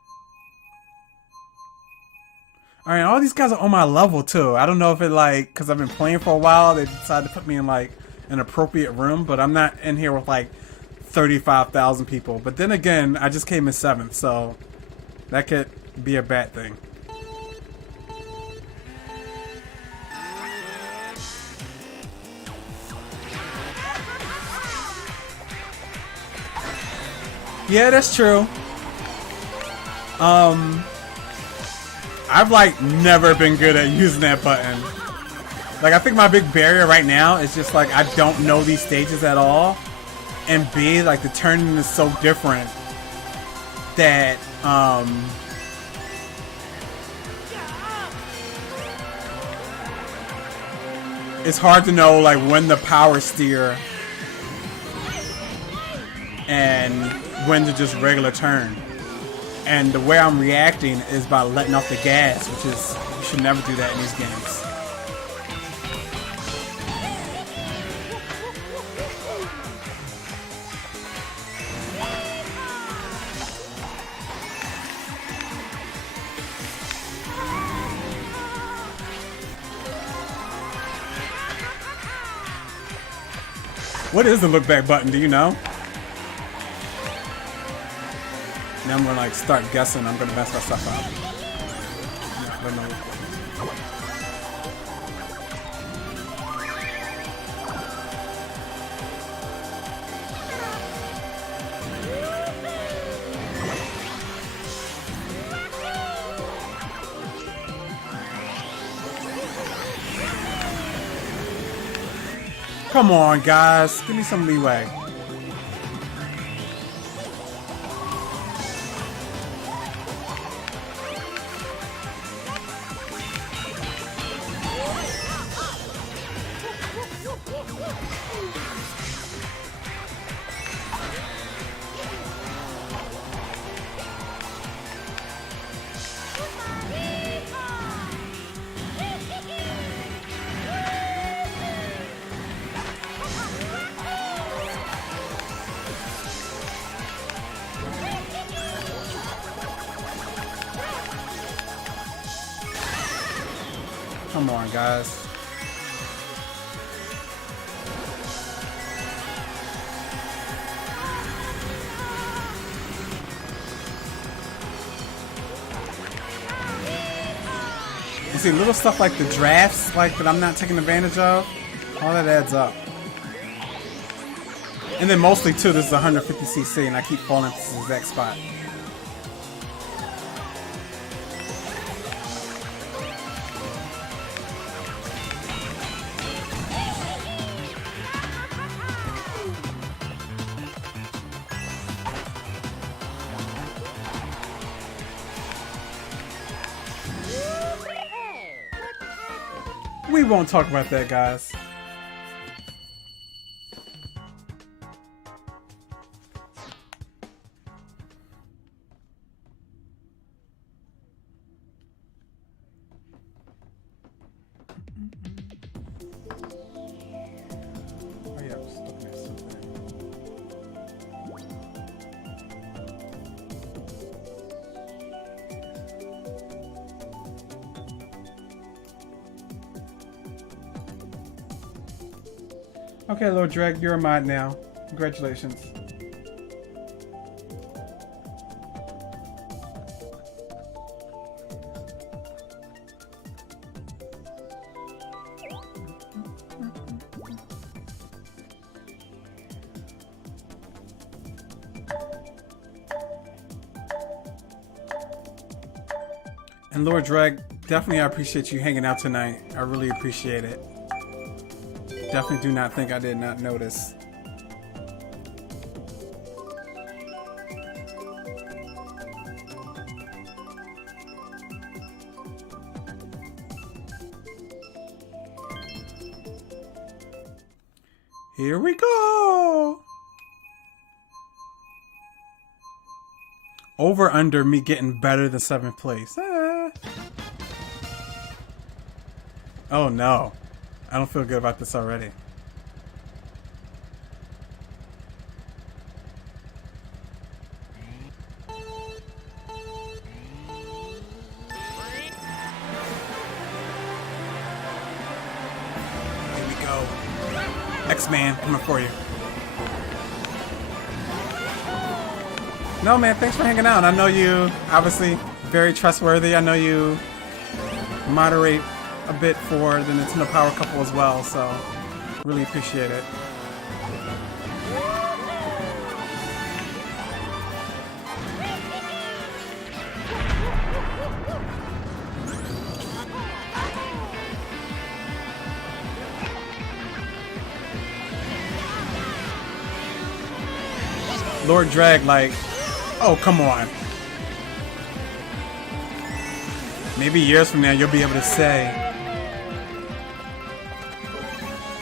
right, all these guys are on my level too. I don't know if it like, because I've been playing for a while, they decided to put me in like an appropriate room, but I'm not in here with like 35,000 people. But then again, I just came in 7th, so that could be a bad thing. Yeah, that's true. I've like never been good at using that button. Like I think my big barrier right now is just like I don't know these stages at all. And B, like the turning is so different that it's hard to know like when the power steer and when to just regular turn. And the way I'm reacting is by letting off the gas, which is, you should never do that in these games. What is the look back button? Do you know? Now I'm gonna like start guessing. I'm gonna mess myself up. Yeah, I don't know. Come on, guys. Give me some leeway. Come on, guys. You see, little stuff like the drafts, like that I'm not taking advantage of, all that adds up. And then mostly too, this is 150cc, and I keep falling into this exact spot. We won't talk about that, guys. Oh yeah, I was looking at something. Okay, Lord Dreg, you're a mod now. Congratulations. And Lord Dreg, definitely I appreciate you hanging out tonight. I really appreciate it. Definitely do not think I did not notice. Here we go. Over under me getting better than 7th place. Ah. Oh no. I don't feel good about this already. Here we go. X-Man, coming for you. No, man, thanks for hanging out. I know you, obviously, very trustworthy. I know you moderate a bit for the Nintendo Power Couple as well, so really appreciate it. Lord Drag, like, oh, come on. Maybe years from now you'll be able to say,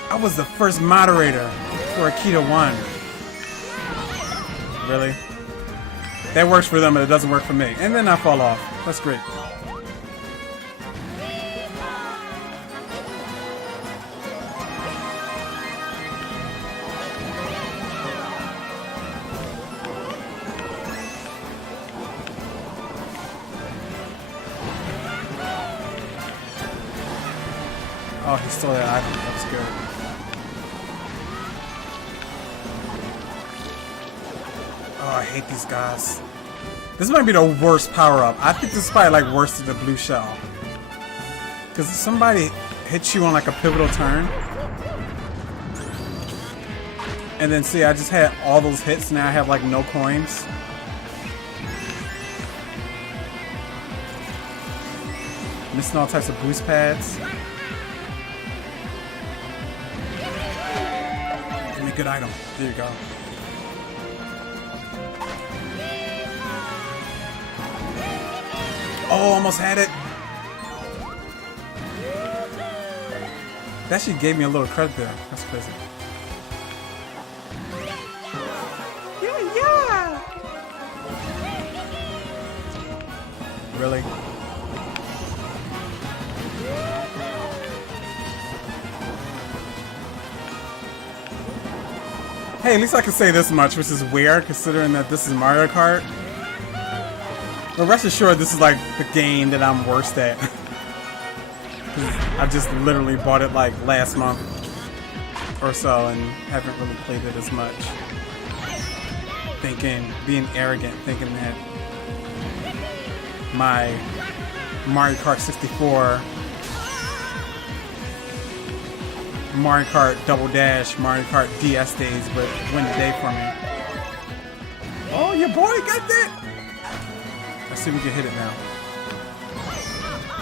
I was the first moderator for Akita 1. Really? That works for them, but it doesn't work for me. And then I fall off. That's great. Oh, he stole that item. That's good. Oh, I hate these guys. This might be the worst power-up. I think this is probably like worse than the blue shell. Because if somebody hits you on like a pivotal turn, and then see, I just had all those hits, now I have like no coins. Missing all types of boost pads. Give me a good item. There you go. Oh, almost had it. That actually gave me a little credit there. That's crazy. Yeah. Really? Hey, at least I can say this much, which is weird considering that this is Mario Kart. But rest assured, this is like the game that I'm worst at. I just literally bought it like last month or so and haven't really played it as much. Being arrogant, thinking that my Mario Kart 64, Mario Kart Double Dash, Mario Kart DS days would win the day for me. Oh, your boy got that! Let's see if we can hit it now.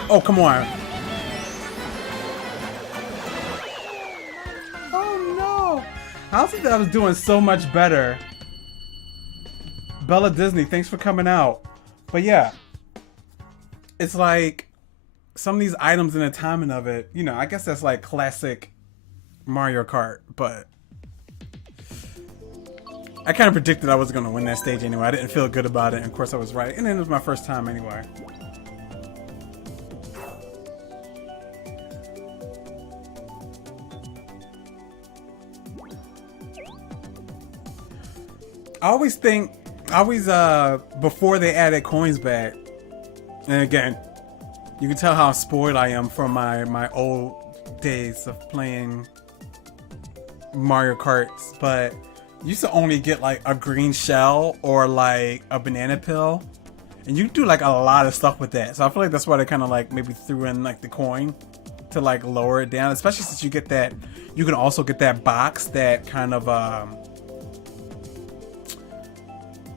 Oh, come on. Oh, no. I also thought I was doing so much better. Bella Disney, thanks for coming out. But yeah, it's like some of these items and the timing of it, you know, I guess that's like classic Mario Kart, but I kind of predicted I was going to win that stage anyway. I didn't feel good about it, and of course I was right. And then it was my first time anyway. Before they added coins back, and again, you can tell how spoiled I am from my old days of playing Mario Karts, but you used to only get like a green shell or like a banana peel, and you do like a lot of stuff with that. So I feel like that's why they kind of like maybe threw in like the coin to like lower it down, especially since you get that, you can also get that box that kind of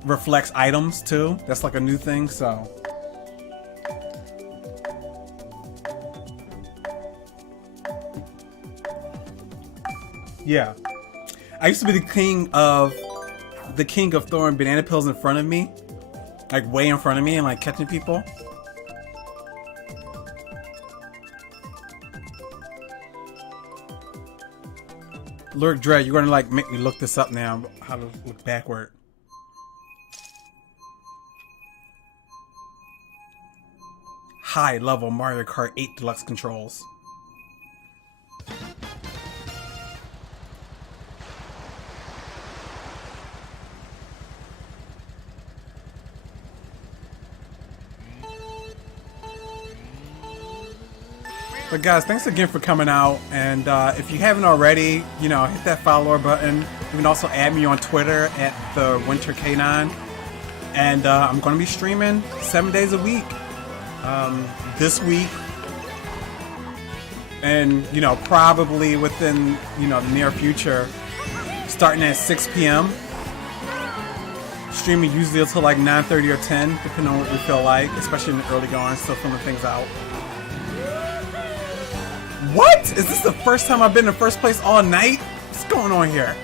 reflects items too. That's like a new thing. So yeah, I used to be the king of throwing banana peels in front of me, like way in front of me, and like catching people. Lurk Dread, you're gonna like make me look this up now, how to look backward. High level Mario Kart 8 Deluxe controls. But guys, thanks again for coming out, and if you haven't already, you know, hit that follower button. You can also add me on Twitter at the Winter K9, and I'm going to be streaming 7 days a week this week, and you know, probably within, you know, the near future, starting at 6 p.m. Streaming usually until like 9:30 or 10, depending on what we feel like, especially in the early going, still filming things out. What? Is this the first time I've been in first place all night? What's going on here?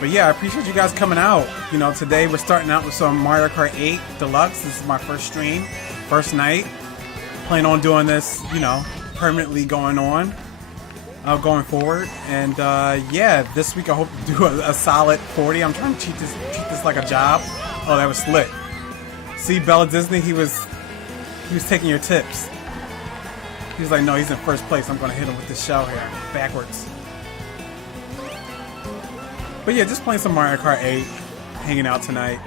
But yeah, I appreciate you guys coming out. You know, today we're starting out with some Mario Kart 8 Deluxe. This is my first stream, first night. Plan on doing this, you know, permanently going forward. And yeah, this week I hope to do a solid 40. I'm trying to treat this like a job. Oh, that was slick. See, Bella Disney, he was taking your tips. He was like, no, he's in first place. I'm gonna hit him with this shell here, backwards. But yeah, just playing some Mario Kart 8, hanging out tonight.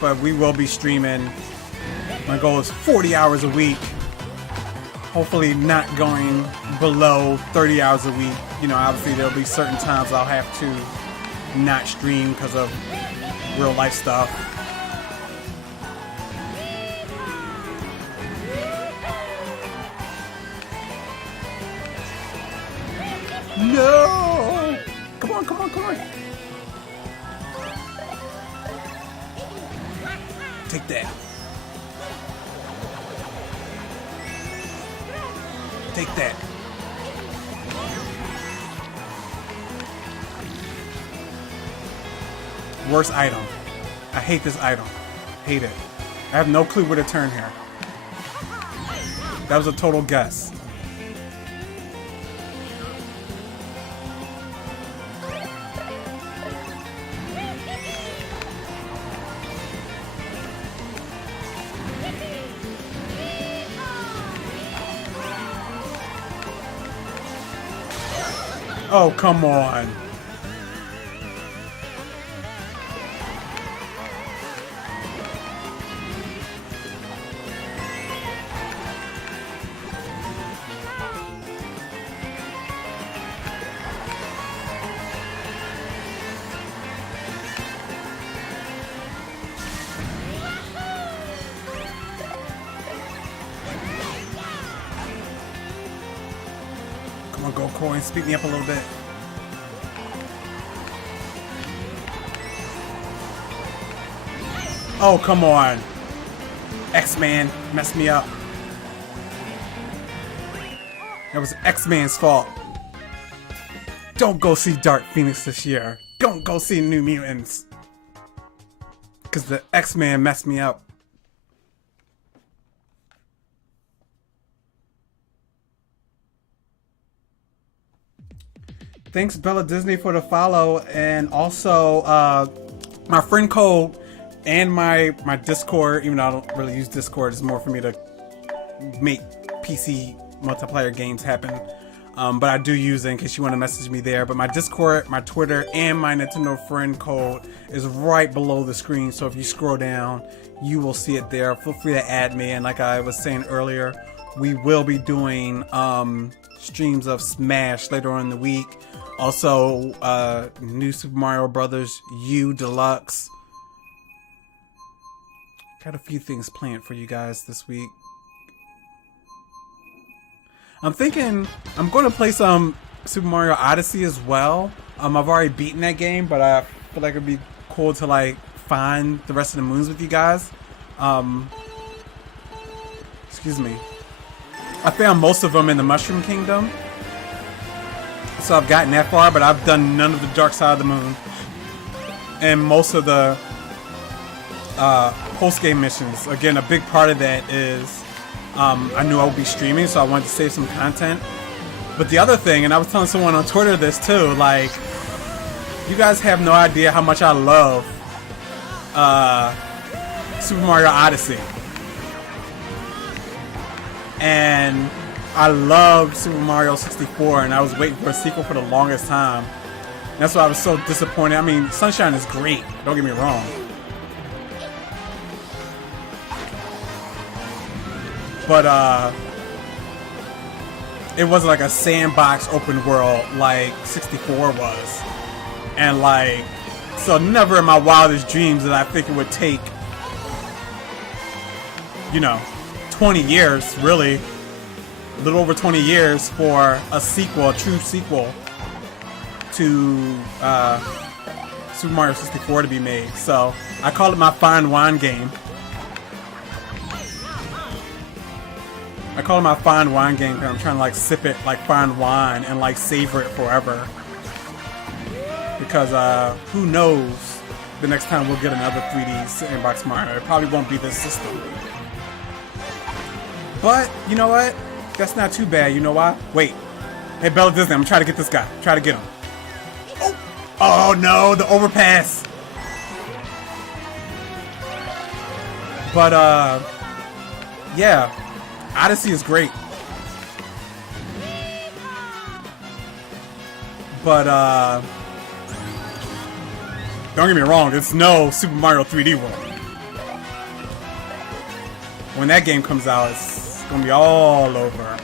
But we will be streaming. My goal is 40 hours a week. Hopefully not going below 30 hours a week. You know, obviously there'll be certain times I'll have to not stream because of real life stuff. No! Come on, come on, come on. Take that. Take that. Worst item. I hate this item. Hate it. I have no clue where to turn here. That was a total guess. Oh, come on. Come on, go coin, speed me up a little bit. Oh, come on. X-Man messed me up. That was X-Man's fault. Don't go see Dark Phoenix this year. Don't go see New Mutants. Because the X-Man messed me up. Thanks, Bella Disney, for the follow. And also, my friend code and my Discord, even though I don't really use Discord, it's more for me to make PC multiplayer games happen. But I do use it in case you want to message me there. But my Discord, my Twitter, and my Nintendo friend code is right below the screen. So if you scroll down, you will see it there. Feel free to add me. And like I was saying earlier, we will be doing streams of Smash later on in the week. Also, new Super Mario Brothers U Deluxe. Got a few things planned for you guys this week. I'm thinking I'm going to play some Super Mario Odyssey as well. I've already beaten that game, but I feel like it'd be cool to like find the rest of the moons with you guys. Excuse me. I found most of them in the Mushroom Kingdom. So I've gotten that far, but I've done none of the Dark Side of the Moon. And most of the post-game missions. Again, a big part of that is I knew I would be streaming, so I wanted to save some content. But the other thing, and I was telling someone on Twitter this too, like, you guys have no idea how much I love Super Mario Odyssey. And I love Super Mario 64, and I was waiting for a sequel for the longest time. And that's why I was so disappointed. I mean, Sunshine is great, don't get me wrong. But it wasn't like a sandbox open world like 64 was. And like, so never in my wildest dreams did I think it would take, you know, 20 years, really, a little over 20 years for a sequel, a true sequel to Super Mario 64 to be made. So I call it my fine wine game. I call it my fine wine game because I'm trying to like sip it like fine wine and like savor it forever. because who knows the next time we'll get another 3D sandbox Mario. It probably won't be this system. But, you know what? That's not too bad. You know why? Wait. Hey, Bella Disney, I'm trying to get this guy. Try to get him. Oh no, the overpass. But, yeah. Odyssey is great. But, don't get me wrong, it's no Super Mario 3D World. When that game comes out, it's gonna be all over.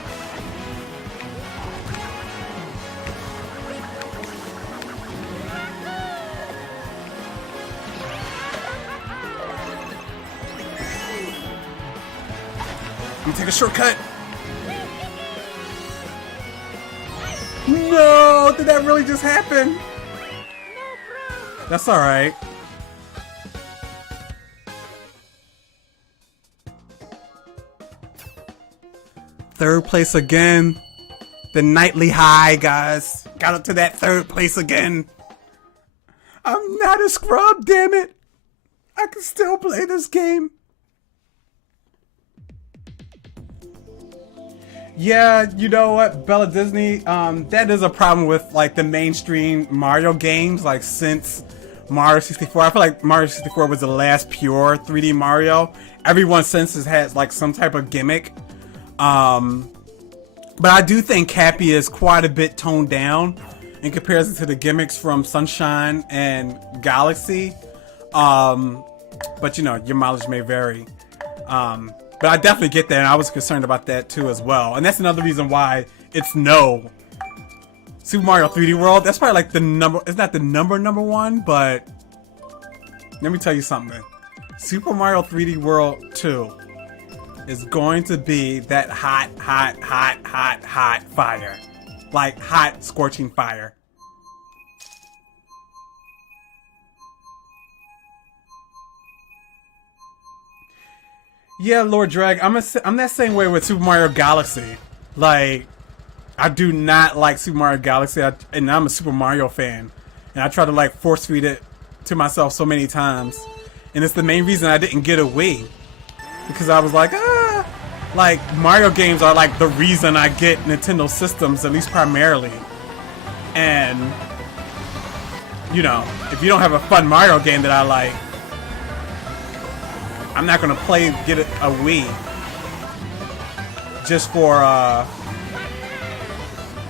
Let me take a shortcut. No, did that really just happen? That's alright. Third place again. The nightly high, guys. Got up to that third place again. I'm not a scrub, damn it. I can still play this game. Yeah, you know what, Bella Disney, that is a problem with like the mainstream Mario games, like since Mario 64. I feel like Mario 64 was the last pure 3D Mario. Everyone since has had like some type of gimmick. But I do think Cappy is quite a bit toned down in comparison to the gimmicks from Sunshine and Galaxy. But you know, your mileage may vary. But I definitely get that, and I was concerned about that too as well. And that's another reason why it's no Super Mario 3D World. That's probably like the number, it's not the number one, but let me tell you something. Super Mario 3D World 2 is going to be that hot fire. Like hot, scorching fire. Yeah, Lord Drag, I'm that same way with Super Mario Galaxy. Like, I do not like Super Mario Galaxy, and I'm a Super Mario fan. And I try to like force feed it to myself so many times. And it's the main reason I didn't get a Wii. Because I was like, like Mario games are like the reason I get Nintendo systems, at least primarily. And, you know, if you don't have a fun Mario game that I like, I'm not gonna get a Wii just for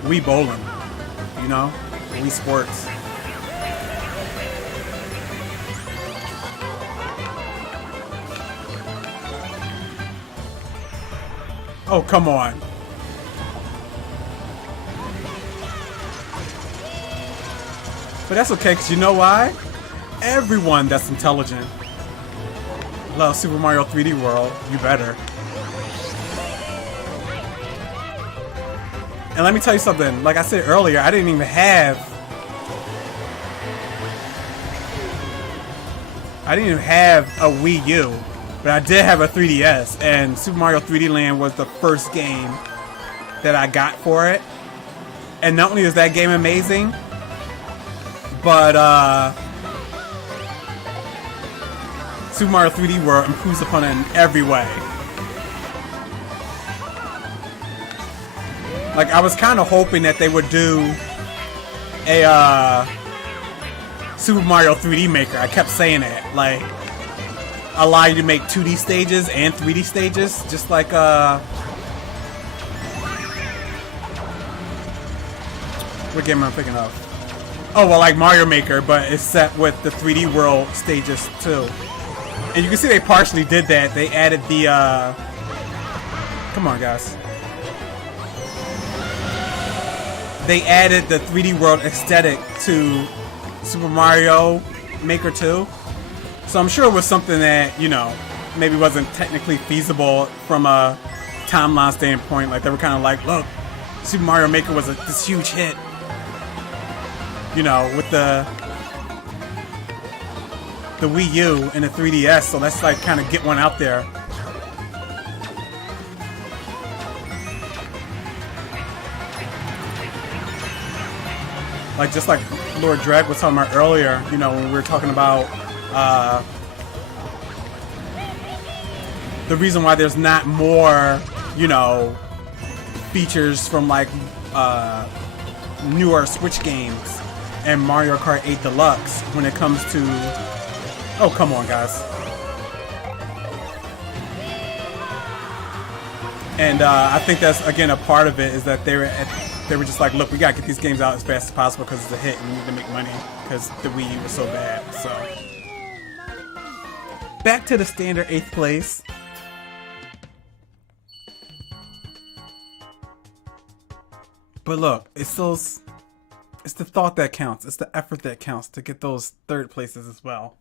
Wii bowling, you know, Wii Sports. Oh, come on. But that's okay, because you know why? Everyone that's intelligent loves Super Mario 3D World. You better. And let me tell you something. Like I said earlier, I didn't even have a Wii U, but I did have a 3DS, and Super Mario 3D Land was the first game that I got for it. And not only is that game amazing, but Super Mario 3D World improves upon it in every way. Like, I was kind of hoping that they would do a Super Mario 3D Maker. I kept saying it, like, allow you to make 2D stages and 3D stages, just like what game am I thinking of? Oh, well, like Mario Maker, but it's set with the 3D World stages too. And you can see they partially did that. They added the come on, guys. They added the 3D World aesthetic to Super Mario Maker 2. So I'm sure it was something that, you know, maybe wasn't technically feasible from a timeline standpoint. Like, they were kind of like, look, Super Mario Maker was this huge hit. You know, with the Wii U and the 3DS, so let's like kind of get one out there. Like, just like Lord Drag was talking about earlier, you know, when we were talking about the reason why there's not more, you know, features from like newer Switch games and Mario Kart 8 Deluxe when it comes to... Oh, come on, guys. And I think that's, again, a part of it is that they were just like, look, we gotta get these games out as fast as possible because it's a hit and we need to make money because the Wii U was so bad. So back to the standard 8th place. But look, it's the thought that counts. It's the effort that counts to get those third places as well.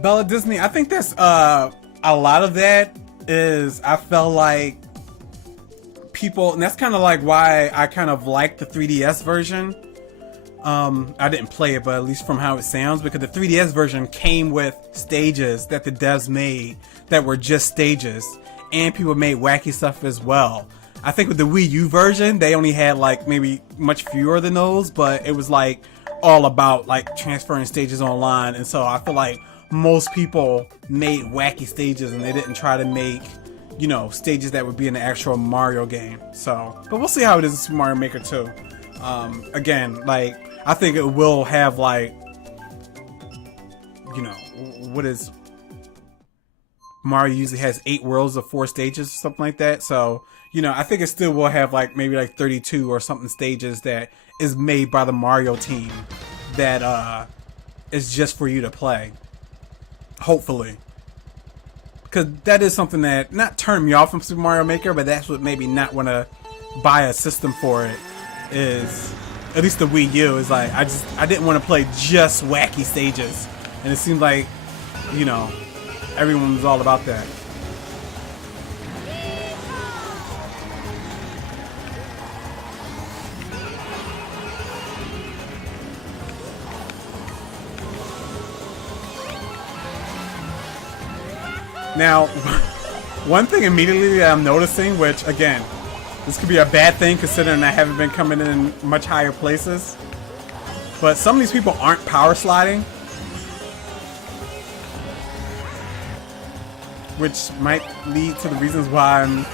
Bella Disney, I think there's a lot of that is, I felt like people, and that's kind of like why I kind of like the 3DS version. I didn't play it, but at least from how it sounds, because the 3DS version came with stages that the devs made that were just stages, and people made wacky stuff as well. I think with the Wii U version, they only had like maybe much fewer than those, but it was like all about like transferring stages online, and so I feel like most people made wacky stages and they didn't try to make, you know, stages that would be in the actual Mario game. So, but we'll see how it is in Super Mario Maker 2. Again, like, I think it will have like, you know, what is Mario usually has 8 worlds of 4 stages or something like that. So, you know, I think it still will have like maybe like 32 or something stages that is made by the Mario team that is just for you to play. Hopefully. Because that is something that not turned me off from Super Mario Maker, but that's what made me not want to buy a system for it. Is at least the Wii U is like I didn't want to play just wacky stages, and it seemed like, you know, everyone was all about that. Now, one thing immediately that I'm noticing, which again, this could be a bad thing considering I haven't been coming in much higher places, but some of these people aren't power sliding, which might lead to the reasons why I'm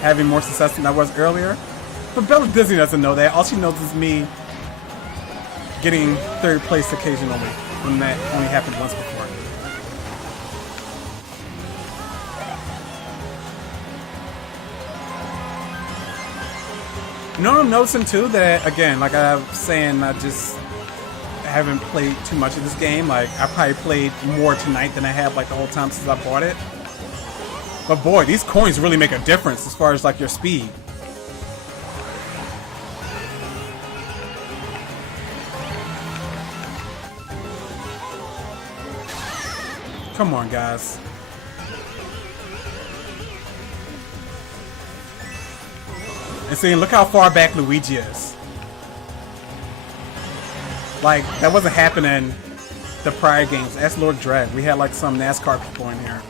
having more success than I was earlier. But Bella Disney doesn't know that. All she knows is me getting 3rd place occasionally, when that only happened once before. You know what I'm noticing too? That again, like I was saying, I just haven't played too much of this game. Like I probably played more tonight than I have like the whole time since I bought it. But boy, these coins really make a difference as far as like your speed. Come on, guys. And see, look how far back Luigi is. Like, that wasn't happening the prior games. Ask Lord Dredd. We had like some NASCAR people in here.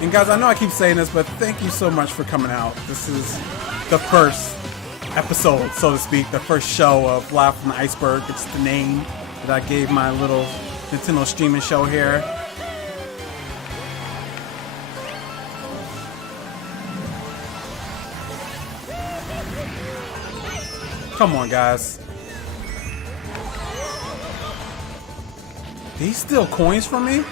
And guys, I know I keep saying this, but thank you so much for coming out. This is the first episode, so to speak, the first show of Live from the Iceberg. It's the name that I gave my little Nintendo streaming show here. Come on, guys. These still coins from me?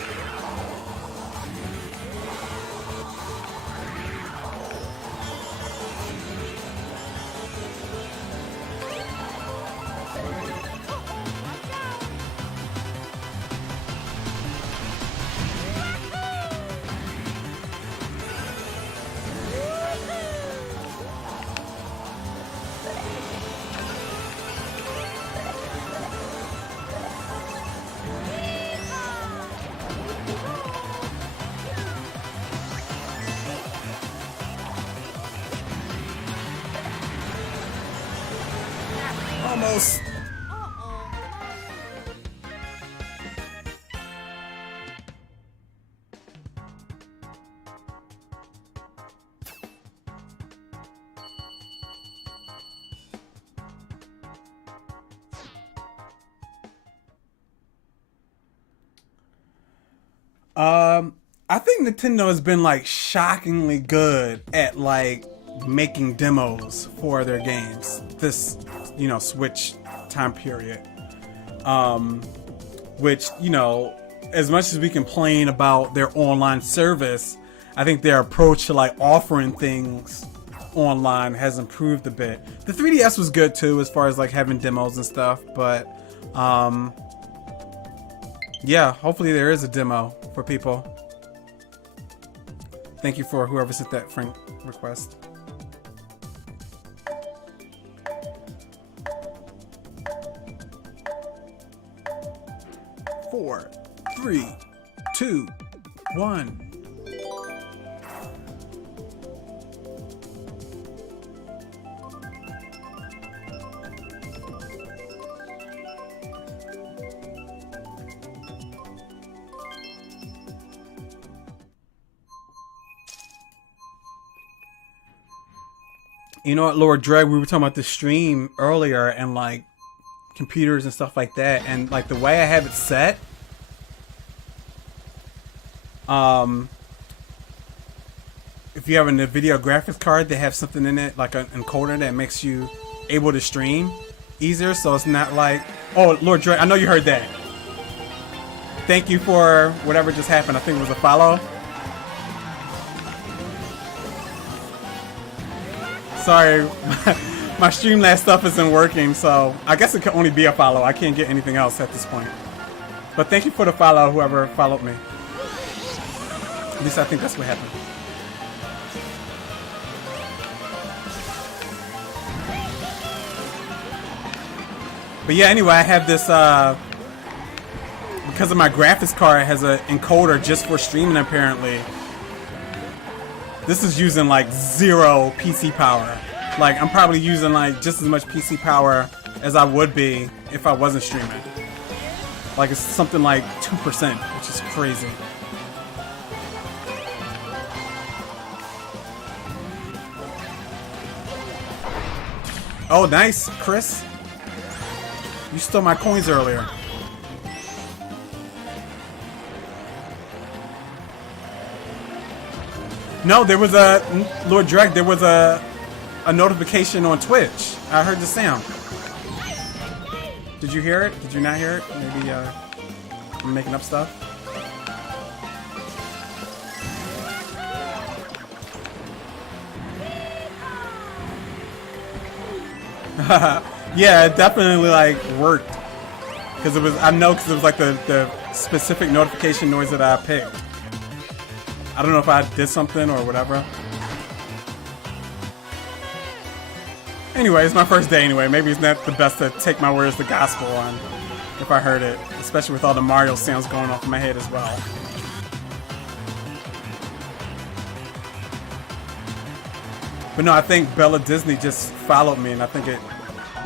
Almost. Uh-oh. I think Nintendo has been like shockingly good at like making demos for their games this, Switch time period. Which, as much as we complain about their online service, I think their approach to like offering things online has improved a bit. The 3DS was good too, as far as like having demos and stuff, but yeah, hopefully there is a demo for people. Thank you for whoever sent that friend request. Four, three, two, one. You know what, Lord Dreg, we were talking about the stream earlier and like computers and stuff like that, and like the way I have it set, if you have a NVIDIA graphics card, they have something in it like an encoder that makes you able to stream easier, so it's not like, oh, Lord Dreg, I know you heard that. Thank you for whatever just happened. I think it was a follow. Sorry, my Streamlabs stuff isn't working, so I guess it can only be a follow. I can't get anything else at this point. But thank you for the follow, whoever followed me. At least I think that's what happened. But yeah, anyway, I have this, because of my graphics card, it has an encoder just for streaming apparently. This is using like 0 PC power. Like I'm probably using like just as much PC power as I would be if I wasn't streaming. Like it's something like 2%, which is crazy. Oh, nice, Chris. You stole my coins earlier. No, there was a Lord Dreg. There was a notification on Twitch. I heard the sound. Did you hear it? Did you not hear it? Maybe I'm making up stuff. Yeah, it definitely like worked because it was. I know because it was like the specific notification noise that I picked. I don't know if I did something or whatever. Anyway, it's my first day anyway. Maybe it's not the best to take my words to gospel on if I heard it. Especially with all the Mario sounds going off in my head as well. But no, I think Bella Disney just followed me and I think it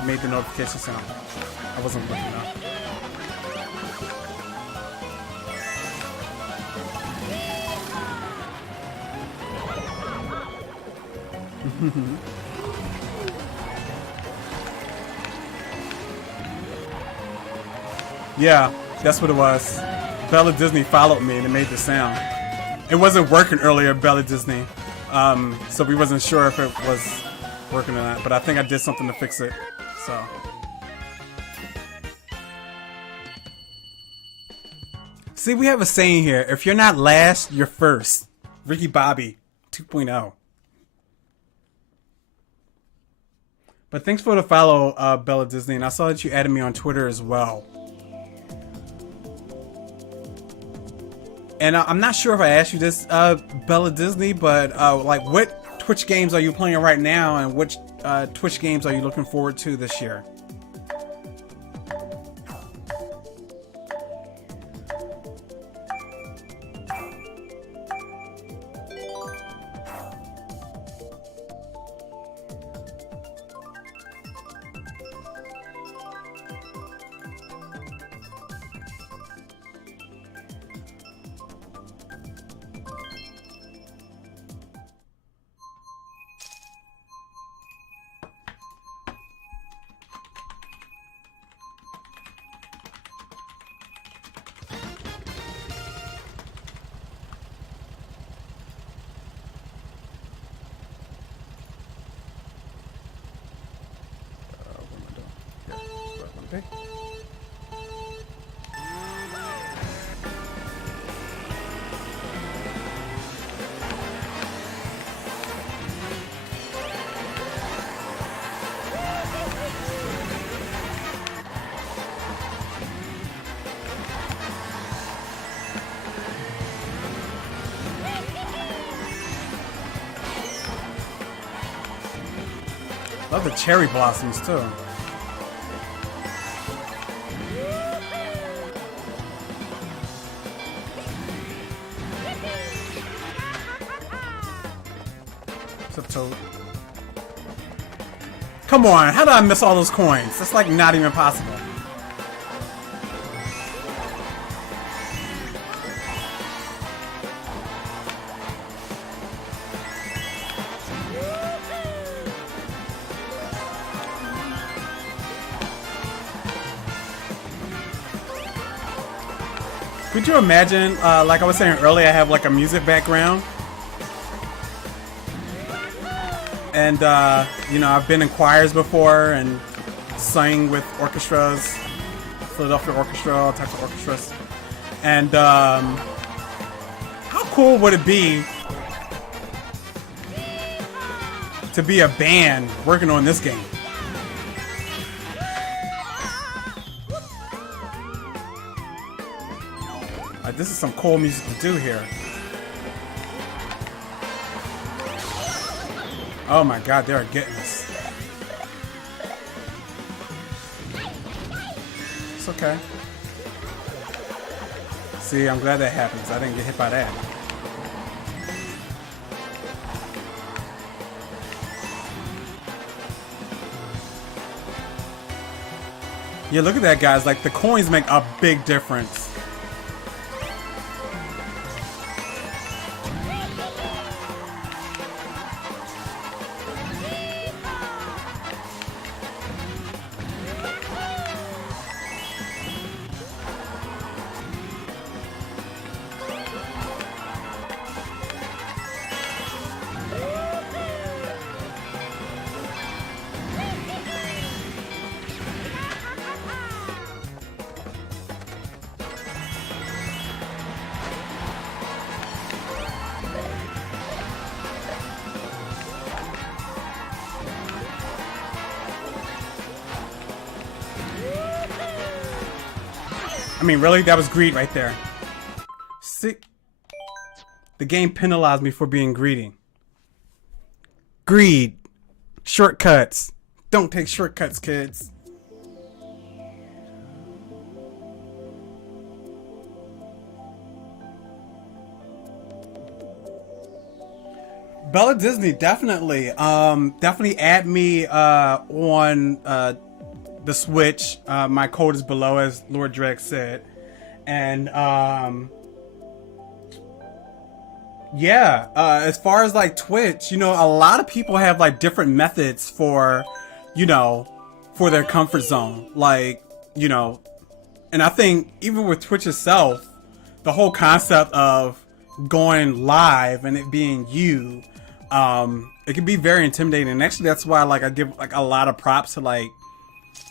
made the notification sound. I wasn't looking up. Yeah, that's what it was. Bella Disney followed me and it made the sound. It wasn't working earlier, Bella Disney. So we wasn't sure if it was working or not, but I think I did something to fix it, so. See, we have a saying here. If you're not last, you're first. Ricky Bobby 2.0. But thanks for the follow, Bella Disney, and I saw that you added me on Twitter as well. And I'm not sure if I asked you this, Bella Disney, but like, what Twitch games are you playing right now, and which Twitch games are you looking forward to this year? topic. Love the cherry blossoms too. What's up, Toad? Come on, how did I miss all those coins? That's like not even possible. Could you imagine, like I was saying earlier, I have like a music background. And, you know, I've been in choirs before and sang with orchestras, Philadelphia Orchestra, all types of orchestras. And how cool would it be to be a band working on this game? This is some cool music to do here. Oh my god, they are getting us. It's okay. See, I'm glad that happens. I didn't get hit by that. Yeah, look at that, guys. Like, the coins make a big difference. I mean, really? That was greed right there. See? The game penalized me for being greedy. Greed. Shortcuts. Don't take shortcuts, kids. Bella Disney, definitely. Definitely add me on the Switch. My code is below, as Lord Dreg said. And yeah, as far as like Twitch, you know, a lot of people have like different methods for, you know, for their comfort zone. Like, you know, and I think even with Twitch itself, the whole concept of going live and it being you, it can be very intimidating. And actually, that's why like I give like a lot of props to like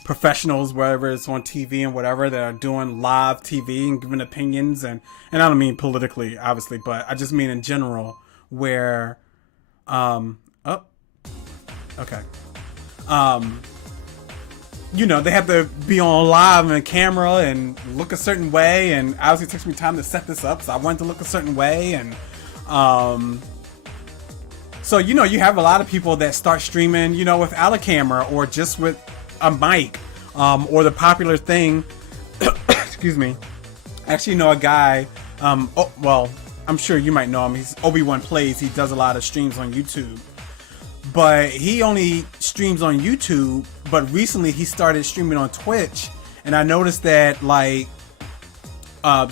professionals, whether it's on TV and whatever, that are doing live TV and giving opinions, and I don't mean politically, obviously, but I just mean in general, where you know, they have to be on live and camera and look a certain way, and obviously it takes me time to set this up, so I wanted to look a certain way, and so, you know, you have a lot of people that start streaming, you know, without a camera or just with a mic, or the popular thing excuse me, I actually know a guy, oh, well, I'm sure you might know him. He's Obi-Wan Plays. He does a lot of streams on YouTube, but he only streams on YouTube, but recently he started streaming on Twitch, and I noticed that, like, I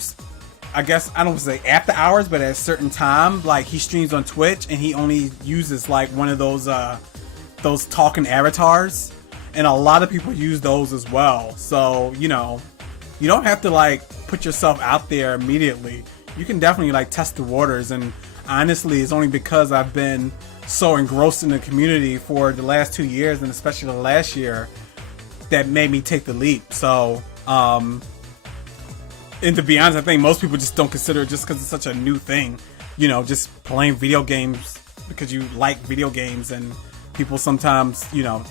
guess, I don't want to say after hours, but at a certain time, like, he streams on Twitch, and he only uses, like, one of those talking avatars. And a lot of people use those as well. So, you know, you don't have to like put yourself out there immediately. You can definitely like test the waters. And honestly, it's only because I've been so engrossed in the community for the last 2 years, and especially the last year, that made me take the leap. So, and to be honest, I think most people just don't consider it just because it's such a new thing. You know, just playing video games because you like video games, and people sometimes, you know,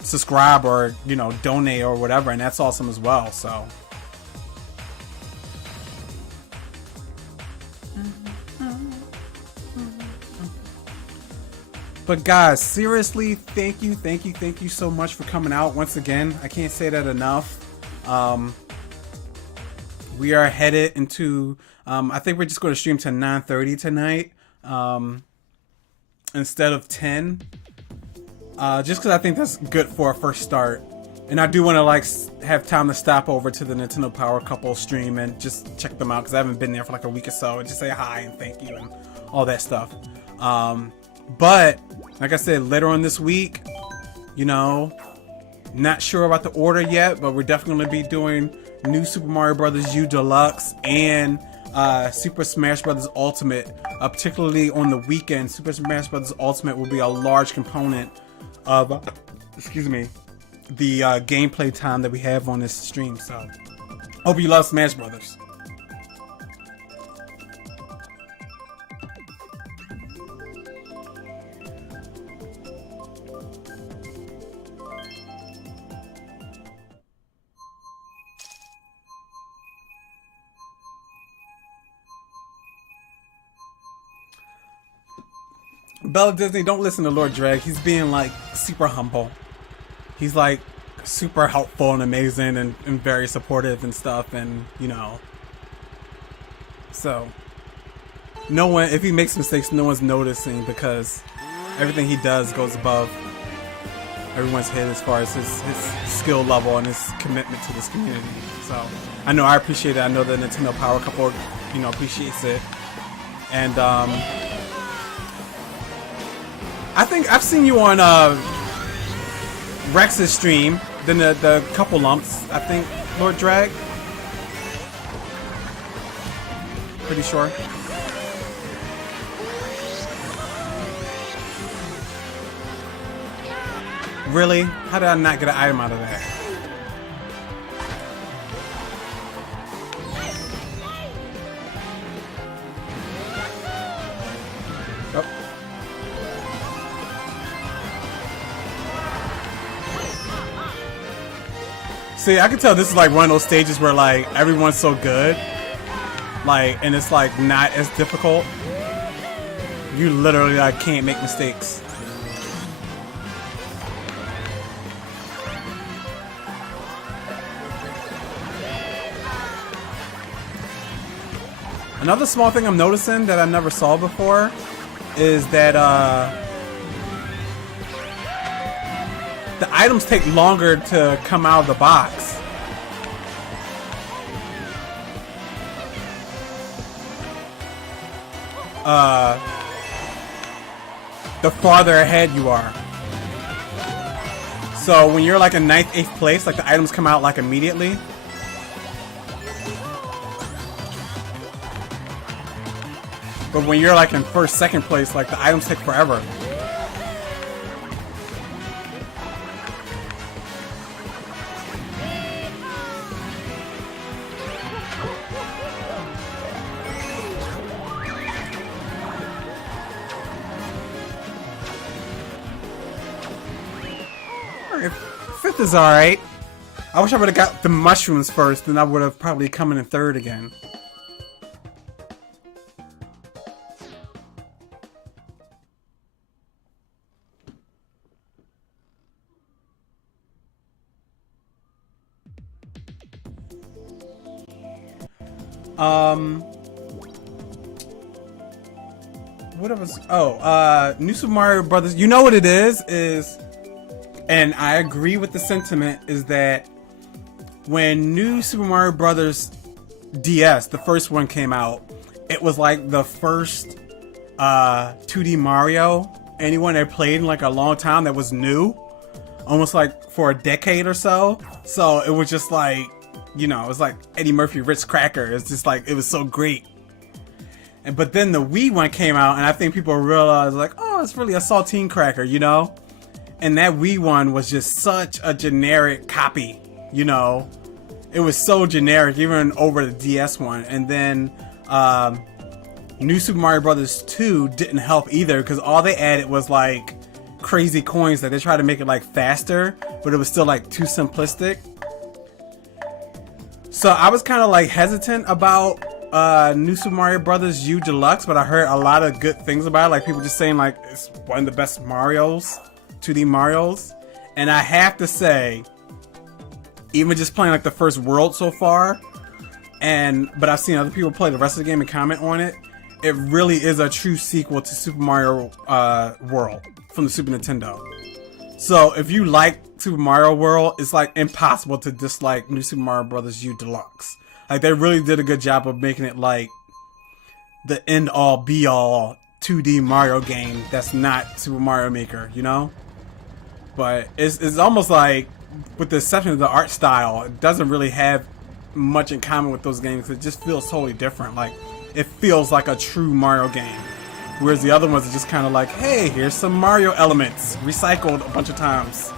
subscribe or, you know, donate or whatever, and that's awesome as well. So. But guys, seriously, thank you so much for coming out once again. I can't say that enough. We are headed into, I think we're just going to stream to 9:30 tonight, instead of 10. Just because I think that's good for a first start. And I do want to like have time to stop over to the Nintendo Power Couple stream and just check them out, because I haven't been there for like a week or so, and just say hi and thank you and all that stuff. But like I said, later on this week, you know, not sure about the order yet, but we're definitely going to be doing New Super Mario Bros. U Deluxe and Super Smash Bros. Ultimate. Particularly on the weekend, Super Smash Bros. Ultimate will be a large component of, excuse me, the gameplay time that we have on this stream. So, hope you love Smash Brothers. Bella Disney, don't listen to Lord Drag. He's being like super humble. He's like super helpful and amazing and very supportive and stuff, and you know. So no one, if he makes mistakes, no one's noticing, because everything he does goes above everyone's head as far as his skill level and his commitment to this community. So I know I appreciate it. I know the Nintendo Power Couple, you know, appreciates it. And I think I've seen you on Rex's stream, then the couple lumps, I think, Lord Drag. Pretty sure. Really? How did I not get an item out of that? Oh. See, I can tell this is like one of those stages where like everyone's so good, like, and it's like not as difficult. You literally like can't make mistakes. Another small thing I'm noticing that I never saw before is that the items take longer to come out of the box. The farther ahead you are. So when you're like in 9th, 8th place, like the items come out like immediately. But when you're like in 1st, 2nd place, like the items take forever. Alright, 5th is alright. I wish I would have got the mushrooms first, then I would have probably come in 3rd again. What was? Oh, New Super Mario Brothers. You know what it is, and I agree with the sentiment, is that when New Super Mario Brothers DS, the first one, came out, it was like the first 2D Mario anyone had played in like a long time that was new, almost like for a decade or so. So it was just like, you know, it was like Eddie Murphy Ritz Cracker. It's just like, it was so great. But then the Wii one came out, and I think people realized like, oh, it's really a saltine cracker, you know? And that Wii one was just such a generic copy, you know. It was so generic, even over the DS one. And then New Super Mario Bros. 2 didn't help either, because all they added was like crazy coins. Like they tried to make it like faster, but it was still like too simplistic. So I was kind of like hesitant about New Super Mario Bros. U Deluxe, but I heard a lot of good things about it. Like people just saying like it's one of the best Marios, 2D Marios. And I have to say, even just playing like the first world so far, but I've seen other people play the rest of the game and comment on it. It really is a true sequel to Super Mario World from the Super Nintendo. So if you like Super Mario World, it's like impossible to dislike New Super Mario Bros. U Deluxe. Like they really did a good job of making it like the end all be all 2D Mario game that's not Super Mario Maker, you know? But it's almost like, with the exception of the art style, it doesn't really have much in common with those games. It just feels totally different. Like it feels like a true Mario game. Whereas the other ones are just kind of like, hey, here's some Mario elements recycled a bunch of times.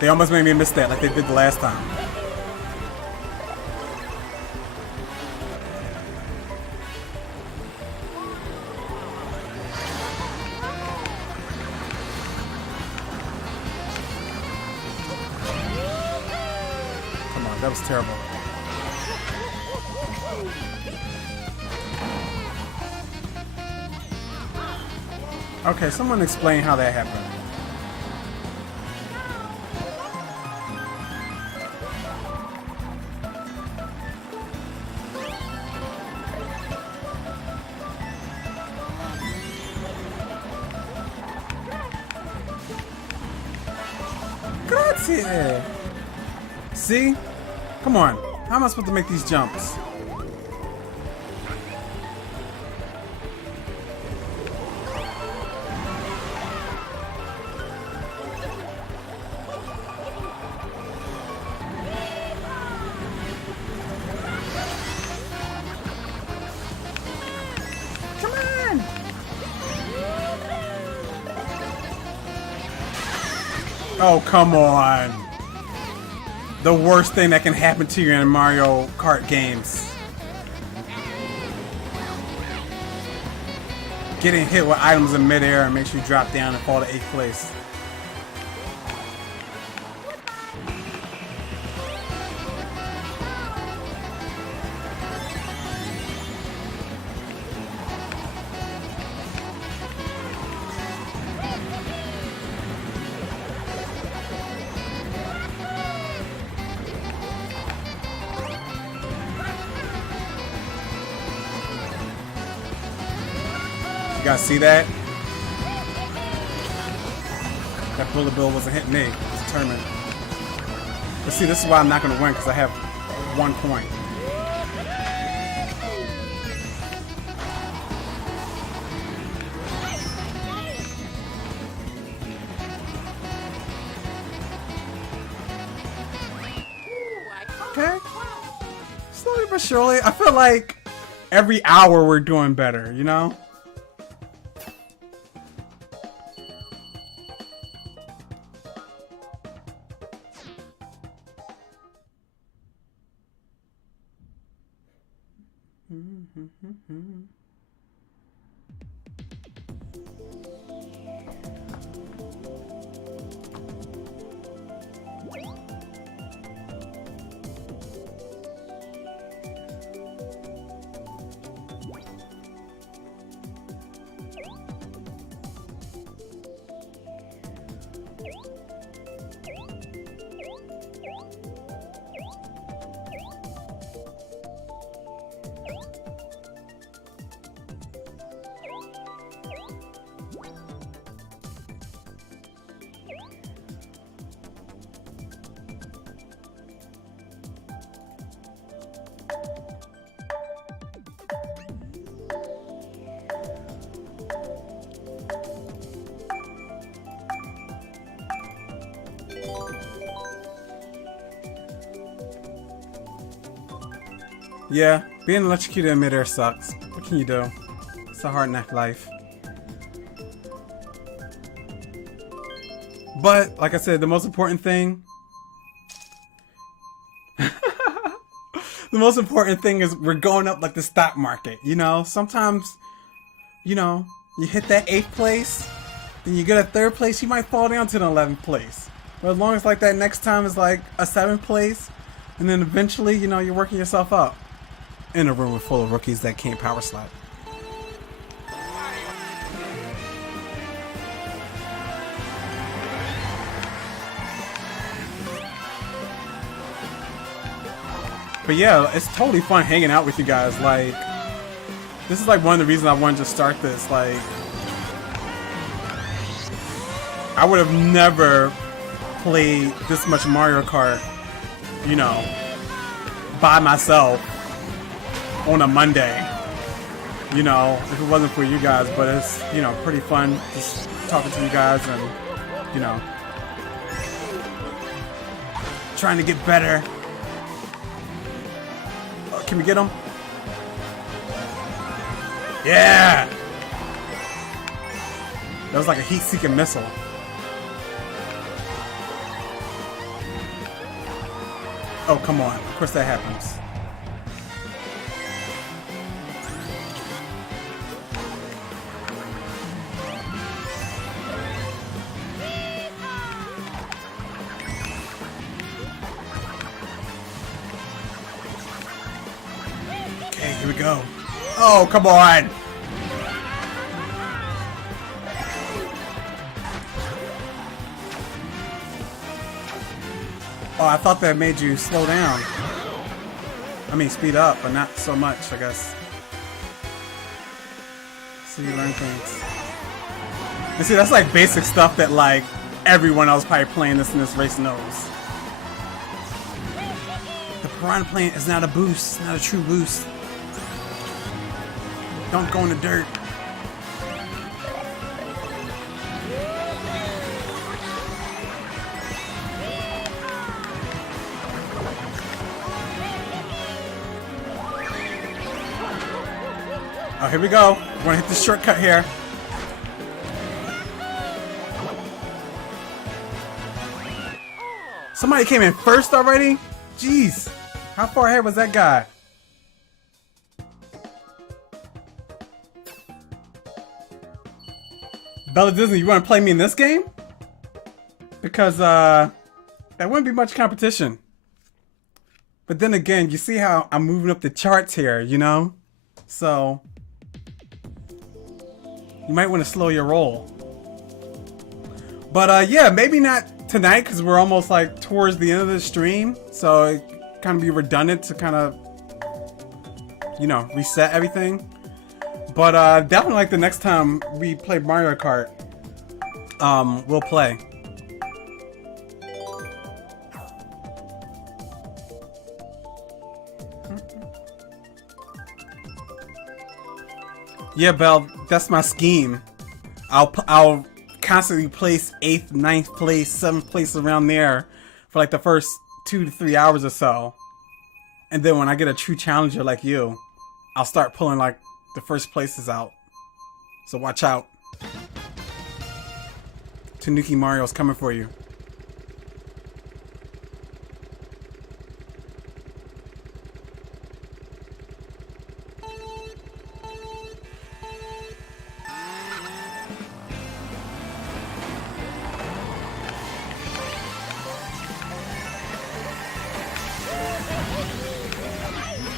They almost made me miss that like they did the last time. Come on, that was terrible. Okay, someone explain how that happened. Grazie. See? Come on. How am I supposed to make these jumps? Come on! Oh, come on. The worst thing that can happen to you in Mario Kart games. Getting hit with items in midair and makes you drop down and fall to 8th place. You guys see that? That bullet bill wasn't hitting me. I was determined. But see, this is why I'm not going to win, because I have 1 point. Okay. Slowly but surely. I feel like every hour we're doing better, you know? Yeah, being electrocuted in midair sucks. What can you do? It's a hard knock life. But, like I said, the most important thing... the most important thing is we're going up like the stock market, you know? Sometimes, you know, you hit that 8th place, then you get a 3rd place, you might fall down to the 11th place. But as long as like that next time is like a 7th place, and then eventually, you know, you're working yourself up. In a room full of rookies that can't power slap. But yeah, it's totally fun hanging out with you guys. Like, this is like one of the reasons I wanted to start this. Like, I would have never played this much Mario Kart, you know, by myself on a Monday, you know, if it wasn't for you guys. But it's, you know, pretty fun just talking to you guys and, you know, trying to get better. Oh, can we get him? Yeah! That was like a heat-seeking missile. Oh, come on. Of course that happens. Okay, here we go. Oh, come on! Oh, I thought that made you slow down. I mean, speed up, but not so much, I guess. So you learn things. And see, that's like basic stuff that like everyone else probably playing this in this race knows. The piranha plant is not a boost, not a true boost. Don't go in the dirt. Oh, here we go. We're gonna hit the shortcut here. Somebody came in first already? Jeez. How far ahead was that guy? Bella Disney, you want to play me in this game? Because, there wouldn't be much competition. But then again, you see how I'm moving up the charts here, you know? So, you might want to slow your roll. But, yeah, maybe not tonight because we're almost, like, towards the end of the stream. So, it kind of be redundant to kind of, you know, reset everything. But definitely like the next time we play Mario Kart, we'll play. Yeah, Belle, that's my scheme. I'll constantly place 8th, 9th place, 7th place around there for like the first 2 to 3 hours or so. And then when I get a true challenger like you, I'll start pulling like the first places out. So watch out. Tanuki Mario's coming for you.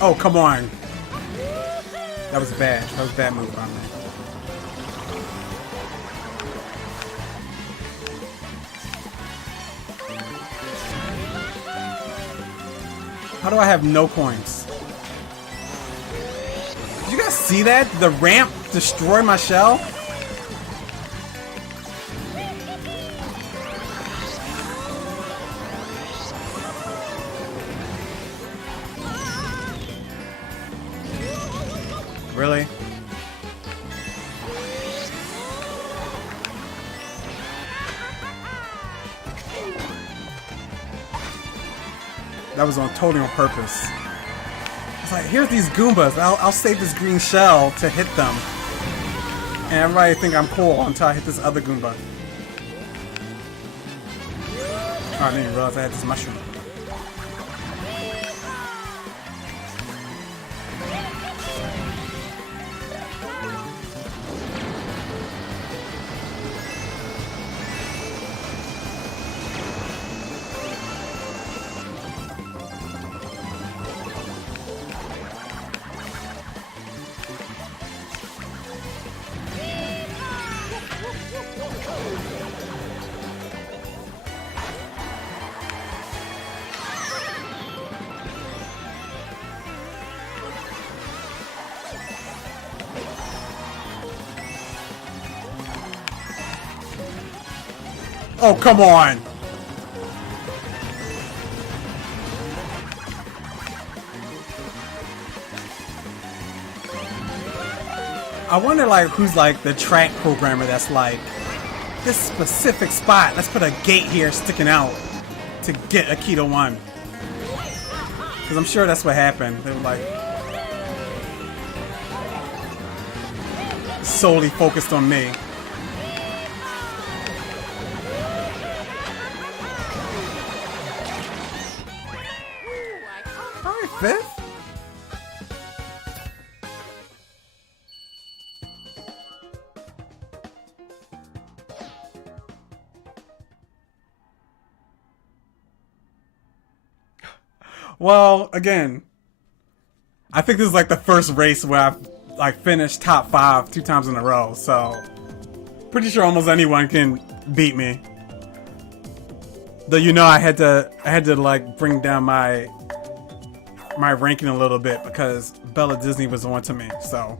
Oh, come on. That was bad. That was a bad move on me. How do I have no coins? Did you guys see that? The ramp destroyed my shell? Really? That was totally on purpose. It's like, here's these Goombas. I'll save this green shell to hit them. And everybody think I'm cool until I hit this other Goomba. Oh, I didn't even realize I had this mushroom. Oh, come on! I wonder, like, who's, like, the track programmer that's like, this specific spot, let's put a gate here sticking out to get a key to 1. Because I'm sure that's what happened. They were, like, solely focused on me. Alright, 5th? Well, again, I think this is like the first race where I've like finished top 5 2 times in a row, so pretty sure almost anyone can beat me. Though, you know, I had to like bring down my ranking a little bit because Bella Disney was on to me, so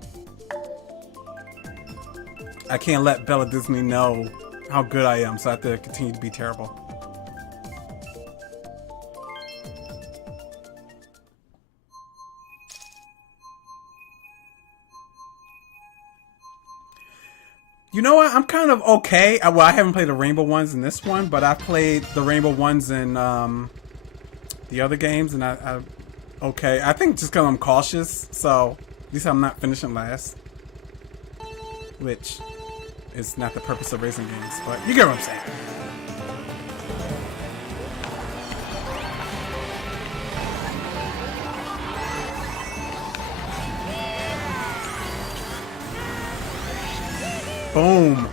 I can't let Bella Disney know how good I am, so I have to continue to be terrible. You know what? I'm kind of okay. Well, I haven't played the rainbow ones in this one, but I played the rainbow ones in the other games, and I okay. I think just because I'm cautious, so at least I'm not finishing last, which is not the purpose of racing games. But you get what I'm saying. Boom.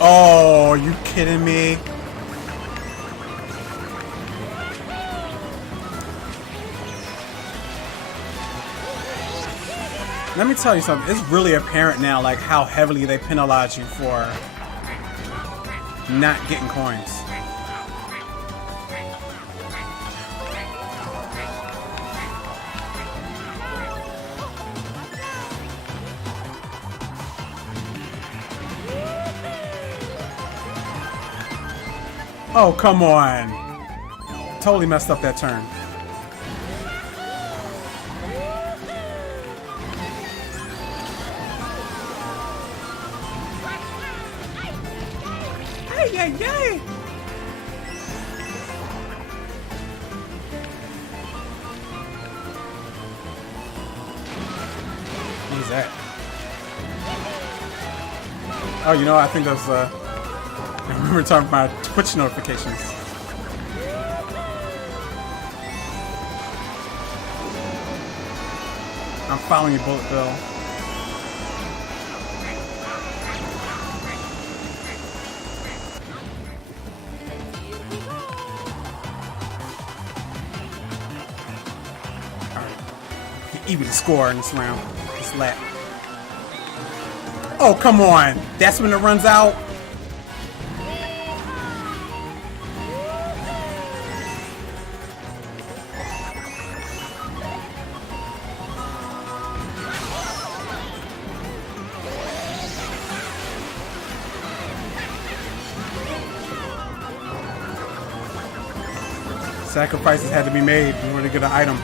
Oh, are you kidding me? Let me tell you something. It's really apparent now, like, how heavily they penalize you for not getting coins. Oh, come on. Totally messed up that turn. Hey, yay, yay! What is that? Oh, you know, I think that's I remember talking about Twitch notifications. I'm following you, Bullet Bill. Alright. Even the score in this round. This lap. Oh, come on! That's when it runs out? Sacrifices had to be made in order to get an item.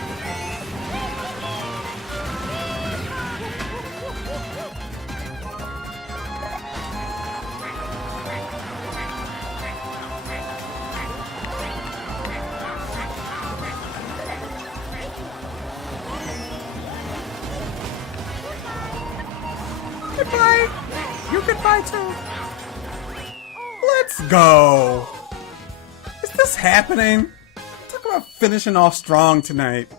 fight. You can fight too. Let's go. Is this happening? Talk about finishing off strong tonight.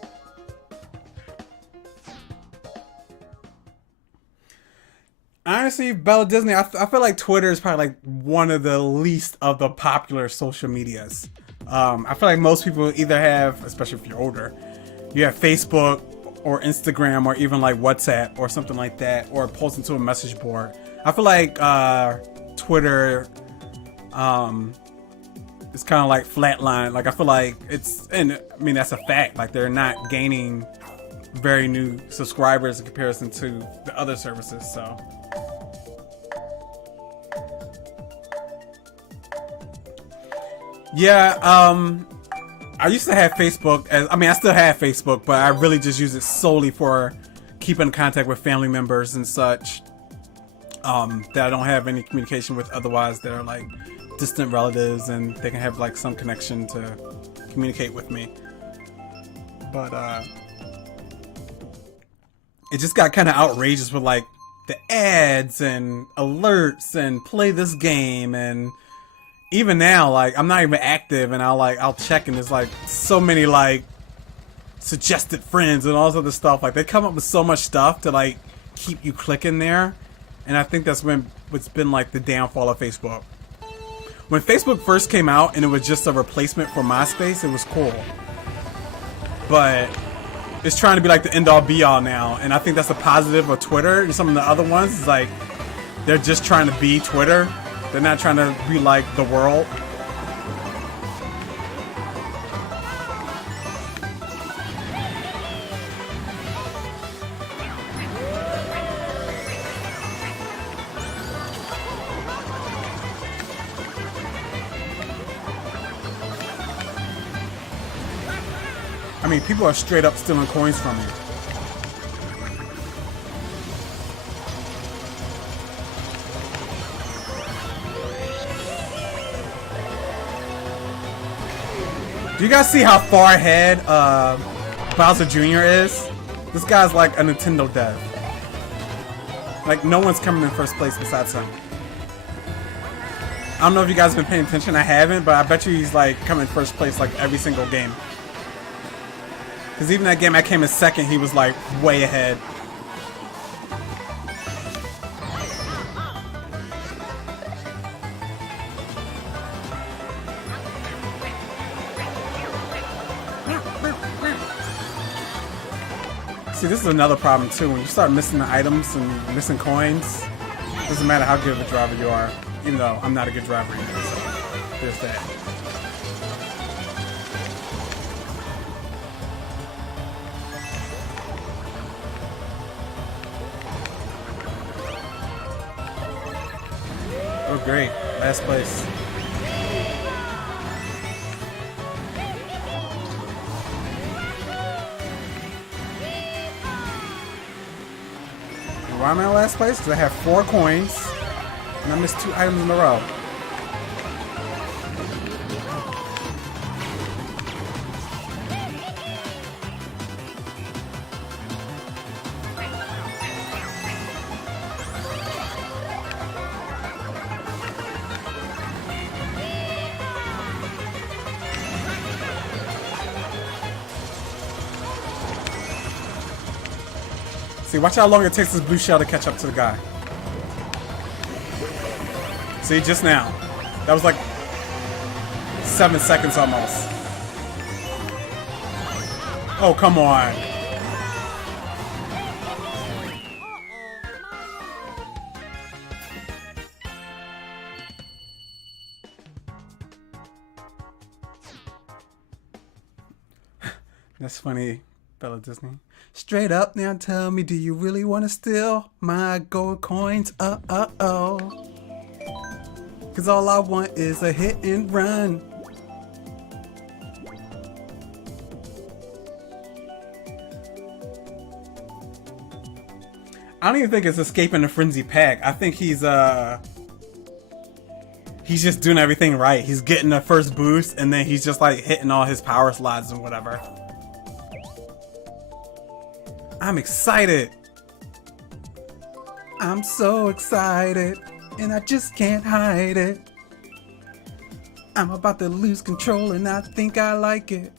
Honestly, Bella Disney, I feel like Twitter is probably like one of the least of the popular social medias. I feel like most people either have, especially if you're older, you have Facebook or Instagram or even like WhatsApp or something like that, or post into a message board. I feel like Twitter is kind of like flatline. Like I feel like it's, and I mean that's a fact. Like they're not gaining very new subscribers in comparison to the other services. So. Yeah, I used to have Facebook I still have Facebook, but I really just use it solely for keeping in contact with family members and such, that I don't have any communication with otherwise that are like distant relatives and they can have like some connection to communicate with me. But, it just got kind of outrageous with like the ads and alerts and play this game, and even now, like, I'm not even active and I'll check and there's like so many like suggested friends and all this other stuff. Like they come up with so much stuff to like keep you clicking there. And I think that's what's been like the downfall of Facebook. When Facebook first came out and it was just a replacement for MySpace, it was cool. But it's trying to be like the end all be all now. And I think that's a positive of Twitter. And some of the other ones is like, they're just trying to be Twitter. They're not trying to be like the world. I mean, people are straight up stealing coins from me. Do you guys see how far ahead Bowser Jr. is? This guy's like a Nintendo dev. Like no one's coming in first place besides him. I don't know if you guys have been paying attention. I haven't, but I bet you he's like coming in first place like every single game. Because even that game I came in second, he was like way ahead. See, this is another problem too. When you start missing the items and missing coins, it doesn't matter how good of a driver you are, even though I'm not a good driver either, so there's that. Oh great, last place. Why am I in last place? Because I have 4 coins and I missed 2 items in a row. See, watch how long it takes this blue shell to catch up to the guy. See, just now. That was like 7 seconds almost. Oh, come on. That's funny, Bella Disney. Straight up now, tell me, do you really want to steal my gold coins? Oh. Cause all I want is a hit and run. I don't even think it's escaping the frenzy pack. I think he's just doing everything right. He's getting the first boost and then he's just like hitting all his power slots and whatever. I'm excited. I'm so excited, and I just can't hide it. I'm about to lose control, and I think I like it.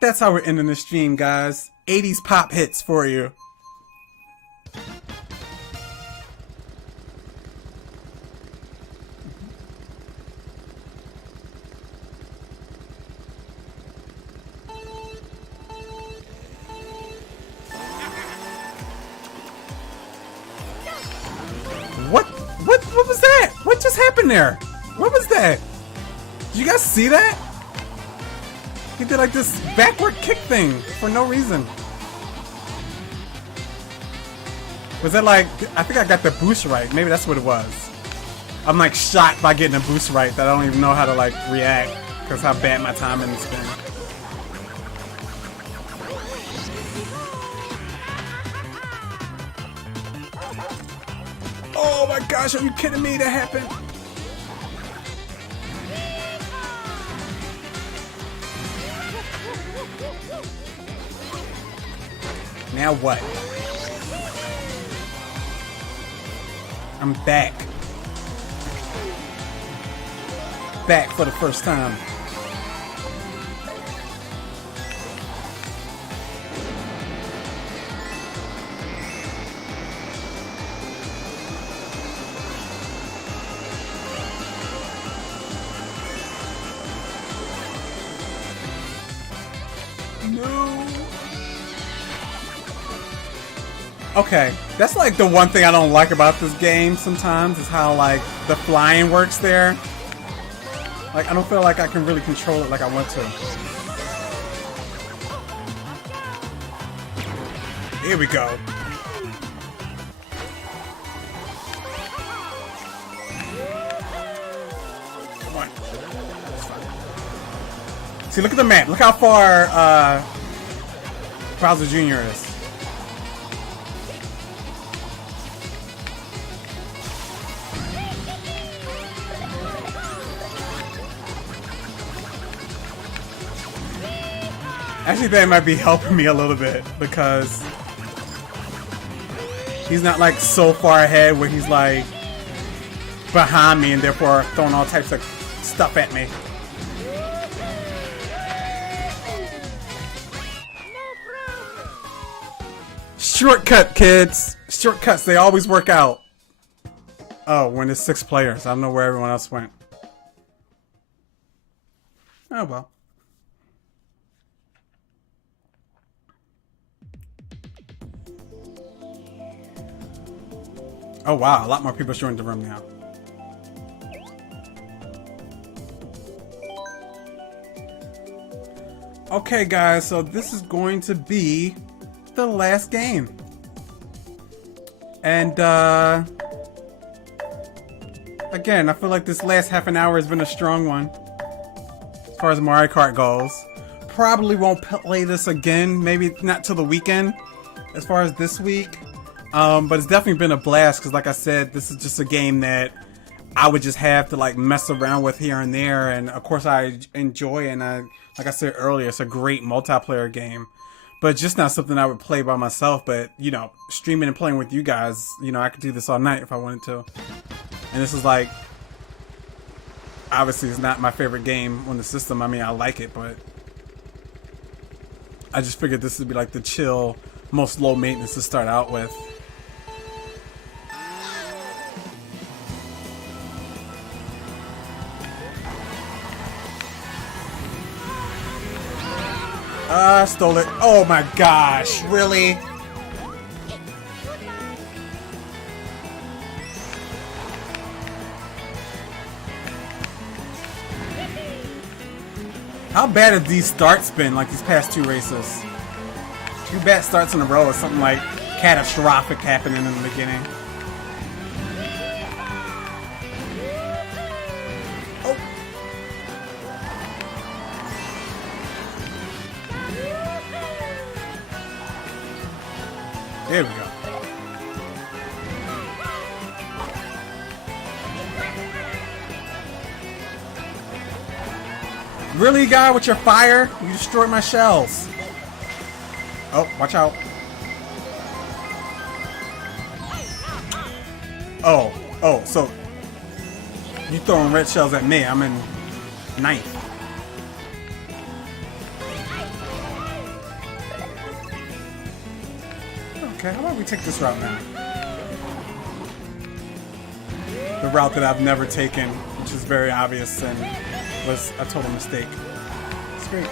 That's how we're ending the stream, guys. 80s pop hits for you. What was that? What just happened there? What was that? Did you guys see that? He did like this backward kick thing for no reason. Was that like, I think I got the boost right. Maybe that's what it was. I'm like shocked by getting a boost right that I don't even know how to like react because how bad my timing has been. Oh my gosh, are you kidding me? That happened. Now what? I'm back. Back for the first time. Okay, that's like the one thing I don't like about this game sometimes is how like the flying works there. Like I don't feel like I can really control it like I want to. Here we go. Come on. See, look at the map. Look how far Bowser Jr. is. Actually, that might be helping me a little bit because he's not like so far ahead where he's like behind me and therefore throwing all types of stuff at me. Shortcut, kids. Shortcuts, they always work out. Oh, when there's 6 players. I don't know where everyone else went. Oh, well. Oh wow, a lot more people joined the room now. Okay guys, so this is going to be the last game. And again, I feel like this last half an hour has been a strong one as far as Mario Kart goes. Probably won't play this again, maybe not till the weekend as far as this week. But it's definitely been a blast because like I said, this is just a game that I would just have to like mess around with here and there, and of course I enjoy, and like I said earlier, it's a great multiplayer game, but just not something I would play by myself. But you know, streaming and playing with you guys, you know, I could do this all night if I wanted to. And this is like, obviously it's not my favorite game on the system. I mean, I like it, but I just figured this would be like the chill, most low maintenance to start out with. I stole it. Oh my gosh, really? How bad have these starts been, like these past 2 races? 2 bad starts in a row or something like catastrophic happening in the beginning. There we go. Really, guy, with your fire? You destroyed my shells. Oh, watch out. Oh, so you throwing red shells at me. I'm in ninth. Okay, how about we take this route now? The route that I've never taken, which is very obvious and was a total mistake. It's great.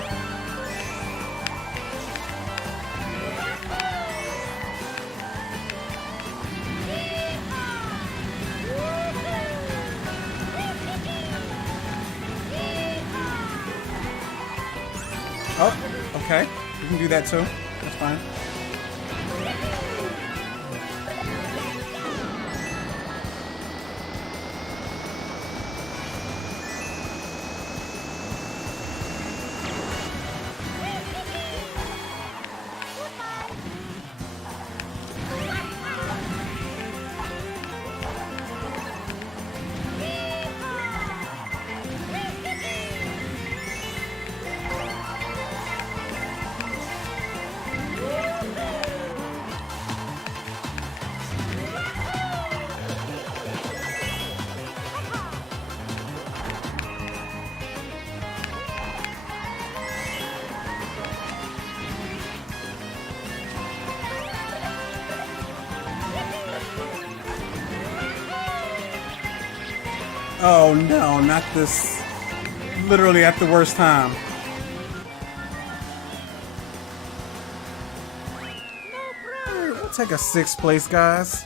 Oh, okay. You can do that too. That's fine. Oh no, not this. Literally at the worst time. Alright, we'll take a 6th place, guys.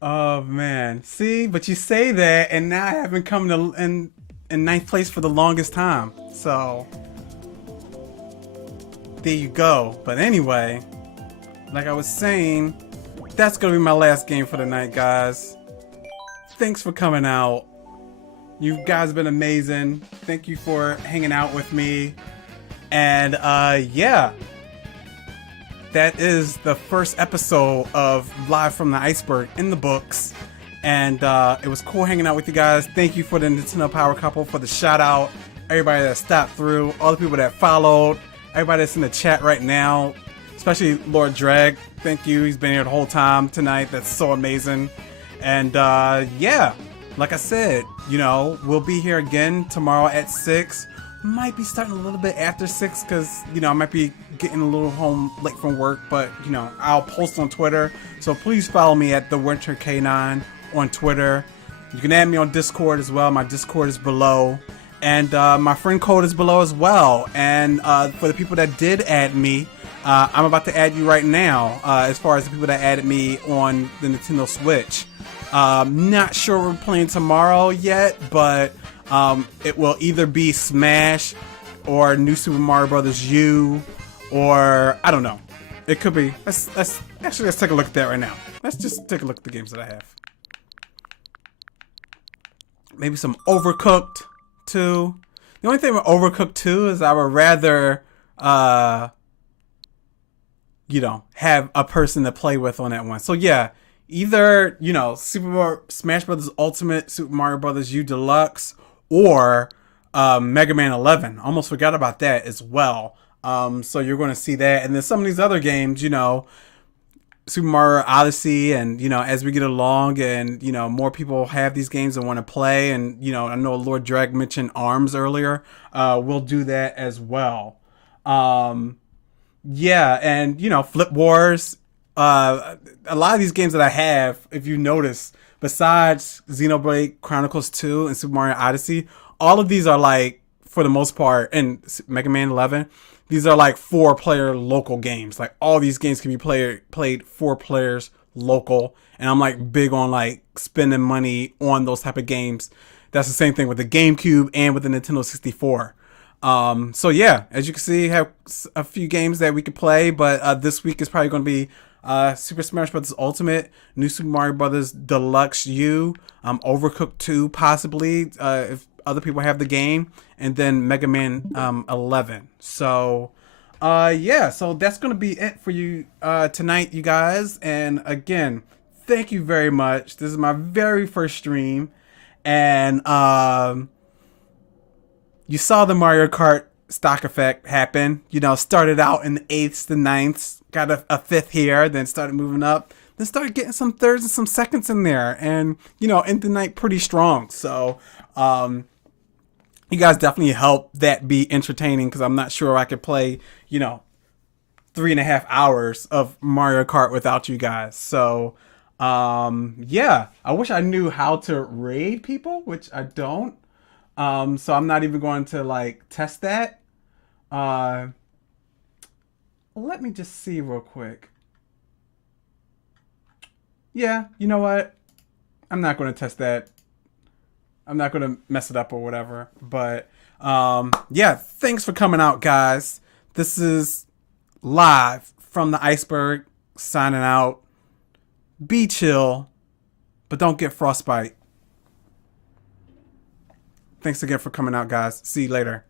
Oh man, see, but you say that, and now I haven't come to in 9th place for the longest time. So there you go. But anyway, like I was saying, that's gonna be my last game for the night, guys. Thanks for coming out. You guys have been amazing. Thank you for hanging out with me. And yeah. That is the first episode of Live from the Iceberg in the books. And it was cool hanging out with you guys. Thank you for the Nintendo Power Couple for the shout out. Everybody that stopped through. All the people that followed. Everybody that's in the chat right now. Especially Lord Drag. Thank you. He's been here the whole time tonight. That's so amazing. And yeah. Like I said, you know, we'll be here again tomorrow at 6. Might be starting a little bit after 6 because, you know, I might be getting a little home late from work, but, you know, I'll post on Twitter. So please follow me at the Winter K9 on Twitter. You can add me on Discord as well. My Discord is below. And my friend code is below as well. And for the people that did add me, I'm about to add you right now as far as the people that added me on the Nintendo Switch. Not sure we're playing tomorrow yet, but it will either be Smash or New Super Mario Bros. U, or I don't know. It could be. Let's take a look at that right now. Let's just take a look at the games that I have. Maybe some Overcooked 2. The only thing with Overcooked 2 is I would rather, you know, have a person to play with on that one. So yeah, either, you know, Smash Bros. Ultimate, Super Mario Bros. U Deluxe, or Mega Man 11. Almost forgot about that as well. So you're going to see that. And then some of these other games, you know, Super Mario Odyssey, and, you know, as we get along and, you know, more people have these games and want to play, and, you know, I know Lord Drag mentioned ARMS earlier. We'll do that as well. Yeah, and, you know, Flip Wars. A lot of these games that I have, if you notice, besides Xenoblade Chronicles 2 and Super Mario Odyssey, all of these are like, for the most part, and Mega Man 11, these are like 4-player local games. Like all these games can be played 4 players local, and I'm like big on like spending money on those type of games. That's the same thing with the GameCube and with the Nintendo 64. So yeah, as you can see, have a few games that we could play, but this week is probably going to be Super Smash Bros. Ultimate, New Super Mario Bros. Deluxe U, Overcooked 2 possibly, if other people have the game, and then Mega Man 11. So yeah, so that's gonna be it for you tonight, you guys. And again, thank you very much. This is my very first stream, And you saw the Mario Kart stock effect happen. You know, started out in the eighths, the ninths, got a fifth here, then started moving up, then started getting some thirds and some seconds in there, and you know, end the night pretty strong. So, you guys definitely help that be entertaining because I'm not sure I could play, you know, 3.5 hours of Mario Kart without you guys. So, yeah, I wish I knew how to raid people, which I don't. So I'm not even going to like test that. Uh, Let me just see real quick. Yeah, you know what? I'm not going to test that. I'm not going to mess it up or whatever. But yeah, thanks for coming out, guys. This is live from the iceberg, signing out. Be chill, but don't get frostbite. Thanks again for coming out, guys. See you later.